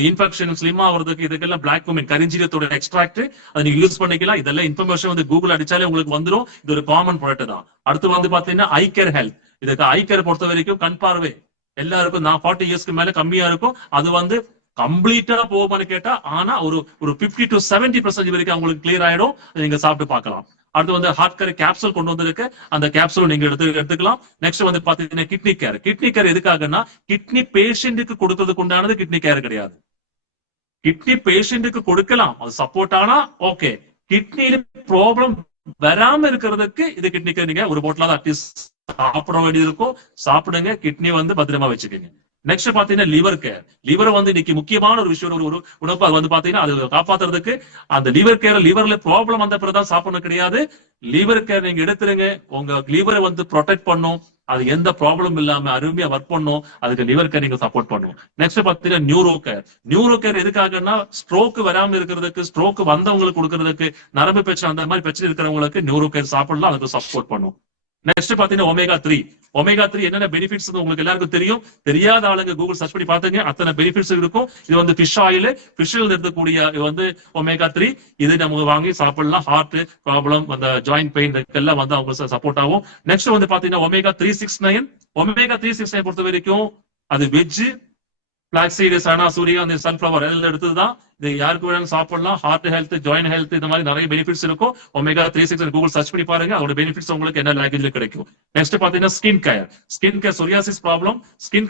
இன்ஃபெக்ஷன், ஸ்லிம் ஆகிறதுக்கு இதுக்கெல்லாம் பிளாக் குமிங் கரிஞ்சீரகத்தோட எக்ஸ்ட்ராக்ட் அதை நீங்க யூஸ் பண்ணிக்கலாம். இதெல்லாம் இன்ஃபர்மேஷன் வந்து கூகுள் அடிச்சாலே உங்களுக்கு வந்துடும். இது ஒரு காமன் ப்ராடக்ட் தான். அடுத்து வந்து பாத்தீங்கன்னா ஐ கேர் ஹெல்த். இதுக்கு ஐ கேர் பொறுத்த வரைக்கும் கண் பார்வை எல்லாருக்கும் 40 இயர்ஸ்க்கு மேல கம்மியா இருக்கும். அது வந்து கம்ப்ளீட்டா போகுமான்னு கேட்டா ஆனா ஒரு 50 to 70% வரைக்கும் அவங்களுக்கு கிளியர் ஆயிடும். நீங்க சாப்பிட்டு பார்க்கலாம். அடுத்து வந்து ஹார்ட் கேர் கேப்சூல் கொண்டு வந்திருக்கு. அந்த கேப்சூல் நீங்க எடுத்துக்கலாம். நெக்ஸ்ட் வந்து பாத்தீங்கன்னா கிட்னி கேர். கிட்னி கேர் எதுக்காகன்னா கிட்னி பேஷண்ட்டுக்கு கொடுக்கறதுக்கு உண்டானது கிட்னி கேர் கிடையாது. கிட்னி பேஷண்ட்டுக்கு கொடுக்கலாம், அது சப்போர்ட் ஆனா ஓகே. கிட்னில ப்ராப்ளம் வராம இருக்கிறதுக்கு இது கிட்னி கேர். நீங்க ஒரு போட்டில் அட்லீஸ்ட் சாப்பிட வேண்டியது இருக்கும், சாப்பிடுங்க. கிட்னி வந்து பத்திரமா வச்சுக்கோங்க. நெக்ஸ்ட் பாத்தீங்கன்னா லிவர் கேர். லிவர் வந்து இன்னைக்கு முக்கியமான ஒரு விஷயம். ஒரு உணவு அது வந்து பாத்தீங்கன்னா அது காப்பாத்துறதுக்கு அந்த லிவர் கேர், லிவர்ல ப்ராப்ளம் வந்த பிறகுதான் சாப்பிடணும் கிடையாது. லிவர் கேர் நீங்க எடுத்துருங்க, உங்க லிவரை வந்து ப்ரொடெக்ட் பண்ணும். அது எந்த ப்ராப்ளம் இல்லாம அருமையா ஒர்க் பண்ணும். அதுக்கு லிவர் கேர் நீங்க சப்போர்ட் பண்ணும். நெக்ஸ்ட் பாத்தீங்கன்னா நியூரோ கேர். நியூரோ கேர் எதுக்காகன்னா ஸ்ட்ரோக் வராம இருக்கிறதுக்கு, ஸ்ட்ரோக் வந்தவங்களுக்கு கொடுக்கறதுக்கு, நரம்பு பிரச்சனை அந்த மாதிரி பிரச்சனை இருக்கிறவங்களுக்கு நியூரோ கேர் சாப்பிடலாம், அதுக்கு சப்போர்ட் பண்ணும். நெக்ஸ்ட் பாத்தீங்கன்னா ஒமேகா 3. ஒமேகா 3 என்னென்ன பெனிஃபிட்ஸ் உங்களுக்கு எல்லாருக்கும் தெரியும். தெரியாத ஆளுங்க கூகுள் சர்ச் பண்ணி பாத்துங்க, அத்தனை பெனிஃபிட்ஸ் இருக்கும். இது வந்து ஃபிஷ் ஆயில், ஃபிஷ்ல இருக்கக்கூடிய வந்து ஒமேகா 3. இது நம்ம வாங்கி சாப்பிடலாம். ஹார்ட் ப்ராப்ளம், அந்த ஜாயிண்ட் பெயின் எல்லாம் வந்து அவங்க சப்போர்ட் ஆகும். நெக்ஸ்ட் வந்து பாத்தீங்கன்னா ஒமேகா 369. ஒமேகா 369 பொறுத்த வரைக்கும் அது வெஜ், பிளாக்சீடு, சனா, சூரியகாந்தி, சன்ஃபிளவர் எல்லாம் எடுத்ததுதான். இது யாருக்கு வேணாலும் சாப்பிடலாம். ஹார்ட் ஹெல்த், ஜாயின் ஹெல்த், இந்த மாதிரி நிறைய பெனிஃபிட்ஸ் இருக்கும். ஒமேகா 369 கூகுள் சர்ச் பண்ணி பாருங்க, அதோட பெனிஃபிட்ஸ் உங்களுக்கு என்ன லாங்குவேஜ்ல கிடைக்கும். நெக்ஸ்ட் பாத்தீங்கன்னா skin care. Skin care psoriasis problem, skin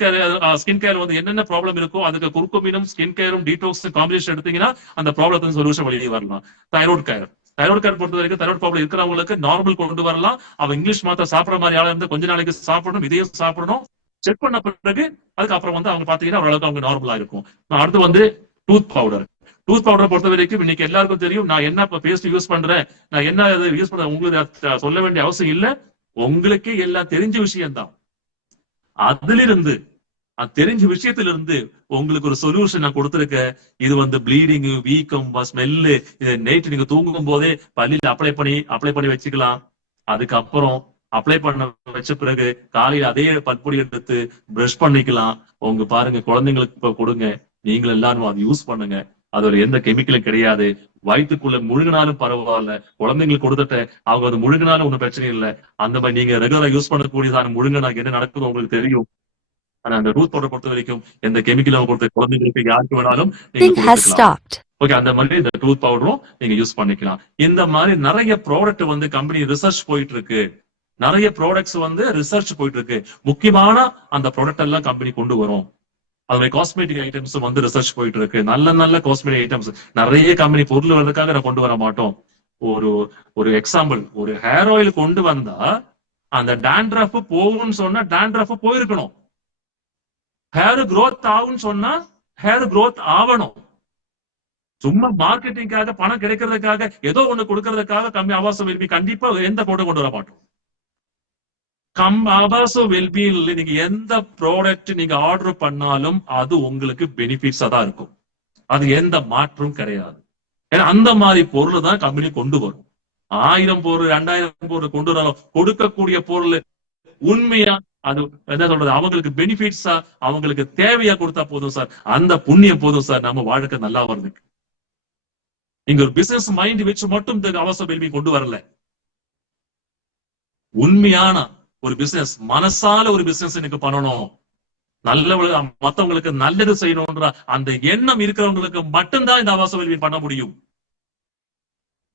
care வந்து என்னென்ன ப்ராப்ளம் இருக்கோ அதுக்கு குர்குமினும் ஸ்கின் கேரும் டீடாக்ஸ் காம்பினேஷன் எடுத்தீங்கன்னா அந்த ப்ராப்ளத்துக்கு சொல்யூஷன் வெளியே வரலாம். Thyroid care. தைராய்டு கேர் பொறுத்த வரைக்கும் தைராய்டு ப்ராப்ளம் இருக்கிறவங்களுக்கு நார்மல் கொண்டு வரலாம். அவ இங்கிலீஷ் மாத்திரை சாப்பிடுற மாதிரி ஆளா இருந்து கொஞ்ச நாளைக்கு சாப்பிடணும், இதையும் சாப்பிடணும். செக் பண்ண பிறகு அதுக்கப்புறம் வந்து அவங்க பாத்தீங்கன்னா ஓரளவுக்கு அவங்க நார்மலா இருக்கும். அடுத்து வந்து டூத் பவுடர். டூத் பவுடரை பொறுத்த வரைக்கும் இன்னைக்கு எல்லாருக்கும் தெரியும். நான் என்ன பேஸ்ட் யூஸ் பண்றேன், நான் என்ன யூஸ் பண்றேன், உங்களுக்கு சொல்ல வேண்டிய அவசியம் இல்ல. உங்களுக்கே எல்லாம் தெரிஞ்ச விஷயம் தான். அதிலிருந்து தெரிஞ்ச விஷயத்திலிருந்து உங்களுக்கு ஒரு சொல்யூஷன் நான் கொடுத்திருக்கேன். இது வந்து ப்ளீடிங், வீக்கம், ஸ்மெல்லு, நைட்டு நீங்க தூங்கும் போதே பள்ளியில அப்ளை பண்ணி வச்சுக்கலாம். அதுக்கப்புறம் அப்ளை பண்ண வச்ச பிறகு காலையில அதே பல்பொடி எடுத்து பிரஷ் பண்ணிக்கலாம். உங்க பாருங்க குழந்தைங்களுக்கு இப்ப கொடுங்க, நீங்க எல்லாரும் அதை யூஸ் பண்ணுங்க. அதோட எந்த கெமிக்கலும் கிடையாது. வயிற்றுக்குள்ள முழுகினாலும் பரவாயில்ல, குழந்தைங்களுக்கு கொடுத்துட்டு அவங்க அது முழுகினாலும் ஒன்றும் பிரச்சனை இல்லை. அந்த மாதிரி நீங்க ரெகுலரா யூஸ் பண்ணக்கூடியதான முழுங்கினா என்ன நடக்குது உங்களுக்கு தெரியும். ஆனா அந்த டூத் பவுடர் பொறுத்த வரைக்கும் எந்த கெமிக்கலும் கொடுத்த குழந்தைங்களுக்கு யாருக்கு வேணாலும் நீங்க கொடுத்துக்கலாம். ஓகே, அந்த மாதிரி இந்த டூத் பவுடரும் நீங்க யூஸ் பண்ணிக்கலாம். இந்த மாதிரி நிறைய ப்ராடக்ட் வந்து கம்பெனி ரிசர்ச் போயிட்டு இருக்கு. நிறைய ப்ராடக்ட்ஸ் வந்து ரிசர்ச் போயிட்டு இருக்கு. முக்கியமான அந்த ப்ராடக்ட் எல்லாம் கம்பெனி கொண்டு வரும். அது காஸ்மெட்டிக் ஐட்டம்ஸ் வந்து ரிசர்ச் போயிட்டு இருக்கு. நல்ல காஸ்மெட்டிக் ஐட்டம்ஸ் நிறைய கம்பெனி பொருள் வர்றதுக்காக நான் கொண்டு வர மாட்டோம். ஒரு எக்ஸாம்பிள், ஒரு ஹேர் ஆயில் கொண்டு வந்தா அந்த டாண்ட்ரஃப் போகும்னு சொன்னா டாண்ட்ரஃப் போயிருக்கணும். ஹேர் growth ஆகும்னு சொன்னா ஹேர் growth ஆகணும். சும்மா மார்க்கெட்டிங்காக பணம் கிடைக்கிறதுக்காக ஏதோ ஒண்ணு கொடுக்கறதுக்காக கம்மி ஆபாசம் விரும்பி கண்டிப்பா எந்த ப்ராடக்ட் கொண்டு வர மாட்டோம். ஆபாசம் வெல்பியில் நீங்க எந்த ப்ராடக்ட் நீங்க ஆர்டர் பண்ணாலும் அது உங்களுக்கு பெனிஃபிட்ஸா தான் இருக்கும். அது எந்த மாற்றம் கிடையாது. ஏன்னா அந்த மாதிரி பொருள் தான் கம்பெனி கொண்டு வரும். 1000 பொருள் 2000 பொருள் கொண்டு வராலும் கொடுக்கக்கூடிய பொருள் உண்மையா அது என்ன சொல்றது, அவங்களுக்கு பெனிஃபிட்ஸா அவங்களுக்கு தேவையா கொடுத்தா போதும் சார். அந்த புண்ணியம் போதும் சார் நம்ம வாழ்க்கை நல்லா வருதுக்கு. நீங்க ஒரு பிசினஸ் மைண்ட் வச்சு மட்டும் இந்த அவசர வெல்வி கொண்டு வரல. உண்மையான ஒரு பிசினஸ், மனசால ஒரு பிசினஸ் எனக்கு பண்ணணும், நல்ல மத்தவங்களுக்கு நல்லது செய்யணும்ன்ற அந்த எண்ணம் இருக்கிறவங்களுக்கு மட்டும்தான் இந்த அவசர வெல்வி பண்ண முடியும்.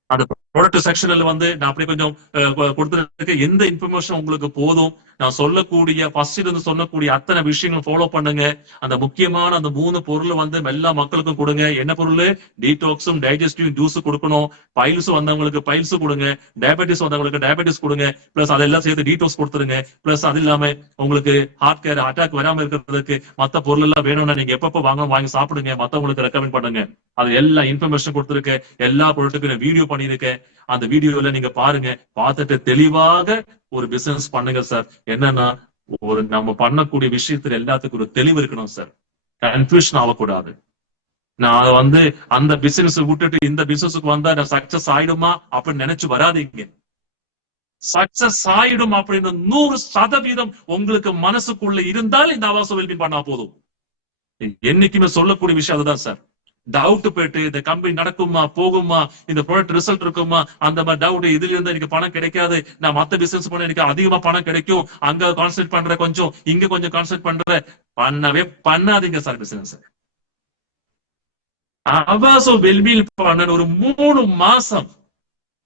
அந்த ப்ராடக்ட் செக்ஷன்ல வந்து நான் அப்படியே கொஞ்சம் கொடுத்துருக்க எந்த இன்ஃபர்மேஷன் உங்களுக்கு போதும், நான் சொல்லக்கூடிய ஃபர்ஸ்ட் இருந்து சொல்லக்கூடிய அத்தனை விஷயங்களும் ஃபாலோ பண்ணுங்க. அந்த முக்கியமான அந்த 3 பொருள் வந்து எல்லா மக்களுக்கும் கொடுங்க. என்ன பொருள்? டீடாக்ஸும் டைஜஸ்டிவ் ஜூஸ் கொடுக்கணும். பைல்ஸ் வந்தவங்களுக்கு பைல்ஸ் கொடுங்க, டயபெட்டிஸ் வந்தவங்களுக்கு டயபெட்டிஸ் கொடுங்க, பிளஸ் அதெல்லாம் சேர்த்து டீடாக்ஸ் கொடுத்துருங்க. பிளஸ் அது இல்லாம உங்களுக்கு ஹார்ட் கேர் அட்டாக் வராம இருக்கிறதுக்கு மத்த பொருள் எல்லாம் வேணும்னா நீங்க எப்பப்ப வாங்கி சாப்பிடுங்க, மத்தவங்களுக்கு ரெக்கமெண்ட் பண்ணுங்க. அது எல்லா இன்ஃபர்மேஷன் கொடுத்துருக்கேன். எல்லா ப்ராடக்ட்டுக்கும் வீடியோ பண்ணிருக்கேன். அந்த வீடியோல நீங்க பாருங்க, பார்த்துட்டு தெளிவாக ஒரு பிசினஸ் பண்ணுங்க சார். என்னன்னா ஒரு நம்ம பண்ணக்கூடிய விஷயத்துல எல்லாத்துக்கும் ஒரு தெளிவு இருக்கணும் சார். கன்ஃபியூஷன் ஆகக்கூடாது. நான் வந்து அந்த பிசினஸ் விட்டுட்டு இந்த பிசினஸுக்கு வந்தா நான் சக்சஸ் ஆயிடுமா அப்படின்னு நினைச்சு வராதீங்க. சக்சஸ் ஆயிடும் அப்படின்னு 100% உங்களுக்கு மனசுக்குள்ள இருந்தால் இந்த ஆவாச வெல்பி பண்ணா போதும். என்னைக்குமே சொல்லக்கூடிய விஷயம் அதுதான் சார். டவுட் போயிட்டு இந்த கம்பெனி நடக்குமா போகுமா, இந்த ப்ராடக்ட் ரிசல்ட் இருக்குமா, அந்த மாதிரி டவுட், இதுல இருந்து எனக்கு பணம் கிடைக்காது, நான் மத்த பிசினஸ் பண்ண எனக்கு அதிகமா பணம் கிடைக்கும், அங்க கான்சென்ட்ரேட் பண்ற, கொஞ்சம் இங்க கொஞ்சம் கான்சென்ட்ரேட் பண்ற, பண்ணவே பண்ணாதீங்க சார். பிசினஸ் ஆவாச வெல்பியில் பண்ண ஒரு 3 மாசம்,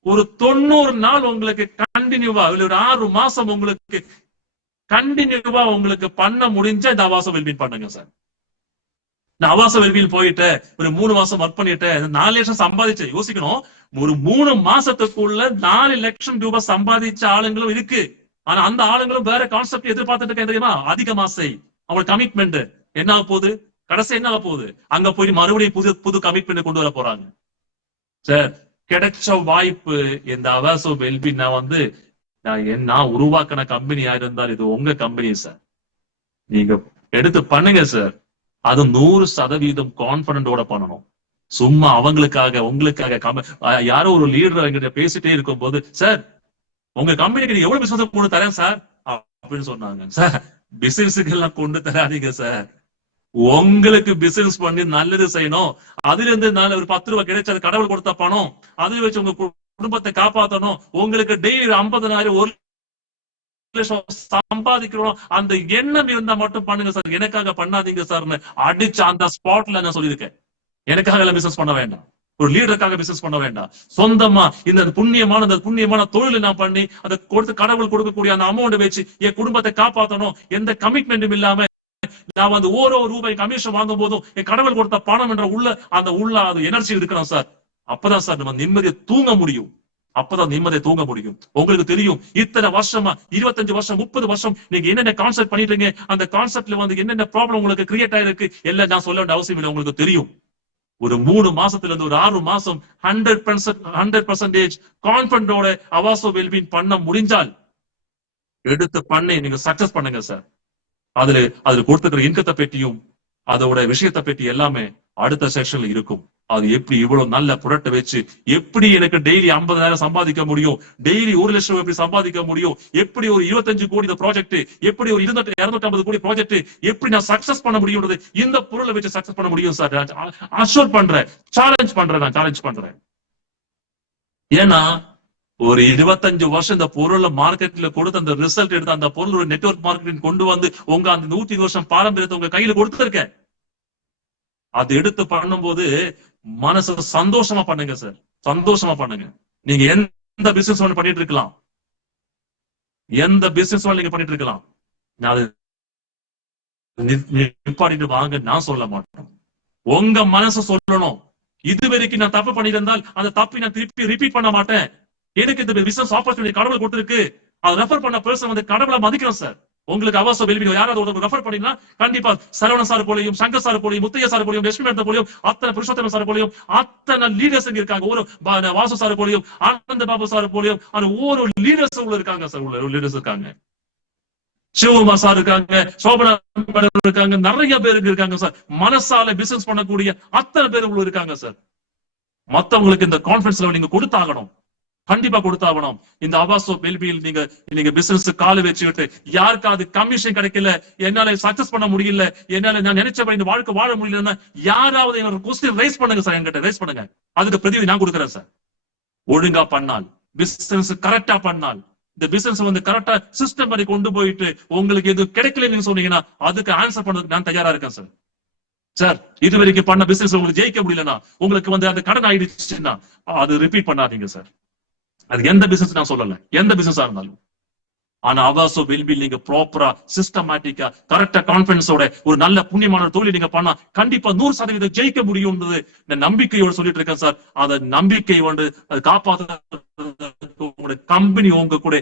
ஒரு 90 நாள் உங்களுக்கு கண்டினியூவா, இல்ல ஒரு 6 மாசம் உங்களுக்கு கண்டினியூவா உங்களுக்கு பண்ண முடிஞ்சா இந்த ஆவாச வெல்பியில் பண்ணுங்க சார். நான் ஆவாச வெல்பியில் போயிட்டு ஒரு 3 மாசம் ஒர்க் பண்ணிட்டு 4 லட்சம் சம்பாதிச்சேன். யோசிக்கணும், ஒரு 3 மாசத்துக்குள்ள 4 லட்சம் ரூபாய் சம்பாதிச்ச ஆளுங்களும் இருக்கு. ஆனா அந்த ஆளுங்களும் வேற கான்செப்ட் எதிர்பார்த்துட்டு இருக்க தெரியுமா? அதிக மாசை அவங்க கமிட்மெண்ட் என்ன ஆக போகுது, கடைசி என்ன ஆக போகுது, அங்க போய் மறுபடியும் புது கமிட்மெண்ட் கொண்டு வர போறாங்க சார். கிடைச்ச வாய்ப்பு இந்த ஆவாச வெல்பி நான் உருவாக்கின கம்பெனியா இருந்தால் இது உங்க கம்பெனி சார். நீங்க எடுத்து பண்ணுங்க சார். அது 100% கான்பிடன்டோட பண்ணணும். சும்மா அவங்களுக்காக உங்களுக்காக யாரோ ஒரு லீடர் எங்கிட்ட பேசிட்டே இருக்கும் போது, சார் உங்க கம்பெனிக்கு எவ்வளவு பிசினஸ் கொண்டு தரேன் சார் அப்படின்னு சொன்னாங்க. சார் பிசினஸுக்கு எல்லாம் கொண்டு தராதீங்க சார். உங்களுக்கு பிசினஸ் பண்ணி நல்லது செய்யணும். அதுல இருந்து ஒரு 10 ரூபாய் கிடைச்சது கடவுள் கொடுத்த பணம், அதை வச்சு உங்க குடும்பத்தை காப்பாற்றணும். உங்களுக்கு டெய்லி 50,000 1 லட்சம் சம்பாதிக்கிறோம் அந்த எண்ணம் இருந்தா மட்டும் பண்ணுங்க சார். எனக்காக பண்ணாதீங்க சார்னு அடிச்சு அந்த ஸ்பாட்ல நான் சொல்லியிருக்கேன். எனக்காக எல்லாம் பிசினஸ் பண்ண வேண்டாம், ஒரு லீடருக்காக பிசினஸ் பண்ண வேண்டாம். சொந்தமா இந்த புண்ணியமான தொழிலை நான் பண்ணி அதை கொடுத்து கடவுள் கொடுக்கக்கூடிய அந்த அமௌண்ட் வச்சு என் குடும்பத்தை காப்பாற்றணும். எந்த கமிட்மெண்ட்டும் இல்லாம நான் வந்து ஓரோ ரூபாய் கமிஷன் வாங்கும் போதும் என் கடவுள் கொடுத்த பணம் என்ற உள்ள அது எனர்ஜி இருக்கணும் சார். அப்பதான் சார் நம்ம நிம்மதியை தூங்க முடியும். உங்களுக்கு தெரியும், இத்தனை வருஷமா 25 வருஷம் 30 வருஷம் நீங்க என்னென்ன கான்செப்ட் பண்ணிட்டீங்க, அந்த கான்செப்ட்ல வந்து என்னென்ன ப்ராப்ளம் உங்களுக்கு கிரியேட் ஆயிருக்கு எல்லாம் நான் சொல்ல வேண்டிய அவசியம் இல்லை. உங்களுக்கு தெரியும். ஒரு 3 மாசத்துல இருந்து ஒரு 6 மாசம் 100% கான்பிடன்டோட ஆவாச வெல்பீயிங் பண்ண முடிஞ்சால் எடுத்து பண்ணி நீங்க சக்சஸ் பண்ணுங்க சார். அதுல கொடுத்துக்கிற இன்கத்தை பற்றியும் அதோட விஷயத்தை பற்றி எல்லாமே அடுத்த செக்ஷன்ல இருக்கும். அது எப்படி இவ்வளவு நல்ல ப்ராடக்ட் வச்சு எப்படி எனக்கு டெய்லி 50,000 சம்பாதிக்க முடியும், டெய்லி 1 லட்சம் எப்படி சம்பாதிக்க முடியும், எப்படி ஒரு 25 கோடி இந்த ப்ராஜெக்ட், எப்படி ஒரு 250 கோடி ப்ராஜெக்ட் எப்படி நான் சக்சஸ் பண்ண முடியும்ன்றது இந்த பொருளை வச்சு சக்சஸ் பண்ண முடியும் சார். அஷூர் பண்றேன், சேலஞ்ச் பண்றேன். ஏன்னா ஒரு 25 வருஷம் இந்த பொருளை மார்க்கெட்ல கொடுத்து அந்த ரிசல்ட் எடுத்து அந்த பொருள் ஒரு நெட்வொர்க் மார்க்கெட்டிங் கொண்டு வந்து உங்க அந்த 120 வருஷம் பாரம்பரியத்தை உங்க கையில கொடுத்துருக்கேன். அது எடுத்து பண்ணும்போது மனசு சந்தோஷமா பண்ணுங்க சார். சந்தோஷமா பண்ணுங்க. நீங்க எந்த பிசினஸ் பண்ணிட்டு இருக்கலாம், நீங்க பண்ணிட்டு இருக்கலாம். நிப்பாட்டிட்டு வாங்க நான் சொல்ல மாட்டேன். உங்க மனசு சொல்லணும், இது வரைக்கும் நான் தப்பு பண்ணியிருந்தால் அந்த தப்பை நான் திருப்பி ரிப்பீட் பண்ண மாட்டேன். எனக்கு இந்த பிசினஸ் ஆப்பர்ச்சுனிட்டி கடவுள் கொடுத்திருக்கு, அதை ரெஃபர் பண்ண பர்சன் வந்து கடவுளை மதிக்கிறோம் சார். உங்களுக்கு ஆவாச வெல்பி யாராவது ரெஃபர் பண்ணீங்கன்னா கண்டிப்பா சரவண சார் போலையும், சங்கர் சார் போலையும், முத்தையா சார் போலையும், லட்சுமி மேடம் போலையும், அத்தனை புருஷோத்தம சார் போலையும், அத்தனை லீடர்ஸ் இருக்காங்க. ஒரு வாசு சார் போலையும், ஆனந்த பாபு சார் போலையும், ஒரு லீடர்ஸ் உள்ள இருக்காங்க சார். உள்ள லீடர்ஸ் இருக்காங்க. சிவகுமார் சார் இருக்காங்க, சோபனா மேடம் இருக்காங்க, நிறைய பேருக்கு இருக்காங்க சார். மனசால பிசினஸ் பண்ணக்கூடிய அத்தனை பேர் உள்ள இருக்காங்க சார். மத்தவங்களுக்கு இந்த கான்பிடன்ஸ் லெவல் நீங்க கொடுத்தாகணும். கண்டிப்பா கொடுத்தாகணும். இந்த அவாசோ வெல்பியில் நீங்க பிசினஸ் கால வச்சுக்கிட்டு யாருக்காவது கமிஷன் கிடைக்கல, என்னால சக்சஸ் பண்ண முடியல, என்னால நான் நினைச்சபடி இந்த வாழ்க்கை வாழ முடியலன்னா யாராவது என்னோட கொஸ்டின் ரைஸ் பண்ணுங்க சார், என்கிட்ட ரைஸ் பண்ணுங்க. அதுக்கு பிரதிவி நான் கொடுக்குறேன் சார். ஒழுங்கா பண்ணால், பிசினஸ் கரெக்டா பண்ணால், இந்த பிசினஸ் வந்து கரெக்டா சிஸ்டம் மாதிரி கொண்டு போயிட்டு உங்களுக்கு எது கிடைக்கல நீங்க சொன்னீங்கன்னா அதுக்கு ஆன்சர் பண்ணதுக்கு நான் தயாரா இருக்கேன் சார். சார் இது வரைக்கும் பண்ண பிசினஸ் உங்களுக்கு ஜெயிக்க முடியலன்னா, உங்களுக்கு வந்து அது கடன் ஆயிடுச்சுன்னா அது ரிப்பீட் பண்ணாதீங்க சார். அது எந்த பிசினஸ் நான் சொல்லல, எந்த பிசினஸா இருந்தாலும். ஆனா அவாசோ வெல்பில் நீங்க ப்ராப்பரா சிஸ்டமேட்டிக்கா கரெக்டா கான்பிடன்ஸோட ஒரு நல்ல புண்ணியமான தொழில் நீங்க பண்ணா கண்டிப்பா 100% ஜெயிக்க முடியும்ன்றது நம்பிக்கையோட சொல்லிட்டு இருக்கேன் சார். அத நம்பிக்கை வந்து அது காப்பாற்ற உங்களுடைய கம்பெனி உங்க கூட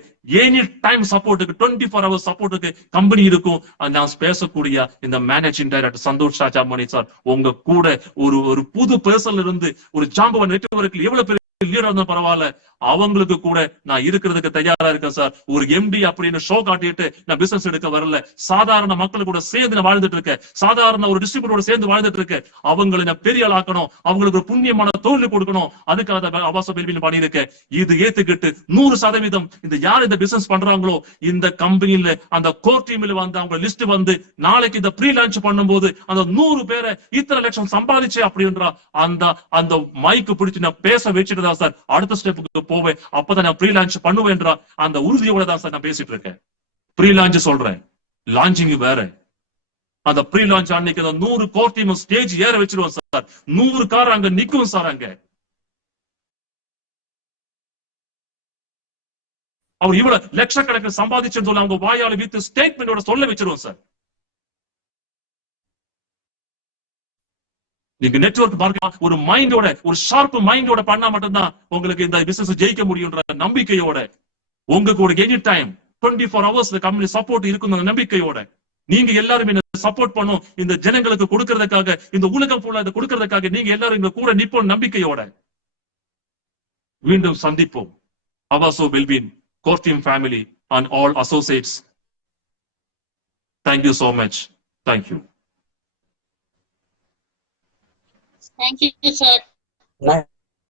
எனி டைம் சப்போர்ட்டுக்கு 24 hours சப்போர்ட்டுக்கு கம்பெனி இருக்கும். நான் பேசக்கூடிய இந்த managing director Santhosh Rajamani sir உங்க கூட ஒரு புது பர்சன்ல இருந்து ஒரு ஜாம்பவான் நெட்வொர்க்ல எவ்வளவு பெரிய லீடர் இருந்தா பரவாயில்ல, அவங்களுக்கு கூட நான் இருக்கிறதுக்கு தயாரா இருக்கேன் சார். ஒரு எம்டி அப்படின்னு ஷோ காட்டிட்டு நான் பிசினஸ் எடுக்க வரல. சாதாரண மக்கள் கூட சேர்ந்து நான் வாழ்ந்துட்டு இருக்கேன். சாதாரண ஒரு டிஸ்ட்ரிபியூட்டரோட சேர்ந்து வாழ்ந்துட்டு இருக்கேன். அவங்களை நான் பெரிய ஆளாக்கணும், அவங்களுக்கு ஒரு புண்ணியமான தொழில் கொடுக்கணும். அதுக்காக அவாசோ வெல்பியில் பண்ணியிருக்கேன். இது ஏத்துக்கிட்டு 100% இந்த யார் இந்த பிசினஸ் பண்றாங்களோ இந்த கம்பெனில அந்த கோர் டீம்ல வந்து அவங்க லிஸ்ட் வந்து நாளைக்கு இந்த ப்ரீ லான்ச் பண்ணும்போது அந்த 100 பேரை இத்தனை லட்சம் சம்பாதிச்சு அப்படின்ற அந்த மைக்கு பிடிச்சு நான் பேச வச்சுட்டு தான் சார் அடுத்த ஸ்டெப்புக்கு போவேன். அப்பதான் நான் ப்ரீ லான்ச் பண்ணுவேன்ற அந்த உறுதியோட தான் சார் நான் பேசிட்டு இருக்கேன். ப்ரீ லான்ச் சொல்றேன், லான்ச்சிங் வேற. அந்த ப்ரீ லான்ச் அன்னைக்கு 100 கோர் டீம் ஸ்டேஜ் ஏற வச்சிருவோம் சார். 100 கார் அங்க நிக்கும் சார். அங்க அவர் இவ்வளவு லட்சக்கணக்கில் சம்பாதிச்சுன்னு சொல்ல அவங்க வாயால வித்து ஸ்டேட்மெண்டோட சொல்ல வச்சிருவோம் சார். நீங்க நெட்வொர்க் மார்க்கெட் ஒரு மைண்டோட, ஒரு ஷார்ப் மைண்டோட பண்ணா மட்டும்தான் உங்களுக்கு இந்த பிசினஸ் ஜெயிக்க முடியும்ன்ற நம்பிக்கையோட உங்க கூட any time 24 hours company support இருக்கும் நம்பிக்கையோட நீங்க எல்லாரும் சப்போர்ட் பண்ணும். இந்த ஜனங்களுக்கு கொடுக்கறதுக்காக, இந்த உலகம் ஃபுல்லா இதை கொடுக்கறதுக்காக நீங்க எல்லாரும் எங்க கூட நிற்போம் நம்பிக்கையோட. மீண்டும் சந்திப்போம். அவாசோ வெல்பின் core team family and all associates. Thank you so much. Thank you. Thank you, sir.